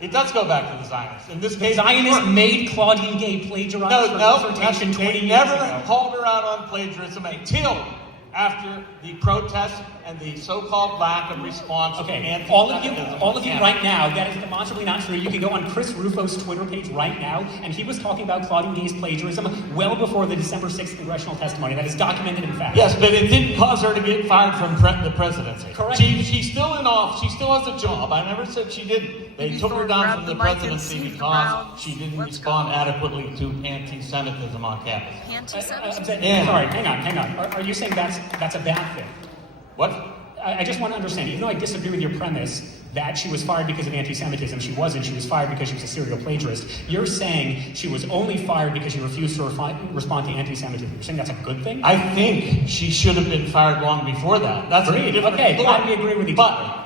It does go back to the Zionists. In this The case, Zionists made Claudine Gay plagiarize her dissertation 20 they years never ago. called her out on plagiarism until after the protests and the so-called lack of response. Okay, to all of you anti-Semitism. right now, that is demonstrably not true. You can go on Chris Rufo's Twitter page right now, and he was talking about Claudine Gay's plagiarism well before the December 6th congressional testimony. That is documented in fact. Yes, but it didn't cause her to get fired from the presidency. Correct. She's still in office. She still has a job. I never said she didn't. They took her down from the presidency because she didn't respond adequately to anti-Semitism on campus. Sorry, hang on. Are you saying that's a bad thing? What? I just want to understand, even though I disagree with your premise that she was fired because of anti-Semitism, she wasn't. She was fired because she was a serial plagiarist. You're saying she was only fired because she refused to respond to anti-Semitism. You're saying that's a good thing? I think she should have been fired long before that. That's a different Okay, story. glad we agree with each other.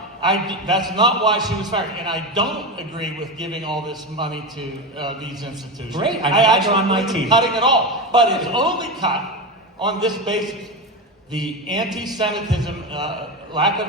That's not why she was fired. And I don't agree with giving all this money to these institutions. Great, I'm I glad actually you're on my believe in team. cutting it all. But it's only cut on this basis. The anti-Semitism, lack of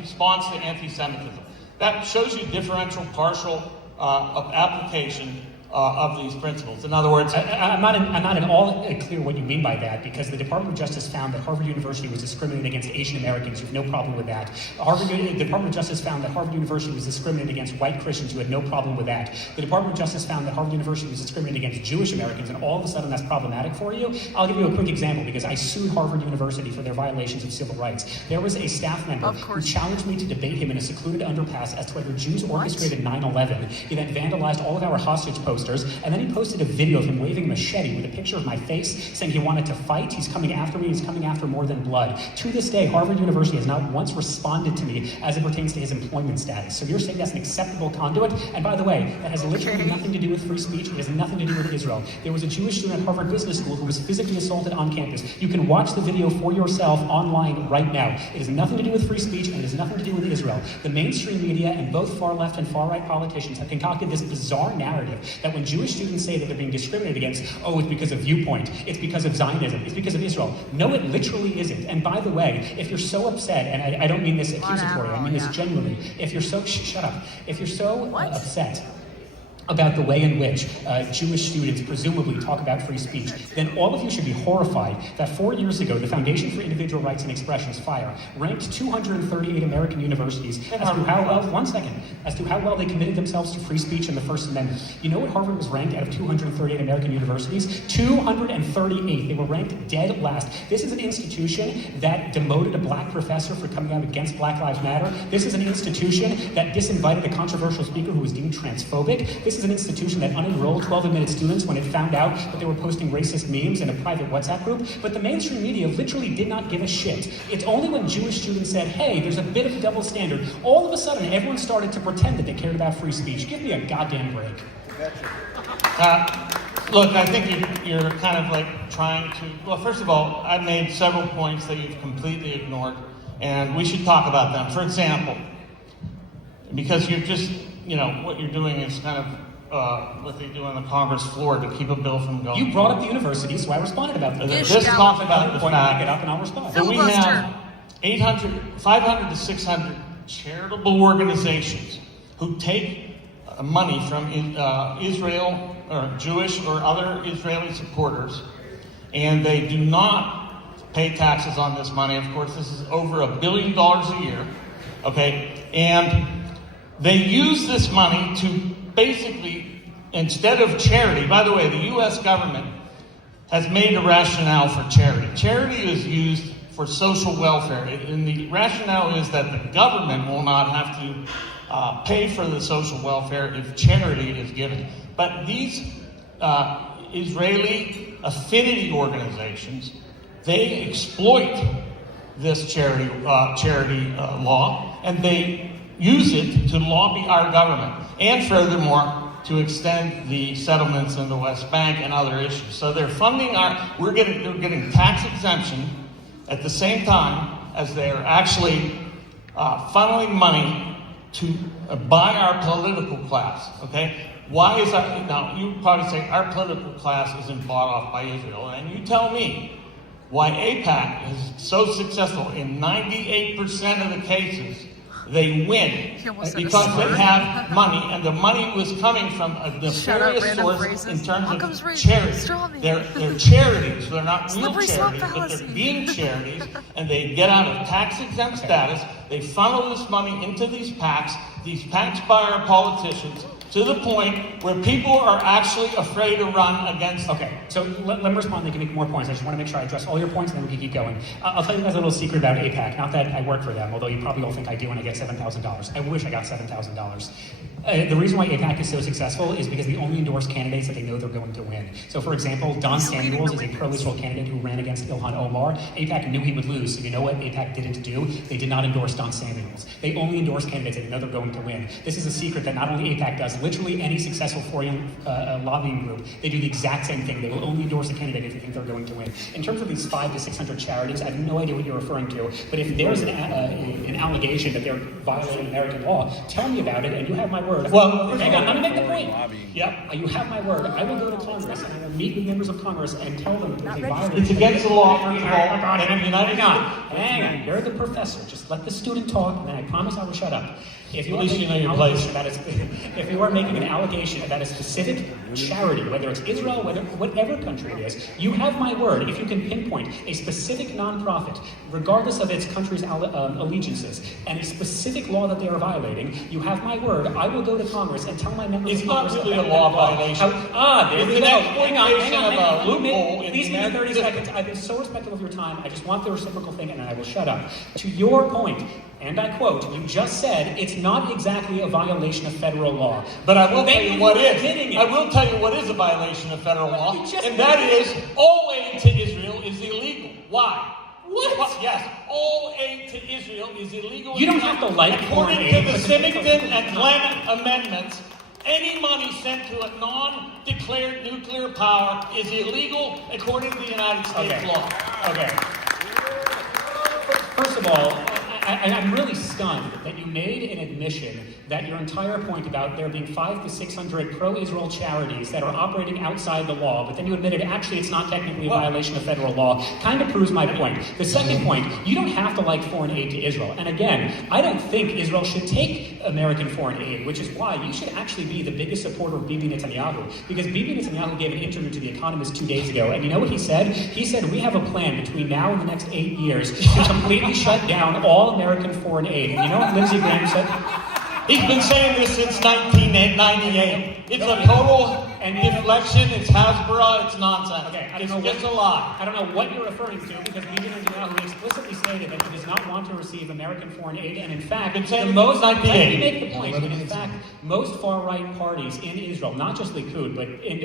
response to anti-Semitism. That shows you differential partial of application of these principles. In other words, I'm not at all clear what you mean by that, because the Department of Justice found that Harvard University was discriminating against Asian Americans. You have no problem with that. The Department of Justice found that Harvard University was discriminating against white Christians. You had no problem with that. The Department of Justice found that Harvard University was discriminating against Jewish Americans, and all of a sudden that's problematic for you. I'll give you a quick example, because I sued Harvard University for their violations of civil rights. There was a staff member who challenged me to debate him in a secluded underpass as to whether Jews orchestrated 9/11. He then vandalized all of our hostage posters, and then he posted a video of him waving a machete with a picture of my face, saying he wanted to fight. He's coming after me. He's coming after more than blood. To this day, Harvard University has not once responded to me as it pertains to his employment status. So you're saying that's an acceptable conduit? And by the way, that has literally nothing to do with free speech. It has nothing to do with Israel. There was a Jewish student at Harvard Business School who was physically assaulted on campus. You can watch the video for yourself online right now. It has nothing to do with free speech, and it has nothing to do with Israel. The mainstream media and both far left and far right politicians have concocted this bizarre narrative that when Jewish students say that they're being discriminated against, oh, it's because of viewpoint, it's because of Zionism, it's because of Israel. No, it literally isn't. And by the way, if you're so upset, and I don't mean this accusatory, I mean this genuinely, if you're so, shut up, if you're so upset about the way in which Jewish students presumably talk about free speech, then all of you should be horrified that 4 years ago, the Foundation for Individual Rights and Expressions, FIRE, ranked 238 American universities as to how well they committed themselves to free speech and the First Amendment. You know what Harvard was ranked out of 238 American universities? 238. They were ranked dead last. This is an institution that demoted a black professor for coming out against Black Lives Matter. This is an institution that disinvited a controversial speaker who was deemed transphobic. This is an institution that unenrolled 12-admitted students when it found out that they were posting racist memes in a private WhatsApp group. But the mainstream media literally did not give a shit. It's only when Jewish students said, hey, there's a bit of a double standard, all of a sudden everyone started to pretend that they cared about free speech. Give me a goddamn break. Look, I think you're kind of like trying to, well, first of all, I've made several points that you've completely ignored, and we should talk about them. For example, because you're just, what you're doing is kind of what they do on the Congress floor to keep a bill from going. You brought up the university, so I responded about that. Just talk about the fact it up and I'll respond. that we have 500 to 600 charitable organizations who take money from Israel or Jewish or other Israeli supporters, and they do not pay taxes on this money. Of course, this is over $1 billion a year, okay? And they use this money to basically, instead of charity, by the way, the U.S. government has made a rationale for charity. Charity is used for social welfare, and the rationale is that the government will not have to pay for the social welfare if charity is given. But these Israeli affinity organizations, they exploit this charity law, and they use it to lobby our government, and furthermore, to extend the settlements in the West Bank and other issues. So they're funding they're getting tax exemption at the same time as they're actually funneling money to buy our political class, okay? Why is that? Now, you probably say our political class isn't bought off by Israel, and you tell me why AIPAC is so successful. In 98% of the cases, they win because they have money, and the money was coming from a nefarious source in terms of charity. They're charities. They're not real charities, but they're being charities, and they get out of tax-exempt status. They funnel this money into these PACs. These PACs buy our politicians to the point where people are actually afraid to run against them. Okay, so let me respond. They can make more points. I just want to make sure I address all your points, and then we can keep going. I'll tell you guys a little secret about AIPAC. Not that I work for them, although you probably all think I do when I get $7,000. I wish I got $7,000. The reason why AIPAC is so successful is because they only endorse candidates that they know they're going to win. So, for example, Don Samuels is a pro-Israel candidate who ran against Ilhan Omar. AIPAC knew he would lose, so you know what AIPAC didn't do? They did not endorse Don Samuels. They only endorse candidates that they know they're going to win. This is a secret that not only AIPAC does, literally any successful foreign lobbying group, they do the exact same thing. They will only endorse a candidate if they think they're going to win. In terms of these 500 to 600 charities, I have no idea what you're referring to, but if there's an allegation that they're violating American law, tell me about it, and you have my word. Well, hang on, let me make the point. Yep, you have my word. I will go to Congress, and I will meet with members of Congress and tell them that they violate. It's against the law, first of all, and in the United States. hang on. You're the professor. Just let the student talk, and then I promise I will shut up. If you At are least you making know an your allegation about if you are making an allegation about a specific charity, whether it's Israel, whatever country it is, you have my word. If you can pinpoint a specific nonprofit, regardless of its country's allegiances, and a specific law that they are violating, you have my word. I will go to Congress and tell my members It's of not Congress really a about law that violation. There It's we an go. Hang on. exploitation of a loophole in Please the give me 30 United seconds. I've been so respectful of your time. I just want the reciprocal thing, and then I will shut up. To your point, and I quote, you just said it's not exactly a violation of federal law. But I will tell Thank you what for is. admitting it. I will tell you what is a violation of federal law, you just and that admitted is all aid to Israel is illegal. Why? What? Yes, all aid to Israel is illegal. You don't have to like foreign According to aid, the but Symington and Glenn amendments, any money sent to a non-declared nuclear power is illegal according to the United States law. Okay. First of all, I'm really stunned that you made an admission that your entire point about there being 500 to 600 pro-Israel charities that are operating outside the law, but then you admitted actually it's not technically a violation of federal law, kind of proves my point. The second point, you don't have to like foreign aid to Israel. And again, I don't think Israel should take American foreign aid, which is why you should actually be the biggest supporter of Bibi Netanyahu. Because Bibi Netanyahu gave an interview to The Economist 2 days ago, and you know what he said? He said, we have a plan between now and the next 8 years to completely shut down all American foreign aid. And you know what Lindsey Graham said? He's been saying this since 1998. It's a total deflection, it's Hasbara, it's nonsense. Okay, it's just a lie. I don't know what you're referring to because Bibi Netanyahu explicitly stated that he does not want to receive American foreign aid, and in fact, Been saying the it most, since let me 1980. make the point, and in fact, most far-right parties in Israel, not just Likud, but in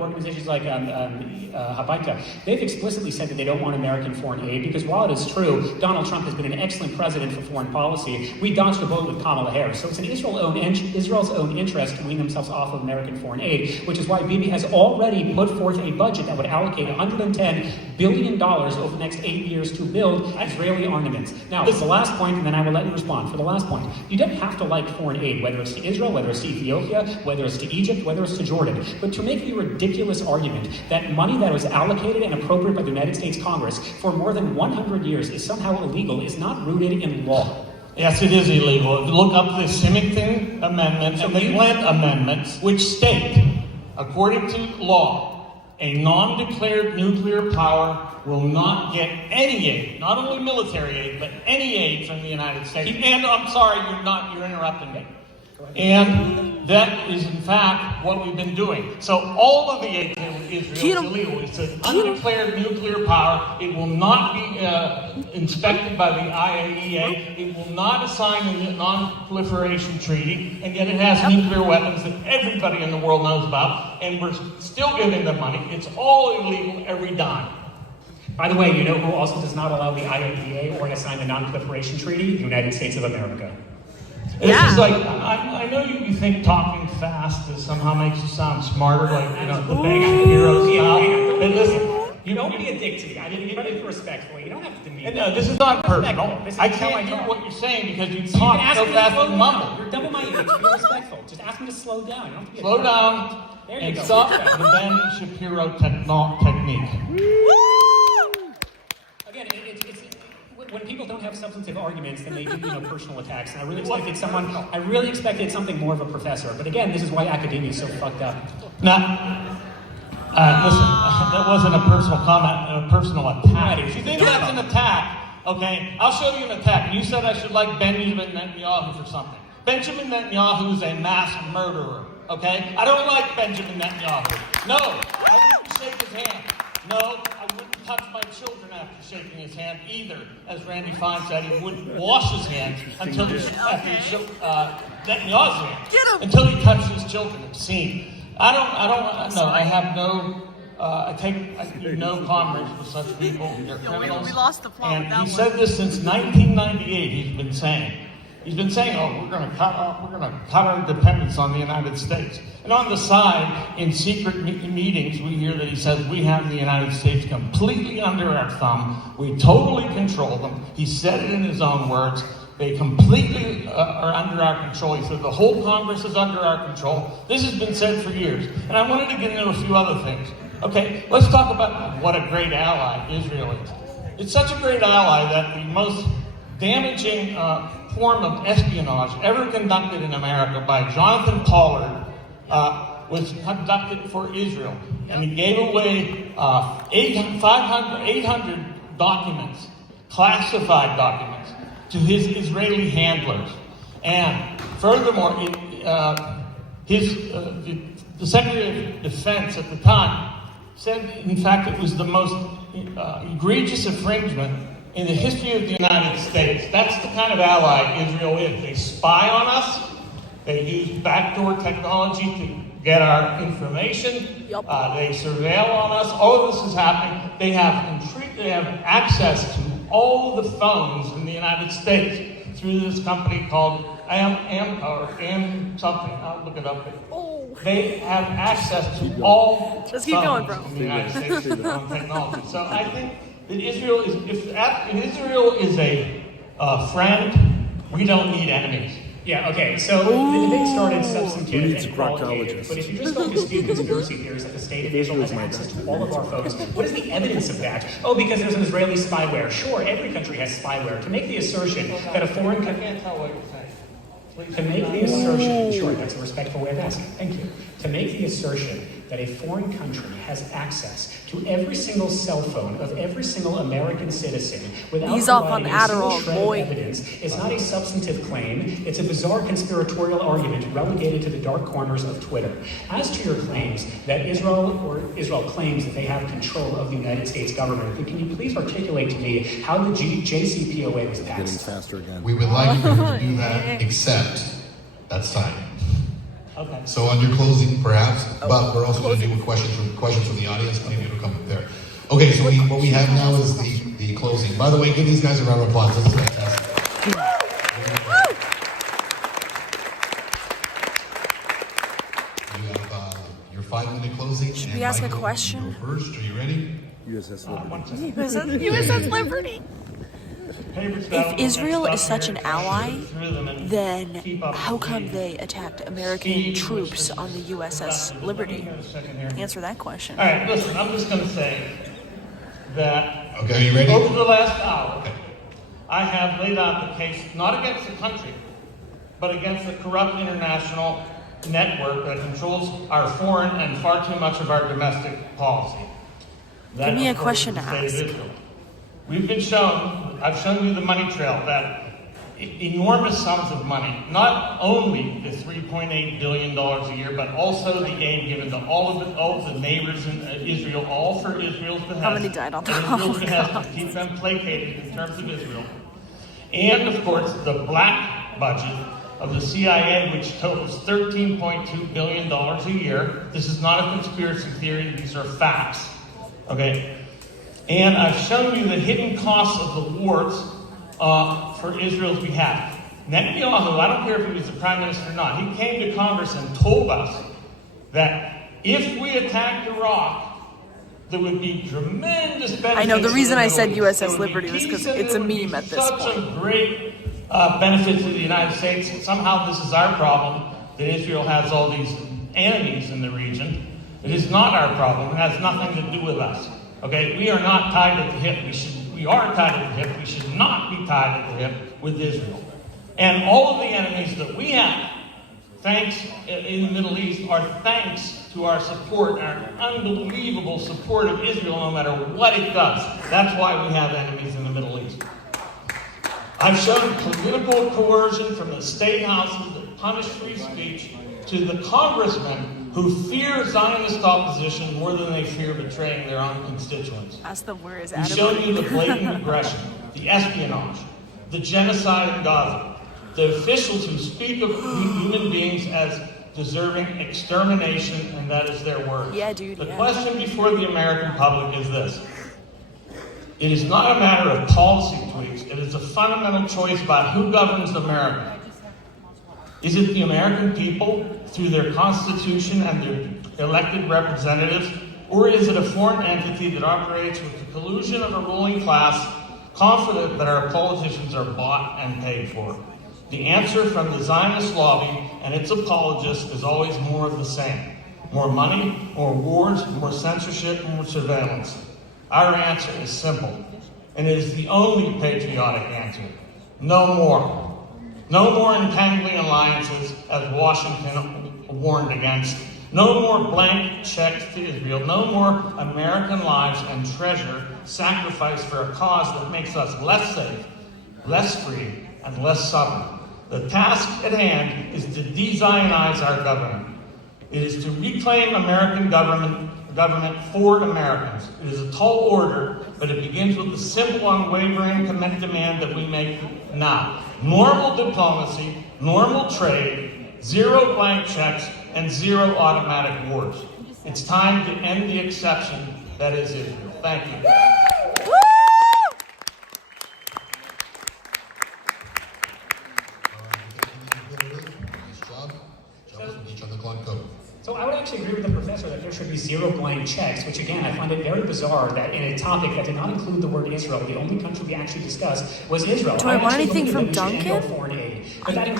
organizations like Habaita, they've explicitly said that they don't want American foreign aid because while it is true, Donald Trump has been an excellent president for foreign policy, we dodged a bullet with Kamala Harris. So it's in Israel's own interest to wean themselves off of American foreign aid, which is why Bibi has already put forth a budget that would allocate $110 billion over the next 8 years to build Israeli armaments. Now, for the last point, and then I will let you respond. For the last point, you don't have to like foreign aid, whether it's to Israel, whether it's to Ethiopia, whether it's to Egypt, whether it's to Jordan. But to make the ridiculous argument that money that was allocated and appropriated by the United States Congress for more than 100 years is somehow illegal is not rooted in law. Yes, it is illegal. Look up the Symington Amendments and the Glenn Amendments, which state, according to law, a non-declared nuclear power will not get any aid, not only military aid, but any aid from the United States. And I'm sorry, you're interrupting me. And that is, in fact, what we've been doing. So all of the aid to Israel is illegal. It's an undeclared nuclear power. It will not be inspected by the IAEA. It will not assign a non-proliferation treaty. And yet it has nuclear weapons that everybody in the world knows about. And we're still giving them money. It's all illegal, every dime. By the way, you know who also does not allow the IAEA or to sign the non-proliferation treaty? The United States of America. This is like, I know you think talking fast somehow makes you sound smarter, like, the big hero stuff. But listen, you don't be a dick to me. I didn't try to be respectful. You don't have to demean me. No, this is not personal. This is I how can't hear talk. what you're saying because you So talk you can ask so me to fast slow and down. mumble. You're double-minded. Be respectful. Just ask me to slow down. You don't have to be a Slow jerk. down There you and go. stop the Ben Shapiro technique. Again, when people don't have substantive arguments, then they do, personal attacks. And I really expected something more of a professor. But again, this is why academia is so fucked up. Now, listen, that wasn't a personal comment, a personal attack. If you think that's an attack, okay, I'll show you an attack. You said I should like Benjamin Netanyahu for something. Benjamin Netanyahu is a mass murderer, okay? I don't like Benjamin Netanyahu. No, I wouldn't shake his hand. No, I wouldn't touch my children after shaking his hand either. As Randy Fine said, he wouldn't wash his hands until he shook Netanyahu's hand. Until he touched his children. Obscene. I have no, I take no commerce with such people. They're criminals. We lost the plot And with that he one. said this since 1998. He's been saying, we're going to cut our dependence on the United States. And on the side, in secret meetings, we hear that he says we have the United States completely under our thumb. We totally control them. He said it in his own words. They completely are under our control. He said the whole Congress is under our control. This has been said for years. And I wanted to get into a few other things. Okay, let's talk about what a great ally Israel is. It's such a great ally that the most damaging form of espionage ever conducted in America by Jonathan Pollard was conducted for Israel. And he gave away 800 documents, classified documents, to his Israeli handlers. And furthermore, the Secretary of Defense at the time said, in fact, it was the most egregious infringement in the history of the United States. That's the kind of ally Israel is. They spy on us. They use backdoor technology to get our information. Yep. They surveil on us. All of this is happening. They have access to all the phones in the United States through this company called AM something. I'll look it up. Oh. They have access to all Just keep going, bro. in the United States through their own technology. So I think that Israel is, if Israel is a friend, we don't need enemies. Yeah, okay, so the debate started substantive needs and a qualitative, but if you're just going to spew conspiracy theories that the state of Israel has access to all of our phones, what is the evidence of that? Oh, because there's an Israeli spyware. Sure, every country has spyware. To make the assertion that a foreign country... I can't tell what you're saying. To make the assertion, sure, that's a respectful way of asking, thank you. To make the assertion that a foreign country has access to every single cell phone of every single American citizen without He's off on providing a single Adderall, shred boy. of evidence is not a substantive claim, it's a bizarre conspiratorial argument relegated to the dark corners of Twitter. As to your claims that Israel claims that they have control of the United States government, can you please articulate to me how the JCPOA was passed? Getting faster again. We would like you to do that, except that's time. Okay. So on your closing, perhaps, but we're also going to do questions from the audience. Maybe it'll come up there. Okay, so what we have now is the closing. By the way, give these guys a round of applause. This is fantastic. You have your 5-minute closing. Should we ask a question? You go first. Are you ready? USS Liberty. USS Liberty. If Israel is such an ally, then how come they attacked American troops on the USS Liberty? Answer that question. All right, listen, I'm just going to say that Okay, are you ready? over the last hour, I have laid out the case not against the country, but against the corrupt international network that controls our foreign and far too much of our domestic policy. Give me a question to ask. We've been shown, I've shown you the money trail, that enormous sums of money, not only the $3.8 billion a year, but also the aid given to all of the neighbors in Israel, all for Israel's behest. How many died on that? Israel's behest to keep them placated in terms of Israel. And of course, the black budget of the CIA, which totals $13.2 billion a year. This is not a conspiracy theory, these are facts. Okay? And I've shown you the hidden costs of the wars for Israel's behalf. Netanyahu, I don't care if he was the prime minister or not, he came to Congress and told us that if we attacked Iraq, there would be tremendous benefits. I know, the reason I said Middle East. USS Liberty was because it's a meme at this Such point. a great benefit to the United States. Somehow this is our problem, that Israel has all these enemies in the region. It is not our problem. It has nothing to do with us. Okay, we are not tied at the hip. We are tied at the hip. We should not be tied at the hip with Israel. And all of the enemies that we have, thanks in the Middle East, are thanks to our support, our unbelievable support of Israel, no matter what it does. That's why we have enemies in the Middle East. I've shown political coercion from the state houses that punish free speech to the congressmen who fear Zionist opposition more than they fear betraying their own constituents. Ask them where is We've Adam. shown you the blatant aggression, the espionage, the genocide in Gaza, the officials who speak of human beings as deserving extermination, and that is their word. Yeah, dude, The yeah. question before the American public is this. It is not a matter of policy tweaks. It is a fundamental choice about who governs America. Is it the American people through their Constitution and their elected representatives, or is it a foreign entity that operates with the collusion of a ruling class, confident that our politicians are bought and paid for? The answer from the Zionist lobby and its apologists is always more of the same. More money, more wars, more censorship, more surveillance. Our answer is simple. and it is the only patriotic answer. No more. No more entangling alliances as Washington warned against. No more blank checks to Israel. No more American lives and treasure sacrificed for a cause that makes us less safe, less free, and less sovereign. The task at hand is to de-Zionize our government. It is to reclaim American government for Americans. It is a tall order, but it begins with the simple, unwavering demand that we make now. Normal diplomacy, normal trade, zero blank checks, and zero automatic wars. It's time to end the exception that is Israel. Thank you. So I would actually agree with the professor that there should be zero blank checks, which again, I find it very bizarre that in a topic that did not include the word Israel, the only country we actually discussed was Israel. Do I want anything from Dunkin'? I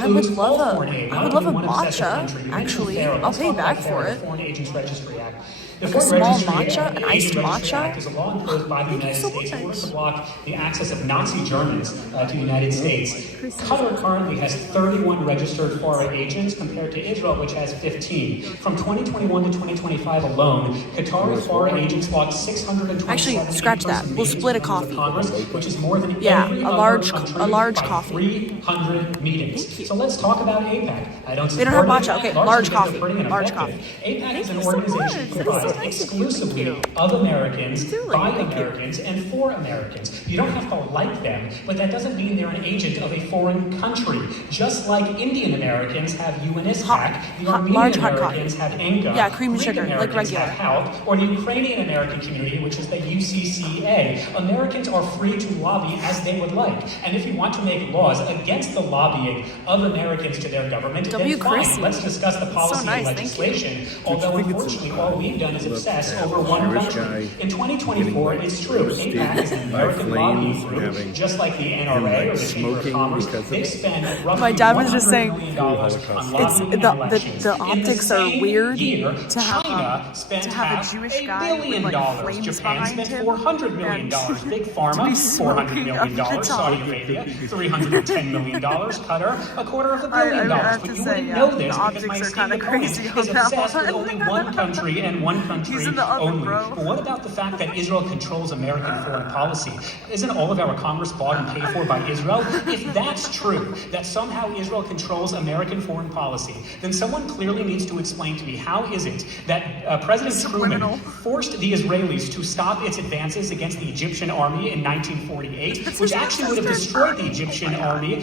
would love a matcha, actually. I'll pay back for it. Foreign Agents Registry Act. The Like a Foreign small Registry matcha, Act, an iced Agent Registry matcha? Act, is a law imposed by the United so States in order much. to block the access of Nazi Germans to the United States. Qatar currently has 31 registered foreign agents compared to Israel, which has 15. From 2021 to 2025 alone, Qatari foreign agents logged 627 Actually, scratch that. We'll split a coffee. Congress, which is more than Yeah, every a other large- country a large by coffee. 300 meetings. So let's talk about AIPAC. I don't They don't have support matcha. AIPAC, Okay, largely large because coffee. they're pretty Large ineffective. AIPAC is an you so organization much. That is so comprised nice of you. exclusively Thank you. of Americans, Julie, by thank you. Americans, and for Americans. You don't have to like them, but that doesn't mean they're an agent of a foreign country. Just like Indian Americans have UNISPAC, the large Armenian hot Americans have ENGA, Yeah, cream and Greek sugar, like Americans regular. have HALC, or the Ukrainian American community, which is the UCCA. Americans are free to lobby as they would like. And if you want to make laws against the lobbying of Americans to their government, W. then fine, Chrissy. let's discuss the policy nice, and thank you. legislation. Although unfortunately, all we've done is obsess over one country. In 2024, it's true, AIPAC is an American lobbying group, just like the NRA or the Chamber of Commerce. They spend roughly My dad was just $100 saying, million on it's lobbying and elections. the In optics are same weird year, to have China spent to have a half Jewish $1 guy with, billion. like, flames Japan behind spent him $400 million. and Big to Pharma, be $400 smoking million. up the top. Saudi Arabia, $310 million. Qatar, $250 million. I have But to you say, wouldn't yeah, know the this because optics my are esteemed kinda opponent crazy is on that obsessed with one. only one country and one country He's in the oven, only. bro. But what about the fact that Israel controls American foreign policy? Isn't all of our Congress bought and paid for by Israel? If that's true, that somehow Israel controls American foreign policy, then someone clearly needs to explain to me how is it that President Truman forced the Israelis to stop its advances against the Egyptian army in 1948, which actually would have destroyed the Egyptian army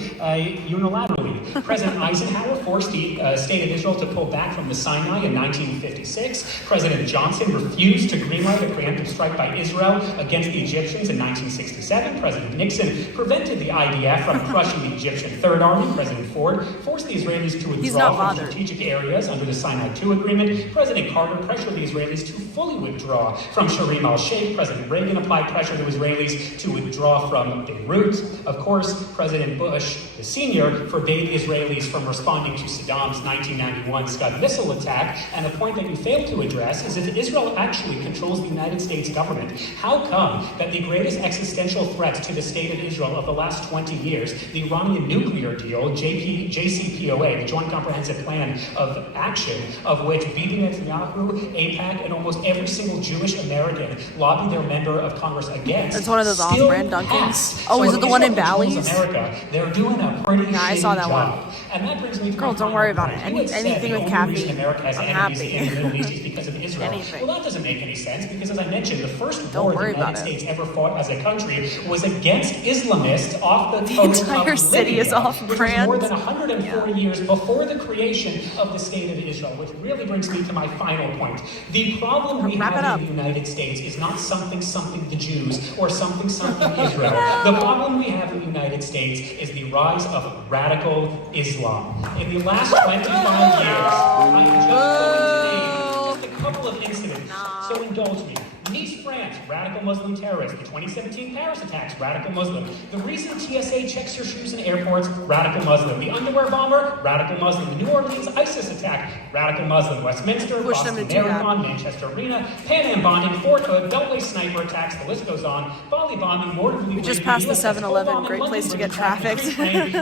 unilaterally. President Eisenhower forced the state of Israel to pull back from the Sinai in 1956. President Johnson refused to greenlight a preemptive strike by Israel against the Egyptians in 1967. President Nixon prevented the IDF from crushing the Egyptian Third Army. President Ford forced the Israelis to withdraw from strategic areas under the Sinai II Agreement. President Carter pressured the Israelis to fully withdraw from Sharm el-Sheikh. President Reagan applied pressure to Israelis to withdraw from Beirut. Of course, President Bush, the senior, forbade the Israelis from responding to Saddam's 1991 Scud missile attack. And the point that you failed to address is if Israel actually controls the United States government, how come that the greatest existential threat to the state of Israel of the last 20 years, the Iranian nuclear deal, JCPOA, the Joint Comprehensive Plan of Action, of which Bibi Netanyahu, AIPAC, and almost every single Jewish American lobbied their member of Congress against. It's one of those off-brand Dunkins. Oh, is it the one in Bally's? America, they're doing a pretty I saw that job. one. And that brings me to Girl, my don't final worry about point. it. You had said Anything the with only reason caffeine, America has I'm enemies happy. in the Middle East is because of Israel. Anything. Well, that doesn't make any sense because, as I mentioned, the first Don't war worry the United about it. States ever fought as a country was against Islamists off the coast entire of city Libya, is off-brand. which was more than 104 years before the creation of the State of Israel, which really brings me to my final point. The problem we Wrap it have up. in the United States is not something the Jews or something Israel. The problem we have in the United States is the rise of radical Islam. In the last 25 years, I'm just going to name just a couple of incidents. So indulge me. Nice, France. attacks, radical Muslim terrorists. The 2017 Paris attacks, radical Muslim. The recent TSA checks your shoes in airports, radical Muslim. The underwear bomber, radical Muslim. The New Orleans ISIS attack, radical Muslim. Westminster, Push them to Boston do that. Marathon, Manchester Arena, Pan Am bombing, Fort Hood, Beltway sniper attacks, the list goes on. Bali bombing, mortar We just passed the 7-Eleven, great place to get trafficked.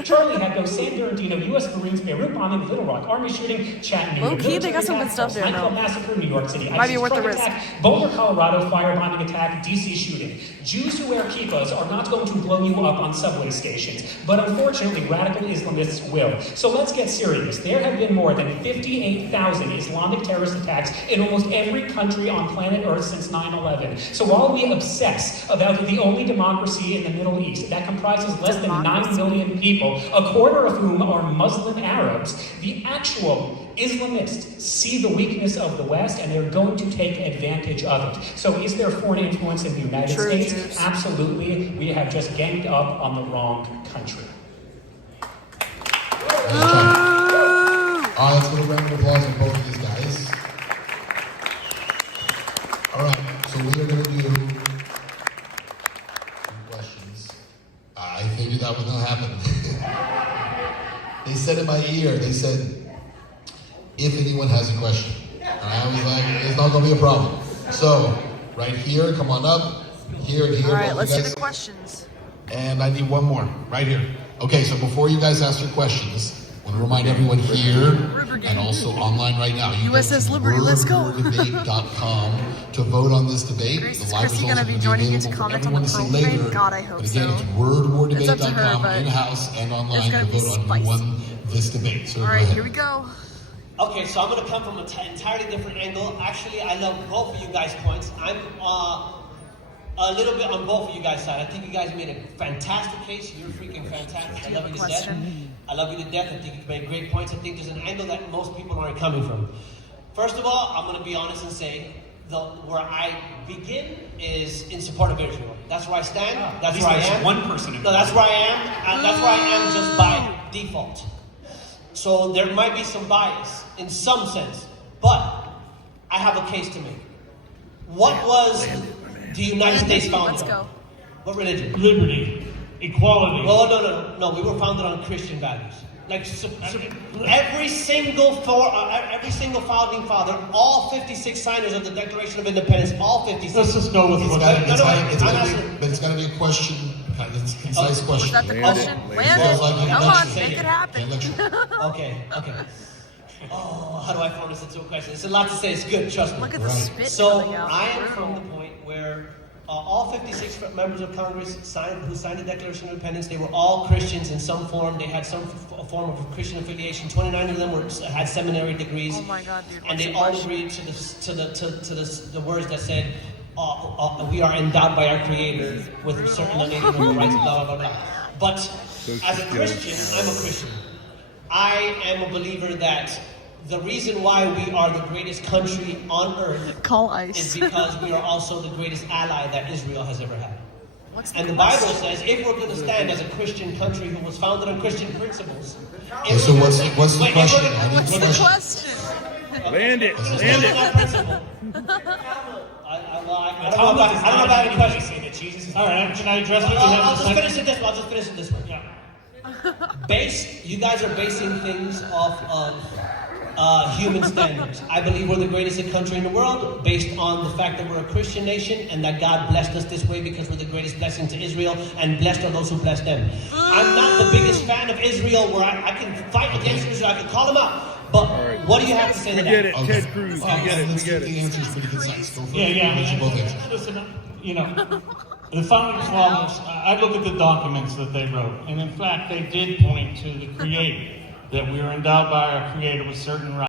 Charlie Hebdo, San Bernardino, U.S. Marines, Beirut bombing, Little Rock Army shooting, Chattanooga. Low key, they got some good stuff there, Nightclub though. massacre, New York City. Might be ISIS worth the truck risk. attack, Boulder, Colorado, firebombing attack, D.C. shooting. Jews who wear kippas are not going to blow you up on subway stations, but unfortunately, radical Islamists will. So let's get serious. There have been more than 58,000 Islamic terrorist attacks in almost every country on planet Earth since 9/11. So while we obsess about the only democracy in the Middle East that comprises less than 9 million people, a quarter of whom are Muslim Arabs, the actual Islamists see the weakness of the West and they're going to take advantage of it. So is there foreign influence in the United True, States? Jews. Absolutely. We have just ganged up on the wrong country. Let's give a round of applause for both of these guys. All right, so we are going to do some questions. I figured that was going to happen. They said in my ear, they said, if anyone has a question. And I was like, it's not going to be a problem. So, right here, come on up. Here, here. All right, both let's you see guys. the questions. And I need one more, right here. Okay, so before you guys ask your questions, I want to remind everyone here and also online right now, you USS go to Liberty, let's go. wordwardebate.com to vote on this debate. Grace, The is live Christy results gonna are be joining you to available for comment on everyone the to see poll later. thing? God, I hope But again, so. it's wordwardebate.com, It's up to her, but in-house and online it's gonna to be vote on spicy. who won this debate. So All go right, ahead. here we go. Okay, so I'm going to come from an entirely different angle. Actually, I love both of you guys' points. I'm a little bit on both of you guys' side. I think you guys made a fantastic case. You're freaking fantastic. I love you to death. I love you to death. I think you made great points. I think there's an angle that most people aren't coming from. First of all, I'm going to be honest and say where I begin is in support of Israel. That's where I stand. That's where I am. One person. No, that's where I am. That's where I am just by default. So there might be some bias in some sense, but I have a case to make. What was the United States founded Let's on? go. What religion? Liberty, equality. Oh, no. We were founded on Christian values. Like every single founding father, all 56 signers of the Declaration of Independence, all 56. Let's just go with It's what got to be a question, it's a concise Was question. that the question? Land Feels it. like an Come election. on, make it happen. Okay. Oh, how do I form this into a question? It's a lot to say. It's good, trust me. Look at the spit So coming out. I am from the point where all 56 members of Congress who signed the Declaration of Independence, they were all Christians in some form. They had some form of Christian affiliation. 29 of them had seminary degrees. Oh my God, dude! And what's they the all question? agreed to the words that said, "We are endowed by our Creator with certain unalienable rights." Blah blah blah blah. But as a Christian, I'm a Christian. I am a believer that the reason why we are the greatest country on earth Call is ICE. because we are also the greatest ally that Israel has ever had. What's And the Bible says if we're going to stand as a Christian country who was founded on Christian principles. Okay, so what's the question? I need What's the the question. question? Land it. I don't know about any questions. All right, can I address what you I'll have just to say? finish it this way. I'll just finish it this way. Yeah. You guys are basing things off of human standards. I believe we're the greatest country in the world based on the fact that we're a Christian nation and that God blessed us this way because we're the greatest blessing to Israel and blessed are those who bless them. I'm not the biggest fan of Israel where I can fight against Israel. I can call them out. But what do you have to say to that? Get it, Ted Cruz. We get it. We get The it. answer is pretty concise. Go for Yeah, it. yeah. Let you both answer. Listen, the founding fathers, I look at the documents that they wrote, and in fact, they did point to the Creator, that we are endowed by our Creator with certain rights.